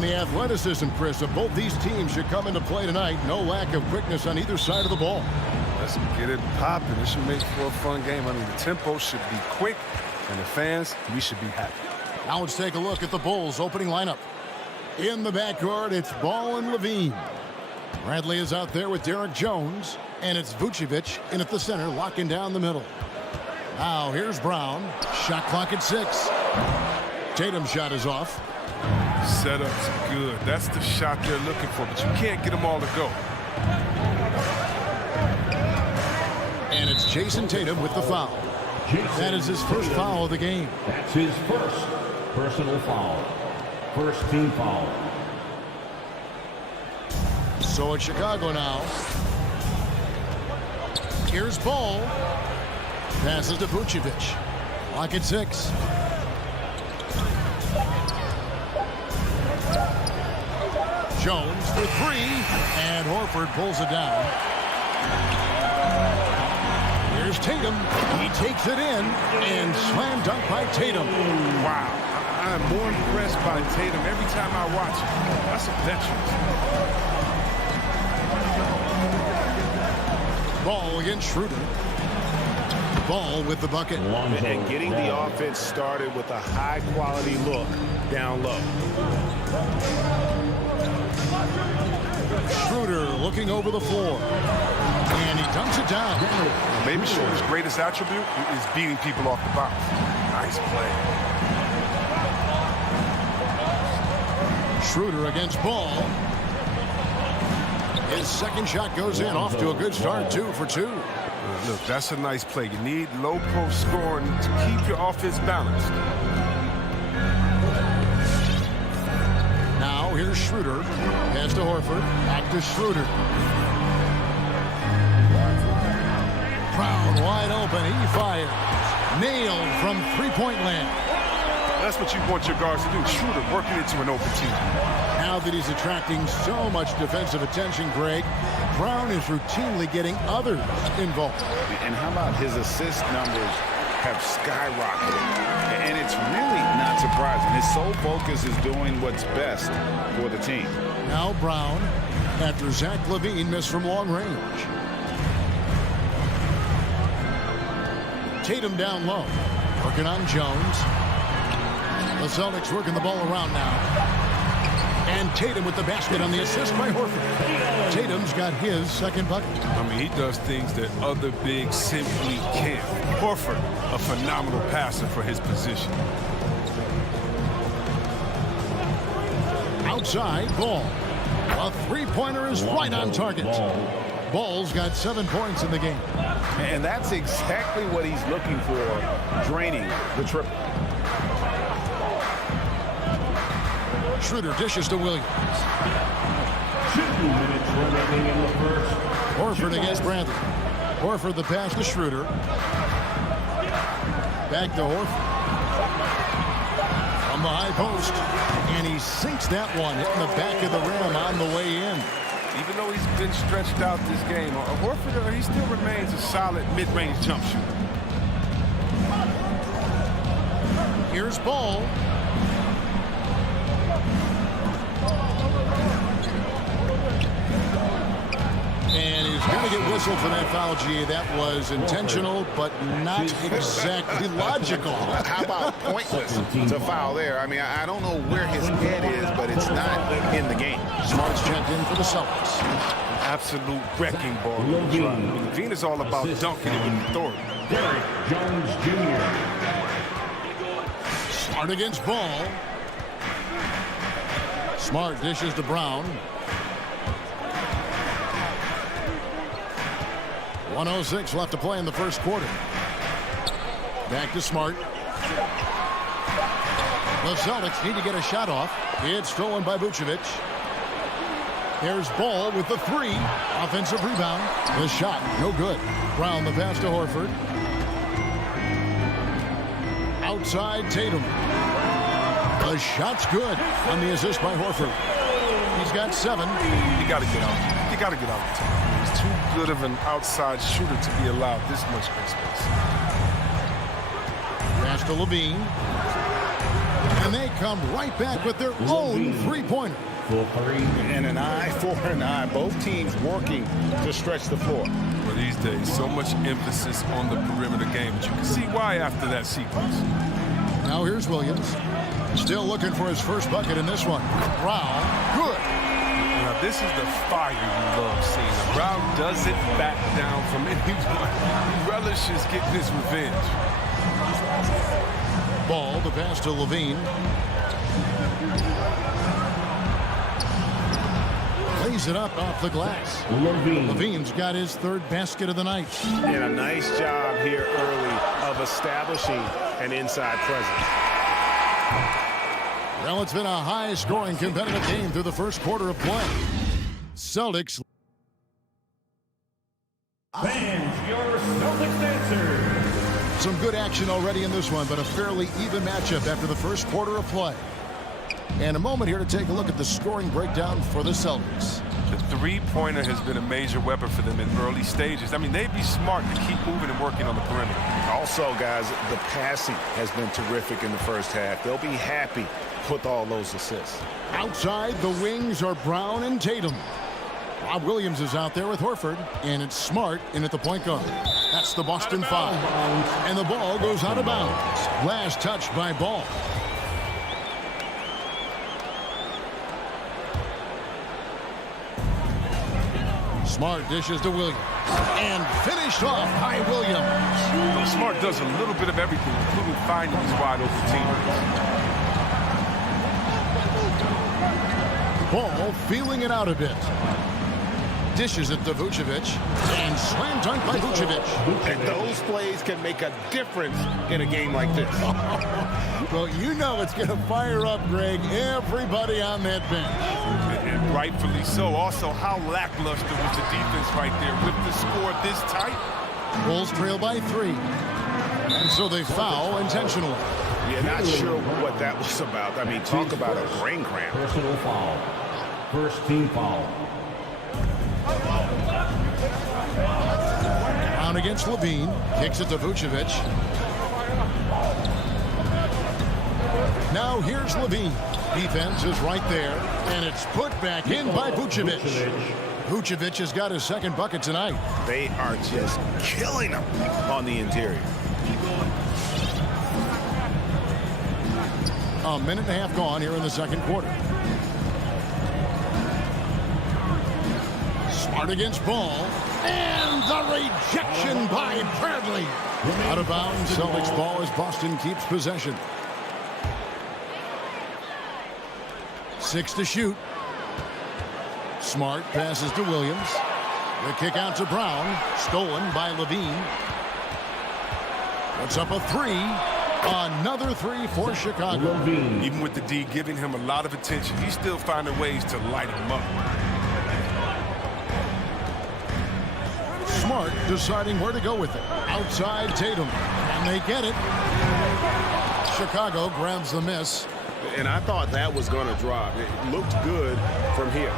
And the athleticism, Chris, of both these teams should come into play tonight. No lack of quickness on either side of the ball. Let's get it popping. It should make for a fun game. I mean, the tempo should be quick, and the fans, we should be happy. Now let's take a look at the Bulls' opening lineup. In the backcourt, it's Ball and Levine. Bradley is out there with Derek Jones, and it's Vucevic in at the center, locking down the middle. Now here's Brown. Shot clock at 6. Tatum's shot is off. Setup's good. That's the shot they're looking for, but you can't get them all to go. And it's Jason Tatum with the foul. That is his first foul of the game. That's his first personal foul. First team foul. So it's Chicago now. Here's Ball. Passes to Vucevic. Lock at 6. Jones for 3. And Horford pulls it down. Here's Tatum. He takes it in. And slam dunk by Tatum. Wow. I'm more impressed by Tatum every time I watch him. That's a veteran. Ball against Schroeder. Ball with the bucket. And getting the offense started with a high-quality look down low. Schroeder looking over the floor. And he dunks it down. Maybe Schroeder's greatest attribute is beating people off the bounce. Nice play. Schroeder against Ball. His second shot goes in. Off to a good start. 2 for 2. Look, that's a nice play. You need low post scoring to keep your offense balanced. Now here's Schroeder. Pass to Horford. Back to Schroeder. Brown wide open. He fires. Nailed from three-point land. That's what you want your guards to do. Schroeder working into an open team. Now that he's attracting so much defensive attention, Greg, Brown is routinely getting others involved. And how about his assist numbers have skyrocketed? And it's really not surprising. His sole focus is doing what's best for the team. Now Brown, after Zach LaVine missed from long range. Tatum down low, working on Jones. The Celtics working the ball around now. And Tatum with the basket on the assist by Horford. Tatum's got his second bucket. I mean, he does things that other bigs simply can't. Horford, a phenomenal passer for his position. Outside, Ball. A three-pointer is right on target. Ball's got 7 points in the game. And that's exactly what he's looking for, draining the triple. Schroeder dishes to Williams. 2 minutes remaining in the first. Horford against Bradley. Horford the pass to Schroeder. Back to Horford. From the high post. And he sinks that one, hitting the back of the rim on the way in. Even though he's been stretched out this game, Horford, he still remains a solid mid-range jump shooter. Here's Ball. And he's going to get whistled for that foul, G. That was intentional, but not exactly logical. How about pointless to foul there? I mean, I don't know where his head is, but it's not in the game. Smart's checked in for the Celtics. Absolute wrecking ball. Levine is all about dunking it with authority. Derek Jones Jr. Smart against Ball. Smart dishes to Brown. 1:06 left to play in the first quarter. Back to Smart. The Celtics need to get a shot off. It's stolen by Vucevic. There's Ball with the 3. Offensive rebound. The shot, no good. Brown the pass to Horford. Outside Tatum. The shot's good on the assist by Horford. He's got 7. You got to get out. You got to get out of time. He's too good of an outside shooter to be allowed this much space. Pass to Levine. And they come right back with their own three-pointer. And an eye for an eye. Both teams working to stretch the floor. Well, these days, so much emphasis on the perimeter game, but you can see why after that sequence. Now here's Williams. Still looking for his first bucket in this one. Brown, good. Now, this is the fire you love seeing. Brown doesn't back down from anyone. He relishes getting his revenge. Ball, the pass to Levine. Lays it up off the glass. Levine's got his third basket of the night. And a nice job here early of establishing an inside presence. Well, it's been a high-scoring competitive game through the first quarter of play. Celtics. Fans, your Celtics answer. Some good action already in this one, but a fairly even matchup after the first quarter of play. And a moment here to take a look at the scoring breakdown for the Celtics. The three-pointer has been a major weapon for them in early stages. I mean, they'd be smart to keep moving and working on the perimeter. Also, guys, the passing has been terrific in the first half. They'll be happy with all those assists. Outside, the wings are Brown and Tatum. Rob Williams is out there with Horford, and it's Smart in at the point guard. That's the Boston Five. And the ball goes out of bounds. Last touch by Ball. Smart dishes to Williams. And finished off by Williams. Smart does a little bit of everything, including finding his wide open teammates. Ball feeling it out a bit. Dishes it to Vucevic. And slam dunk by Vucevic. And those plays can make a difference in a game like this. Well, you know it's going to fire up, Greg, everybody on that bench. And rightfully so. Also, how lackluster was the defense right there with the score this tight. Bulls trail by 3. And so they foul intentionally. Yeah, not sure what that was about. I mean, talk about a brain cramp. Personal foul. First team foul. Brown against Levine. Kicks it to Vucevic. Now here's Levine. Defense is right there. And it's put back in by Vucevic. Vucevic has got his second bucket tonight. They are just killing him on the interior. A minute and a half gone here in the second quarter. Smart against Ball. And the rejection by Bradley. Out of bounds, Celtics ball as Boston keeps possession. 6 to shoot. Smart passes to Williams. The kick out to Brown. Stolen by Levine. Puts up a 3. Another 3 for Chicago. Even with the D giving him a lot of attention, he's still finding ways to light him up. Smart deciding where to go with it. Outside Tatum. And they get it. Chicago grabs the miss. And I thought that was going to drop. It looked good from here.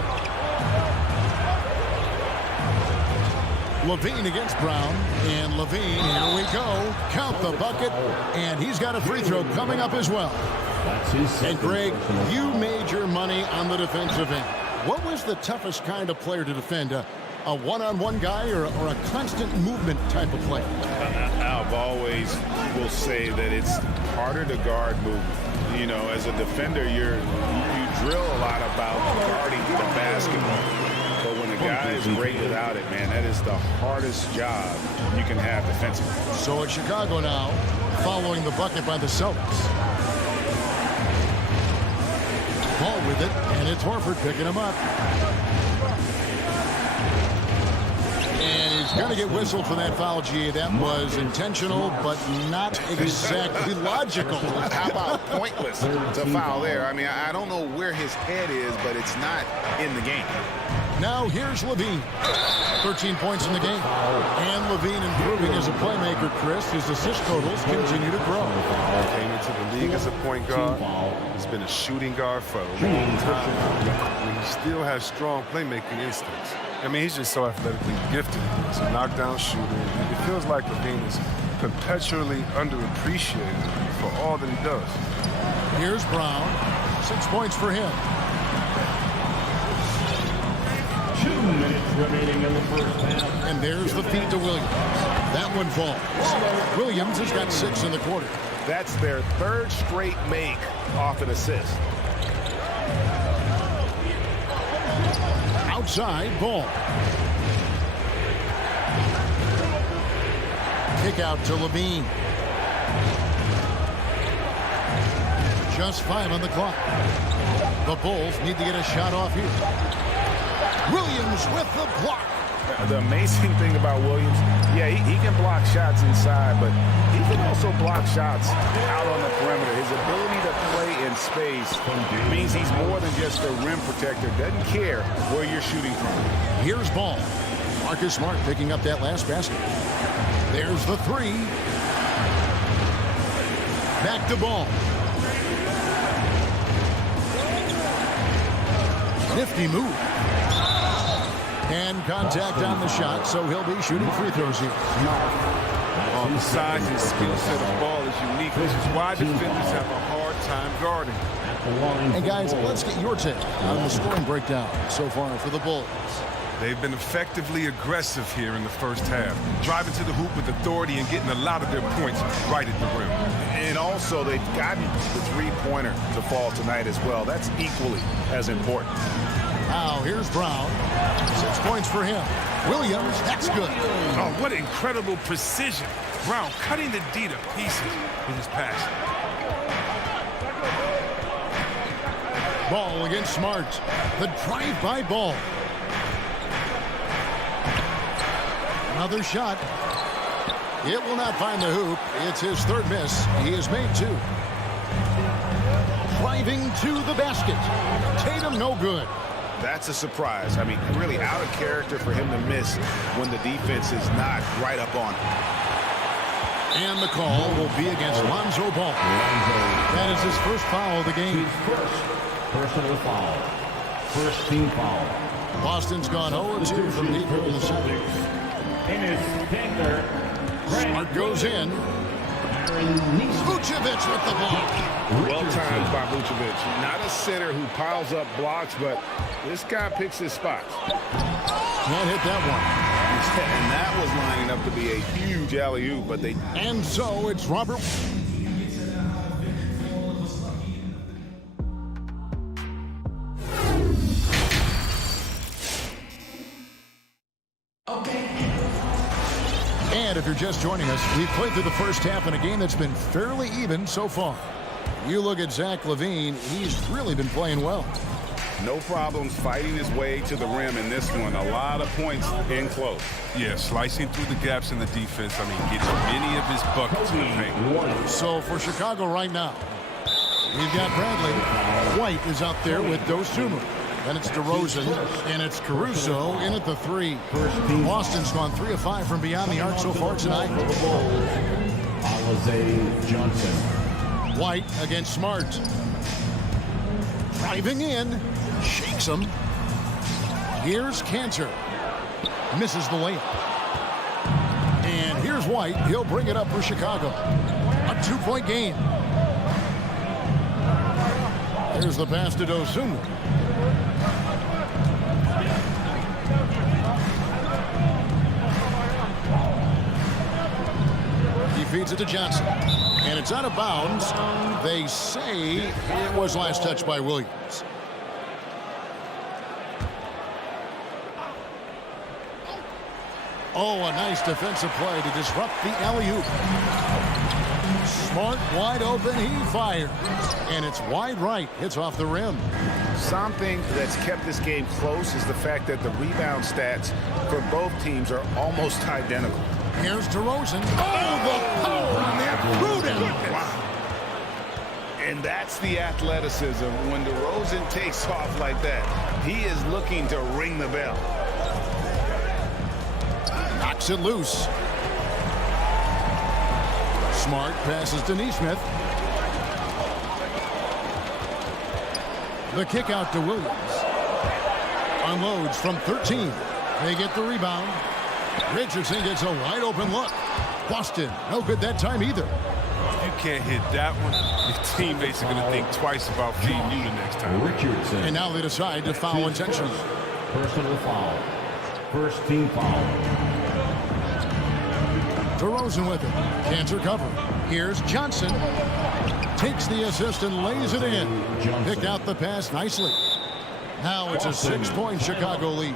Levine against Brown. And Levine, here we go. Count the bucket. And he's got a free throw coming up as well. And Greg, you made your money on the defensive end. What was the toughest kind of player to defend? A one-on-one guy or a constant movement type of player? I've always will say that it's harder to guard movement. You know, as a defender, you drill a lot about guarding the basketball. But when a guy is great without it, man, that is the hardest job you can have defensively. So it's Chicago now, following the bucket by the Celtics. Ball with it, and it's Horford picking him up. And he's going to get whistled for that foul, G. That was intentional, but not exactly logical. How about pointless to foul there? I mean, I don't know where his head is, but it's not in the game. Now here's Levine. 13 points in the game. And Levine improving as a playmaker, Chris. His assist totals continue to grow. Came into the league as a point guard. He's been a shooting guard for a long time. I mean, he still has strong playmaking instincts. I mean, he's just so athletically gifted. He's a knockdown shooter. It feels like Levine is perpetually underappreciated for all that he does. Here's Brown. 6 points for him. 2 minutes remaining in the first half. And there's the feed to Williams. That one falls. Williams has got 6 in the quarter. That's their 3rd straight make off an assist. Outside ball. Kick out to Levine. Just 5 on the clock. The Bulls need to get a shot off here. Williams with the block. The amazing thing about Williams, yeah, he can block shots inside, but he can also block shots out on the perimeter. His ability to play in space means he's more than just a rim protector. Doesn't care where you're shooting from. Here's ball. Marcus Smart picking up that last basket. There's the 3. Back to ball. Nifty move. And contact on the shot, so he'll be shooting free throws here. The size and skill set of ball is unique, which is why defenders have a hard time guarding. And guys, let's get your take on the scoring breakdown so far for the Bulls. They've been effectively aggressive here in the first half, driving to the hoop with authority and getting a lot of their points right at the rim. And also, they've gotten the three-pointer to fall tonight as well. That's equally as important. Now, here's Brown. 6 points for him. Williams, that's good. Oh, what incredible precision. Brown cutting the D to pieces with his pass. Ball against Smart. The drive-by ball. Another shot. It will not find the hoop. It's his 3rd miss. He has made 2. Driving to the basket. Tatum, no good. That's a surprise. I mean, really out of character for him to miss when the defense is not right up on him. And the call will be against Lonzo Ball. That is his first foul of the game. His first personal foul. First team foul. Boston's gone 0-2 from deep in the second. In his finger. Smart goes in. Vucevic with the block. Well timed by Vucevic. Not a center who piles up blocks, but this guy picks his spots. Can't hit that one. And that was lining up to be a huge alley-oop, but they... And so it's Robert. And if you're just joining us, we've played through the first half in a game that's been fairly even so far. You look at Zach LaVine, he's really been playing well. No problems fighting his way to the rim in this one. A lot of points in close. Yeah, slicing through the gaps in the defense. I mean, getting many of his buckets in the paint. So for Chicago right now, we've got Bradley. White is out there with Dosunmu. Then it's DeRozan, and it's Caruso in at the 3. Boston's gone 3 of 5 from beyond the arc so far tonight. Alize Johnson. White against Smart. Driving in. Shakes him. Here's Cantor. Misses the layup. And here's White. He'll bring it up for Chicago. A 2-point game. Here's the pass to Dosunmu. He feeds it to Johnson. And it's out of bounds. They say it was last touched by Williams. Oh, a nice defensive play to disrupt the alley-oop. Smart, wide open, he fires. And it's wide right, hits off the rim. Something that's kept this game close is the fact that the rebound stats for both teams are almost identical. Here's DeRozan. Oh, the power on that prudent. Wow. And that's the athleticism. When DeRozan takes off like that, he is looking to ring the bell. Knocks it loose. Smart passes to Nesmith. The kick out to Williams. Unloads from 13. They get the rebound. Richardson gets a wide open look. Boston, no good that time either. If you can't hit that one, your teammates are going to think twice about feeding you the next time. Richardson. And now they decide to foul intentionally. Personal foul. First team foul. DeRozan with it. Can't recover. Here's Johnson. Takes the assist and lays it in. Picked out the pass nicely. Now it's a 6-point Chicago lead.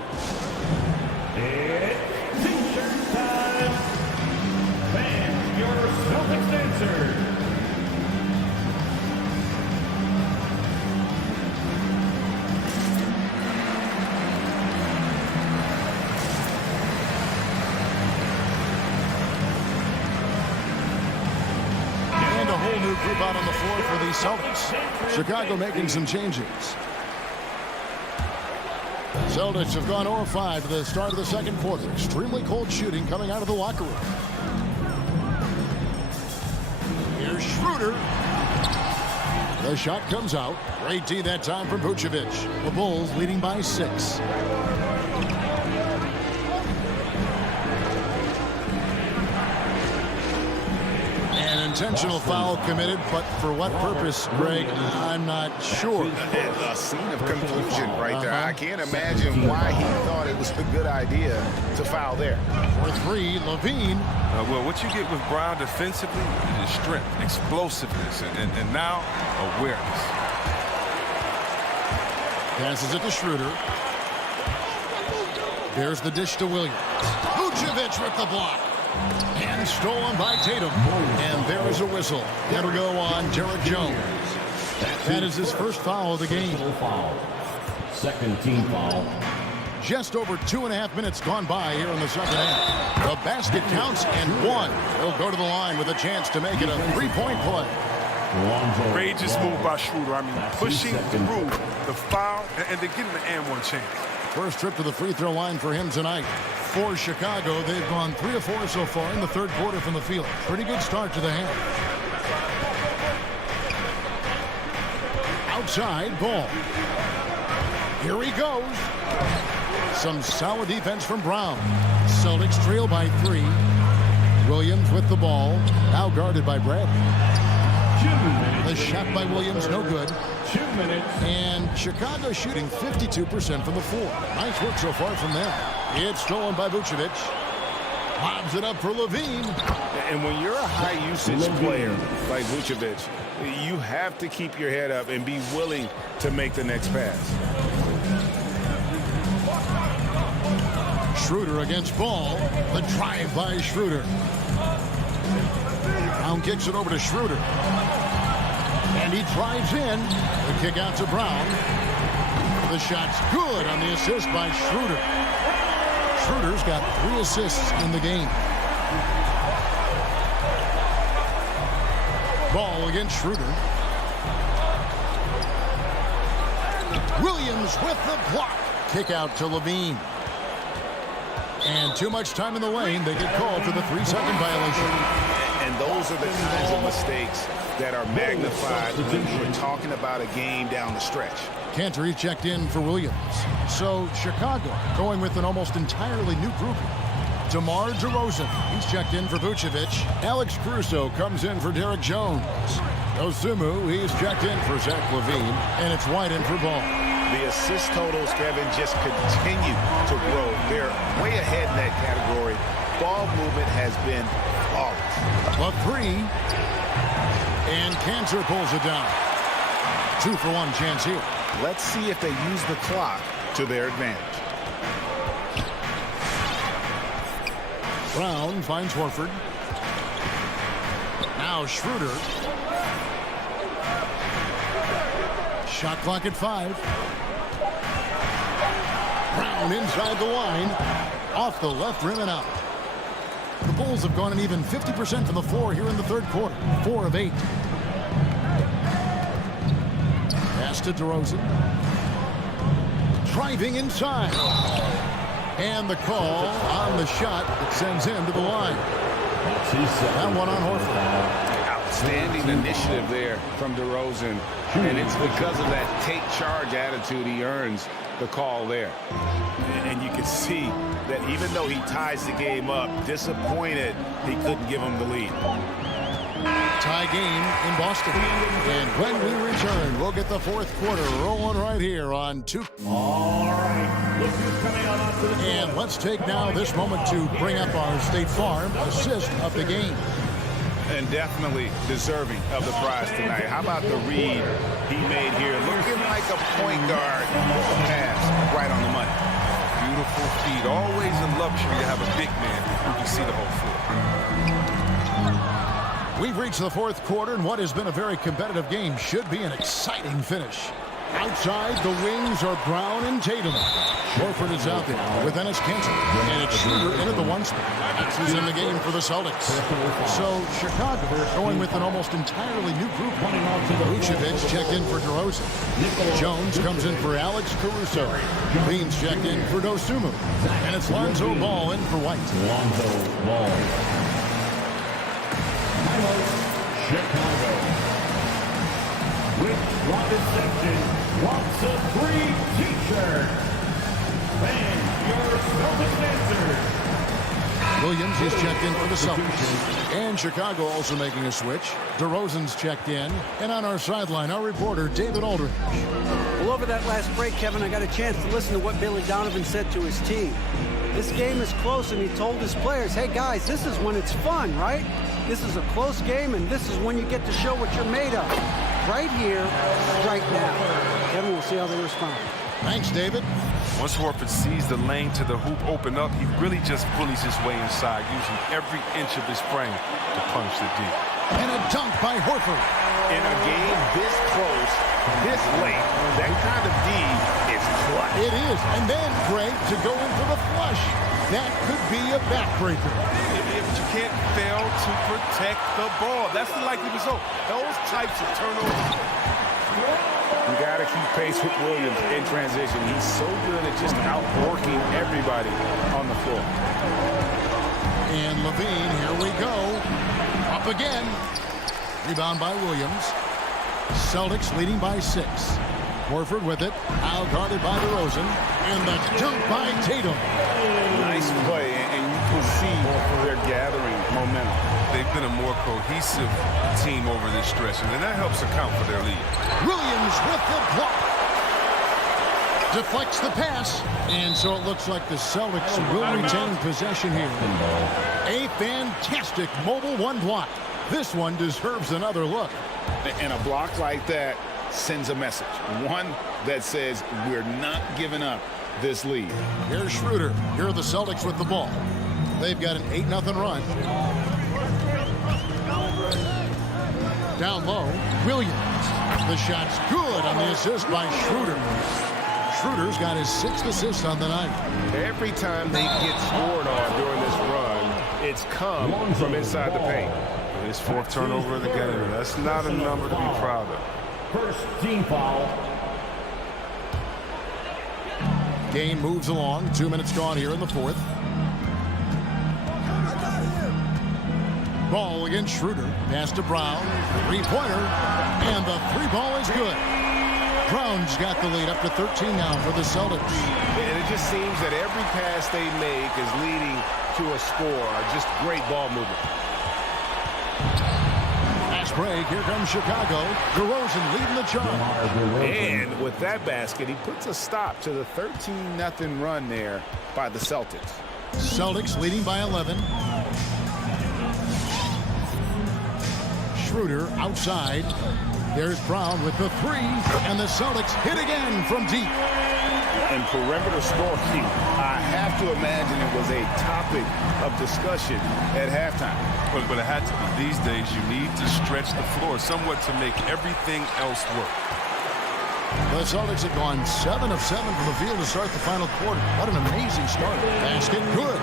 It's T-shirt time. Fans, your Celtics dancers. And a whole new group out on the floor for the Celtics. Chicago making some changes. Celtics have gone 0-5 to the start of the second quarter. Extremely cold shooting coming out of the locker room. Here's Schroeder. The shot comes out. Great D that time from Vucevic. The Bulls leading by 6. An intentional foul committed, but for what purpose, Greg? I'm not sure. A scene of confusion right there. I can't imagine why he thought it was a good idea to foul there. For 3, Levine. Well, what you get with Brown defensively is strength, explosiveness, and now awareness. Passes it to Schroeder. There's the dish to Williams. Vucevic with the block. And stolen by Tatum. And there is a whistle. That'll go on Derek Jones. That is his first foul of the game. Second team foul. Just over 2.5 minutes gone by here in the second half. The basket counts and 1. He'll go to the line with a chance to make it a 3-point play. Courageous move by Schroeder. I mean, pushing through the foul and then getting the and 1 chance. First trip to the free throw line for him tonight. For Chicago, they've gone 3 of 4 so far in the third quarter from the field. Pretty good start to the half. Outside, Ball. Here he goes. Some solid defense from Brown. Celtics trail by 3. Williams with the ball. Now guarded by Bradley. The shot by Williams, no good. 2 minutes. And Chicago shooting 52% from the floor. Nice work so far from them. It's stolen by Vucevic. Lobs it up for Levine. And when you're a high-usage player like Vucevic, you have to keep your head up and be willing to make the next pass. Schroeder against Ball. The drive by Schroeder. Brown kicks it over to Schroeder. And he drives in. The kick out to Brown. The shot's good on the assist by Schroeder. Schroeder's got 3 assists in the game. Ball against Schroeder. Williams with the block. Kick out to Levine. And too much time in the lane. They get called for the 3-second violation. And those are the kinds of mistakes that are magnified when you're talking about a game down the stretch. Cantor checked in for Williams. So Chicago going with an almost entirely new group. DeMar DeRozan, he's checked in for Vucevic. Alex Caruso comes in for Derek Jones. Osumu, he's checked in for Zach LaVine. And it's White in for Ball. The assist totals, Kevin, just continue to grow. They're way ahead in that category. Ball movement has been flawless. A 3. And Cantor pulls it down. 2-for-1 chance here. Let's see if they use the clock to their advantage. Brown finds Horford. Now Schroeder. Shot clock at 5. Brown inside the line. Off the left rim and out. The Bulls have gone an even 50% from the floor here in the third quarter. 4 of 8. Pass to DeRozan. Driving inside. And the call on the shot that sends him to the line. That one on Horford. Outstanding initiative there from DeRozan. And it's because of that take charge attitude he earns the call there. And you can see that even though he ties the game up, disappointed he couldn't give him the lead. Tie game in Boston. And when we return, we'll get the fourth quarter rolling right here on 2. All right. Look who's coming on to the floor. And let's take now this moment to bring up our State Farm assist of the game. And definitely deserving of the prize tonight. How about the read he made here? Looking like a point guard. Pass right on the money. Beautiful feed. Always a luxury to have a big man who can see the whole floor. We've reached the fourth quarter, and what has been a very competitive game should be an exciting finish. Outside, the wings are Brown and Tatum. Horford is out there with Ennis Cantor, and it's Schroeder in at the 1 spot. He's in the game for the Celtics. So Chicago going with an almost entirely new group. Vucevic checked in for DeRozan. Jones comes in for Alex Caruso. Beans checked in for Dosunmu. And it's Lonzo Ball in for White. Lonzo Ball. Chicago. With Robin Section, wants a free t-shirt. And your Celtics answer. Williams is checked in for the Celtics. And Chicago also making a switch. DeRozan's checked in. And on our sideline, our reporter, David Aldridge. Well, over that last break, Kevin, I got a chance to listen to what Billy Donovan said to his team. This game is close, and he told his players, hey, guys, this is when it's fun, right? This is a close game, and this is when you get to show what you're made of. Right here, right now. Kevin, we'll see how they respond. Thanks, David. Once Horford sees the lane to the hoop open up, he really just bullies his way inside, using every inch of his frame to punish the D. And a dunk by Horford. In a game this close, this late, that kind of D is clutch. It is. And then, Greg, to go in for the flush. That could be a backbreaker. If you can't fail to protect the ball, that's the likely result. Those types of turnovers. You got to keep pace with Williams in transition. He's so good at just outworking everybody on the floor. And Levine, here we go. Up again. Rebound by Williams. Celtics leading by 6. Horford with it. Out guarded by DeRozan. And the dunk by Tatum. Nice play, and you can see they're gathering momentum. They've been a more cohesive team over this stretch, and that helps account for their lead. Williams with the block. Deflects the pass. And so it looks like the Celtics will retain possession here. A fantastic mobile 1 block. This one deserves another look. And a block like that sends a message. One that says we're not giving up this lead. Here's Schroeder. Here are the Celtics with the ball. They've got an 8-0 run. Down low, Williams. The shot's good on the assist by Schroeder. Schroeder's got his 6th assist on the night. Every time they get scored on during this run, it's come from inside the paint. His 4th turnover of the game. That's not a number to be proud of. First team foul. Game moves along. 2 minutes gone here in the 4th. Ball against Schroeder. Pass to Brown. 3-pointer. And the 3 ball is good. Brown's got the lead up to 13 now for the Celtics. And it just seems that every pass they make is leading to a score. Just great ball movement. Fast break. Here comes Chicago. DeRozan leading the charge. And with that basket, he puts a stop to the 13-0 run there by the Celtics. Celtics leading by 11. Schroeder outside. There's Brown with the 3. And the Celtics hit again from deep. And perimeter scoring, I have to imagine it was a topic of discussion at halftime. But it had to be. These days, you need to stretch the floor somewhat to make everything else work. The Celtics have gone 7 of 7 from the field to start the final quarter. What an amazing start. Basket good.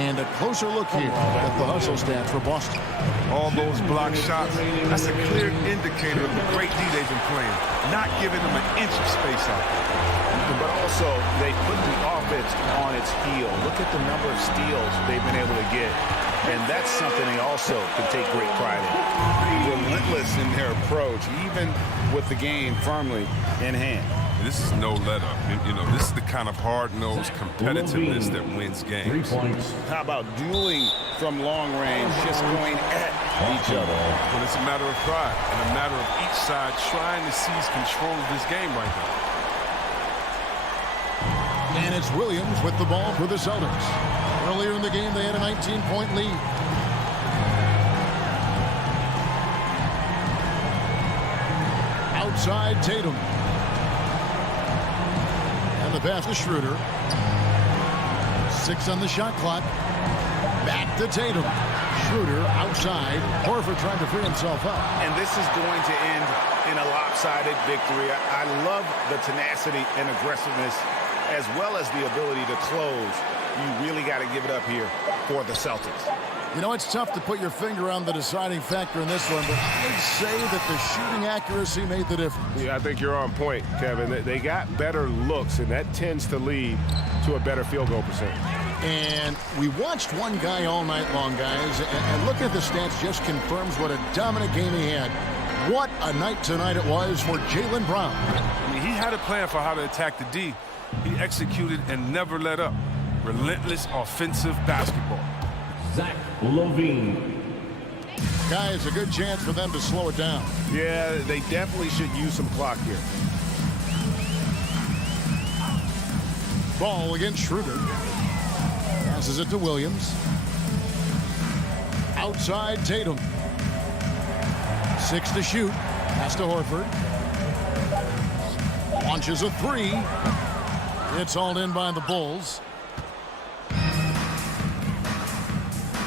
And a closer look here at the hustle stats for Boston. All those block shots, that's a clear indicator of the great D they've been playing. Not giving them an inch of space out there. But also, they put the offense on its heel. Look at the number of steals they've been able to get. And that's something they also can take great pride in. Relentless in their approach, even with the game firmly in hand. this is no let-up. This is the kind of hard-nosed competitiveness that wins games. How about dueling from long range, just going at each other? Well, it's a matter of pride and a matter of each side trying to seize control of this game right now. And it's Williams with the ball for the Celtics. Earlier in the game, they had a 19-point lead. Outside Tatum. And the pass to Schroeder. 6 on the shot clock. Back to Tatum. Schroeder outside. Horford trying to free himself up. And this is going to end in a lopsided victory. I love the tenacity and aggressiveness, as well as the ability to close. You really got to give it up here for the Celtics. You know, it's tough to put your finger on the deciding factor in this one, but I'd say that the shooting accuracy made the difference. Yeah, I think you're on point, Kevin. They got better looks, and that tends to lead to a better field goal percentage. And we watched one guy all night long, guys, and looking at the stats just confirms what a dominant game he had. What a night tonight it was for Jaylen Brown. I mean, he had a plan for how to attack the D. He executed and never let up. Relentless offensive basketball. Zach LaVine. Guys, a good chance for them to slow it down. Yeah, they definitely should use some clock here. Ball against Schroeder. Passes it to Williams. Outside Tatum. 6 to shoot. Pass to Horford. Launches a 3. It's hauled in by the Bulls.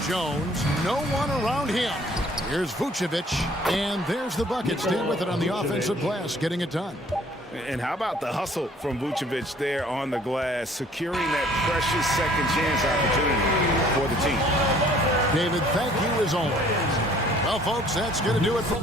Jones, no one around him. Here's Vucevic, and there's the bucket. Stay with it on the offensive glass, getting it done. And how about the hustle from Vucevic there on the glass, securing that precious second chance opportunity for the team. David, thank you as always. Well, folks, that's going to do it for...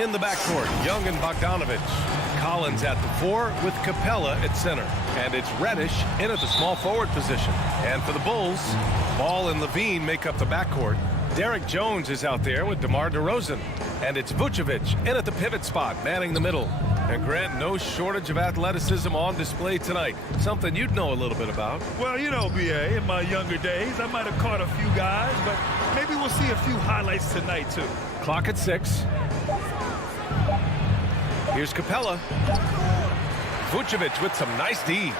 In the backcourt, Young and Bogdanovich. Collins at the 4 with Capella at center. And it's Reddish in at the small forward position. And for the Bulls, Ball and Levine make up the backcourt. Derek Jones is out there with DeMar DeRozan. And it's Vucevic in at the pivot spot, manning the middle. And Grant, no shortage of athleticism on display tonight. Something you'd know a little bit about. Well, you know, B.A., in my younger days, I might have caught a few guys, but maybe we'll see a few highlights tonight, too. Clock at 6. Here's Capella. Vucevic with some nice D.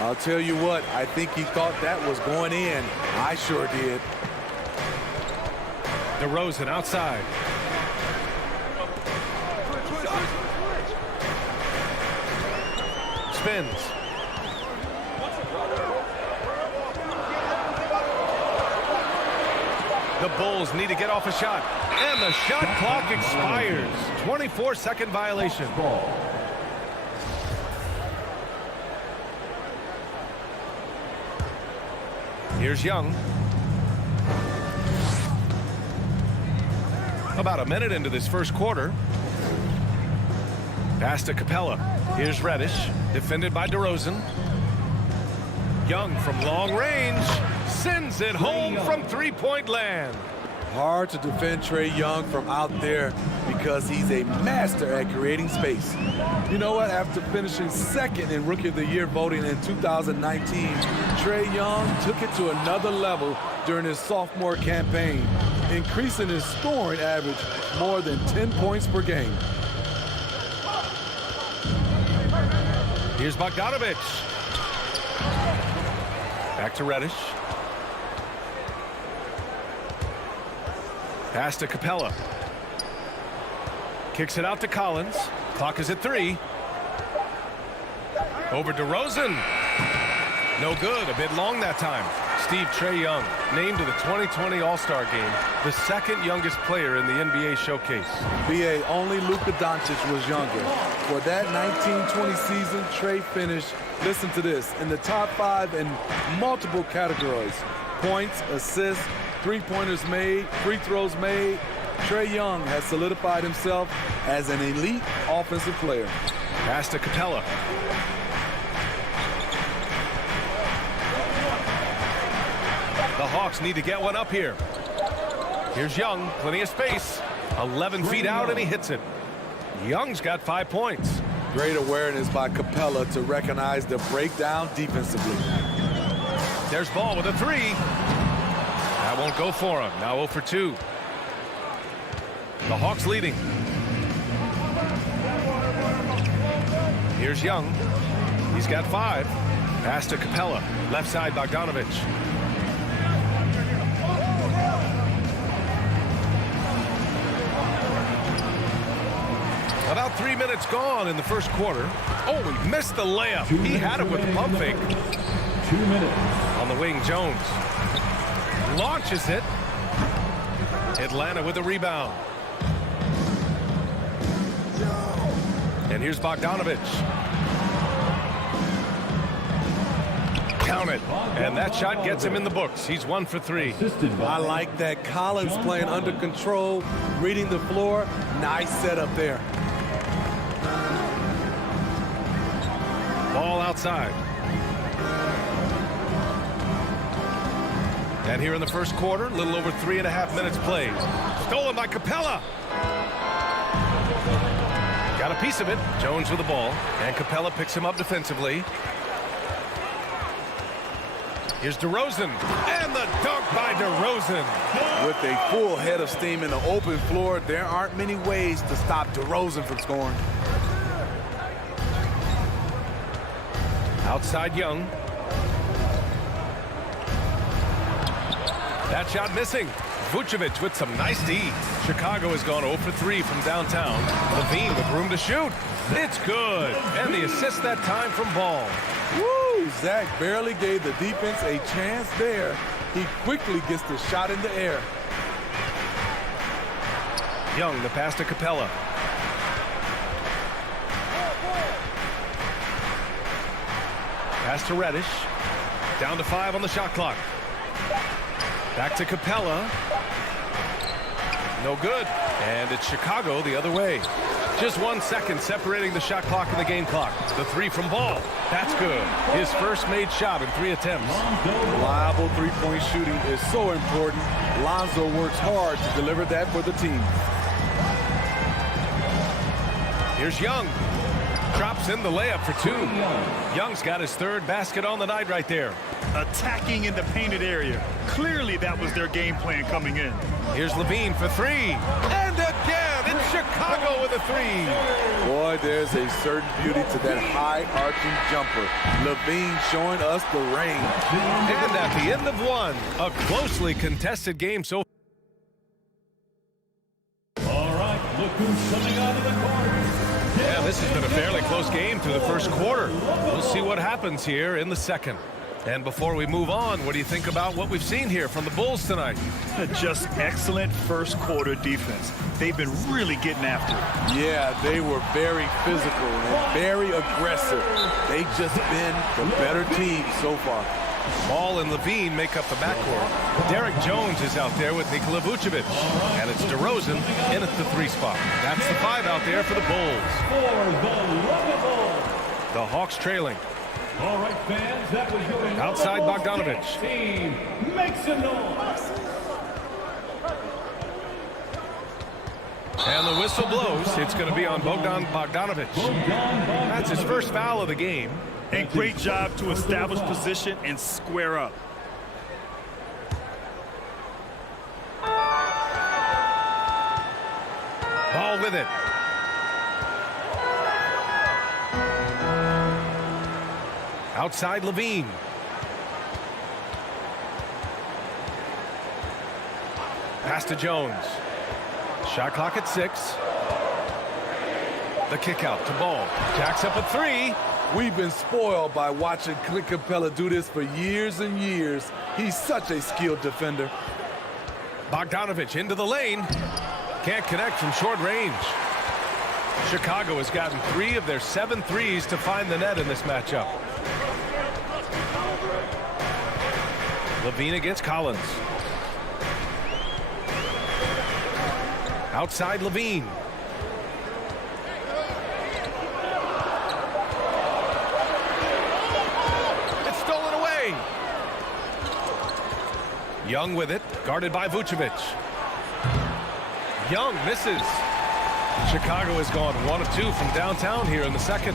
I'll tell you what, I think he thought that was going in. I sure did. DeRozan outside. Spins. The Bulls need to get off a shot. And the shot clock expires. 24-second violation. Here's Young. About a minute into this first quarter. Pass to Capella. Here's Reddish, defended by DeRozan. Young from long range sends it home from three-point land. Hard to defend Trae Young from out there because he's a master at creating space. You know what? After finishing second in Rookie of the Year voting in 2019, Trae Young took it to another level during his sophomore campaign, increasing his scoring average more than 10 points per game. Here's Bogdanovich. Back to Reddish. Pass to Capella. Kicks it out to Collins. Clock is at 3. Over DeRozan. No good. A bit long that time. Trae Young named to the 2020 All-Star Game, the second youngest player in the NBA showcase. B.A. only Luka Doncic was younger. For that 1920 season, Trae finished, listen to this, in the top 5 in multiple categories. Points, assists, three-pointers made, free throws made. Trae Young has solidified himself as an elite offensive player. Pass to Capella. The Hawks need to get one up here. Here's Young, plenty of space. 11 feet out, and he hits it. Young's got 5 points. Great awareness by Capella to recognize the breakdown defensively. There's Ball with a 3. That won't go for him. Now 0 for 2. The Hawks leading. Here's Young. He's got 5. Pass to Capella. Left side, Bogdanovich. About 3 minutes gone in the first quarter. Oh, he missed the layup. He had it with the pump fake. 2 minutes. On the wing, Jones. Launches it. Atlanta with a rebound. And here's Bogdanovich. Count it. And that shot gets him in the books. He's 1 for 3. I like that. Collins playing under control, reading the floor. Nice setup there. Ball outside. And here in the first quarter, a little over 3.5 minutes played. Stolen by Capella. Got a piece of it. Jones with the ball. And Capella picks him up defensively. Here's DeRozan. And the dunk by DeRozan. With a full head of steam in the open floor, there aren't many ways to stop DeRozan from scoring. Outside Young. That shot missing. Vucevic with some nice D. Chicago has gone 0 for 3 from downtown. Levine with room to shoot. It's good. And the assist that time from Ball. Woo! Zach barely gave the defense a chance there. He quickly gets the shot in the air. Young, the pass to Capella. Pass to Reddish. Down to 5 on the shot clock. Back to Capella. No good. And it's Chicago the other way. Just 1 second separating the shot clock and the game clock. The three from Ball. That's good. His first made shot in 3 attempts. Reliable three-point shooting is so important. Lonzo works hard to deliver that for the team. Here's Young. Drops in the layup for 2. Young's got his 3rd basket on the night right there. Attacking in the painted area. Clearly that was their game plan coming in. Here's Levine for 3. And again, it's Chicago with a 3. Boy, there's a certain beauty to that high arching jumper. Levine showing us the range. And at the end of 1, a closely contested game so All right, look who's coming out of the court. Yeah, this has been a fairly close game through the first quarter. We'll see what happens here in the second. And before we move on, what do you think about what we've seen here from the Bulls tonight? Just excellent first quarter defense. They've been really getting after it. Yeah, they were very physical and very aggressive. They've just been the better team so far. Ball and Levine make up the backcourt. Derek Jones is out there with Nikola Vucevic. And it's DeRozan in at the 3 spot. That's the 5 out there for the Bulls. The Hawks trailing. All right, fans, that was your outside Bogdanovich. Team, make some noise. And the whistle blows. It's going to be on Bogdanovich. That's his first foul of the game. And great job to establish position and square up. Ball with it. Outside Levine. Pass to Jones. Shot clock at 6. The kick out to Ball. Jacks up a 3. We've been spoiled by watching Clint Capella do this for years and years. He's such a skilled defender. Bogdanovich into the lane. Can't connect from short range. Chicago has gotten 3 of their 7 threes to find the net in this matchup. Levine against Collins. Outside Levine. It's stolen away. Young with it, guarded by Vucevic. Young misses. Chicago has gone 1 of 2 from downtown here in the second.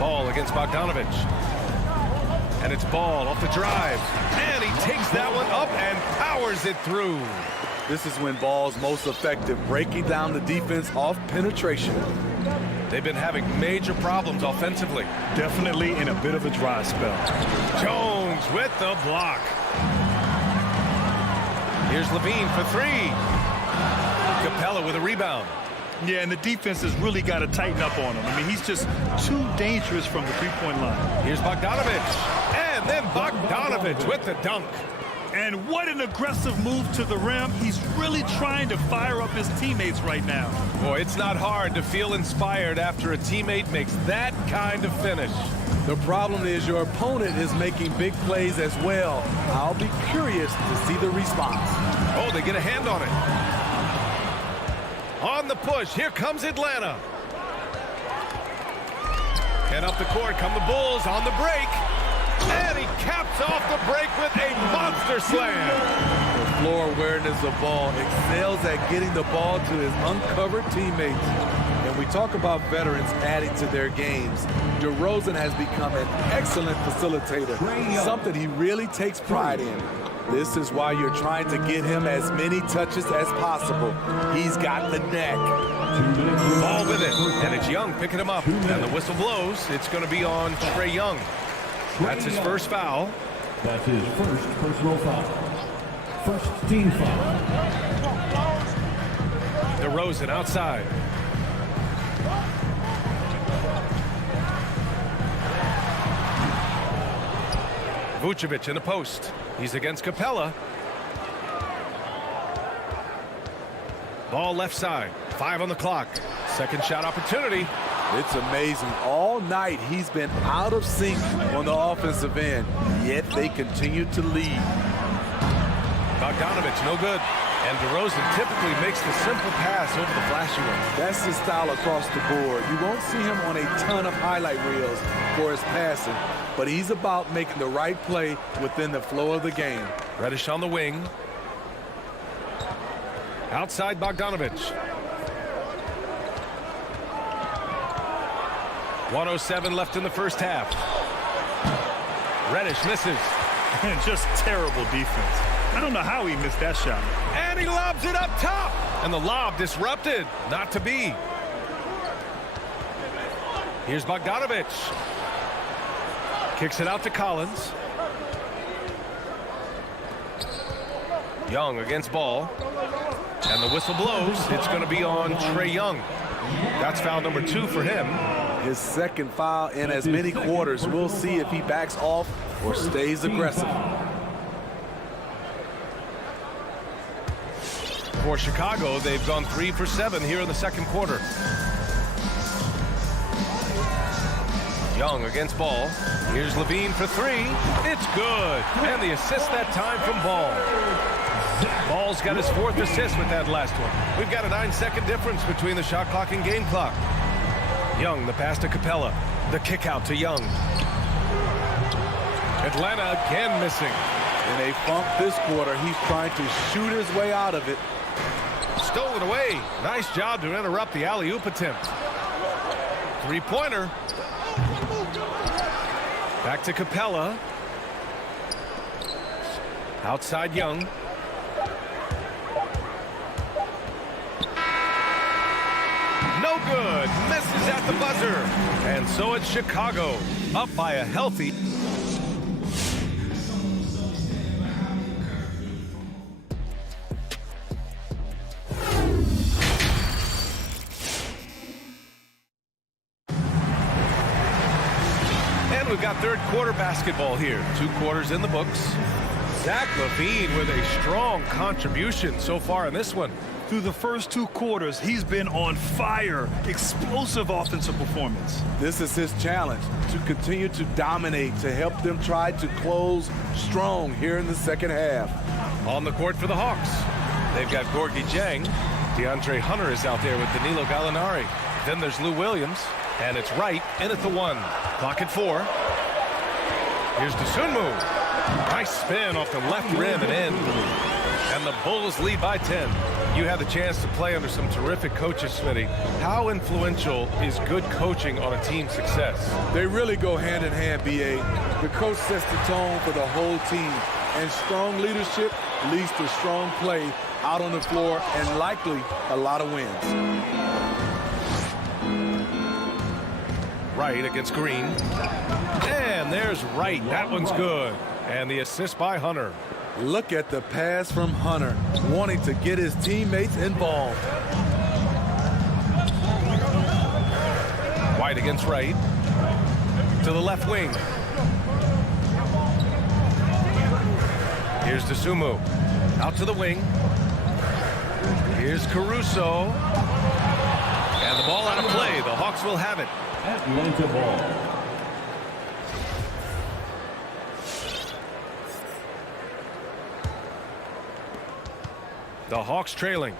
Ball against Bogdanovich. And it's Ball off the drive. And he takes that one up and powers it through. This is when Ball's most effective, breaking down the defense off penetration. They've been having major problems offensively. Definitely in a bit of a dry spell. Jones with the block. Here's Levine for 3. Capella with a rebound. Yeah, and the defense has really got to tighten up on him. I mean, he's just too dangerous from the three-point line. Here's Bogdanovich. And then Bogdanovich with the dunk. And what an aggressive move to the rim. He's really trying to fire up his teammates right now. Boy, it's not hard to feel inspired after a teammate makes that kind of finish. The problem is your opponent is making big plays as well. I'll be curious to see the response. Oh, they get a hand on it. On the push, here comes Atlanta. And up the court come the Bulls on the break. And he caps off the break with a monster slam. The floor awareness of Ball excels at getting the ball to his uncovered teammates. And we talk about veterans adding to their games. DeRozan has become an excellent facilitator, something he really takes pride in. This is why you're trying to get him as many touches as possible. He's got the neck. Ball with it, and it's Young picking him up. And the whistle blows. It's going to be on Trae Young. That's his first foul. That's his first personal foul. First team foul. DeRozan outside. Vucevic in the post. He's against Capella. Ball left side. 5 on the clock. Second shot opportunity. It's amazing. All night he's been out of sync on the offensive end, yet they continue to lead. Bogdanovich, no good. And DeRozan typically makes the simple pass over the flashy one. That's his style across the board. You won't see him on a ton of highlight reels for his passing, but he's about making the right play within the flow of the game. Reddish on the wing. Outside Bogdanovich. 1:07 left in the first half. Reddish misses. And just terrible defense. I don't know how he missed that shot. And he lobs it up top. And the lob disrupted. Not to be. Here's Bogdanovich. Kicks it out to Collins. Young against Ball. And the whistle blows. It's going to be on Trae Young. That's foul number 2 for him. His second foul in as many quarters. We'll see if he backs off or stays aggressive. For Chicago, they've gone 3 for 7 here in the second quarter. Young against Ball. Here's Levine for 3. It's good. And the assist that time from Ball. Ball's got his 4th assist with that last one. We've got a 9-second difference between the shot clock and game clock. Young, the pass to Capella. The kick out to Young. Atlanta again missing. In a funk this quarter, he's trying to shoot his way out of it. Stolen away. Nice job to interrupt the alley-oop attempt. 3-pointer. Back to Capella. Outside Young. No good. Misses at the buzzer. And so it's Chicago up by a healthy. And we've got third quarter basketball here. 2 quarters in the books. Zach LaVine with a strong contribution so far in this one. Through the first 2 quarters, he's been on fire. Explosive offensive performance. This is his challenge, to continue to dominate, to help them try to close strong here in the second half. On the court for the Hawks. They've got Gorgui Dieng. DeAndre Hunter is out there with Danilo Gallinari. Then there's Lou Williams. And it's Wright in at the 1. Clock at 4. Here's Dosunmu. Nice spin off the left rim and in. And the Bulls lead by 10. You had the chance to play under some terrific coaches, Smitty. How influential is good coaching on a team's success? They really go hand in hand, B.A. The coach sets the tone for the whole team. And strong leadership leads to strong play out on the floor and likely a lot of wins. Wright against Green. And there's Wright. That one's good. And the assist by Hunter. Look at the pass from Hunter, wanting to get his teammates involved. White against Wright. To the left wing. Here's Dosunmu. Out to the wing. Here's Caruso. And the ball out of play. The Hawks will have it. Atlanta ball. The Hawks trailing.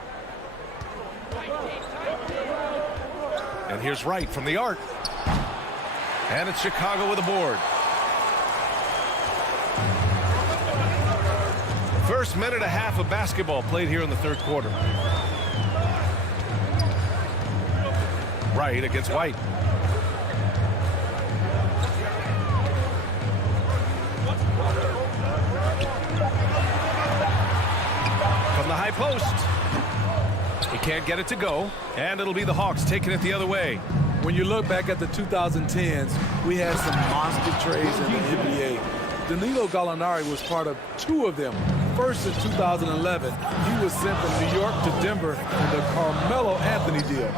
And here's Wright from the arc. And it's Chicago with a board. First minute and a half of basketball played here in the third quarter. Wright against White. From the high post. He can't get it to go, and it'll be the Hawks taking it the other way. When you look back at the 2010s, we had some monster trades in the NBA. Danilo Gallinari was part of 2 of them. First in 2011, he was sent from New York to Denver in the Carmelo Anthony deal.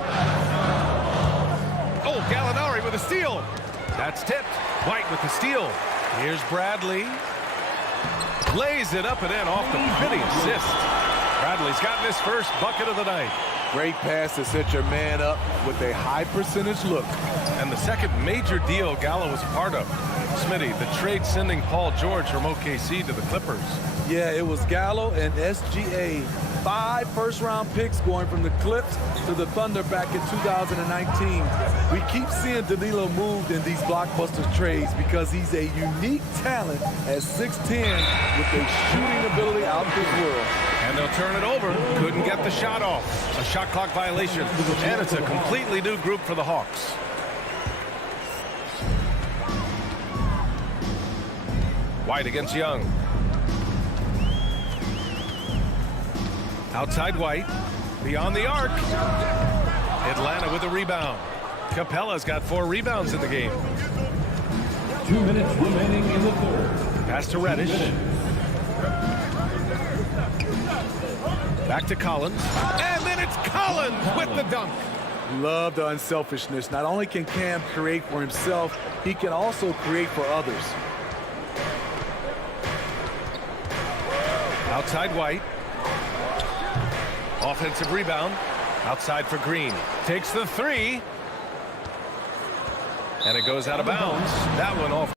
Oh, Gallinari with a steal. That's tipped. White with the steal. Here's Bradley. Lays it up and in off the pretty assist. Bradley's gotten his first bucket of the night. Great pass to set your man up with a high percentage look. And the second major deal Gallo was a part of. Smitty, the trade sending Paul George from OKC to the Clippers. Yeah, it was Gallo and SGA. 5 first-round picks going from the Clips to the Thunder back in 2019. We keep seeing Danilo moved in these blockbuster trades because he's a unique talent at 6'10" with a shooting ability out this world. And they'll turn it over. Couldn't get the shot off. A shot clock violation. And it's a completely new group for the Hawks. White against Young. Outside White. Beyond the arc. Atlanta with a rebound. Capella's got 4 rebounds in the game. 2 minutes remaining in the third. Pass to Reddish. Back to Collins. And then it's Collins with the dunk. Love the unselfishness. Not only can Cam create for himself, he can also create for others. Outside White. Offensive rebound. Outside for Green. Takes the 3. And it goes out of bounds. That one off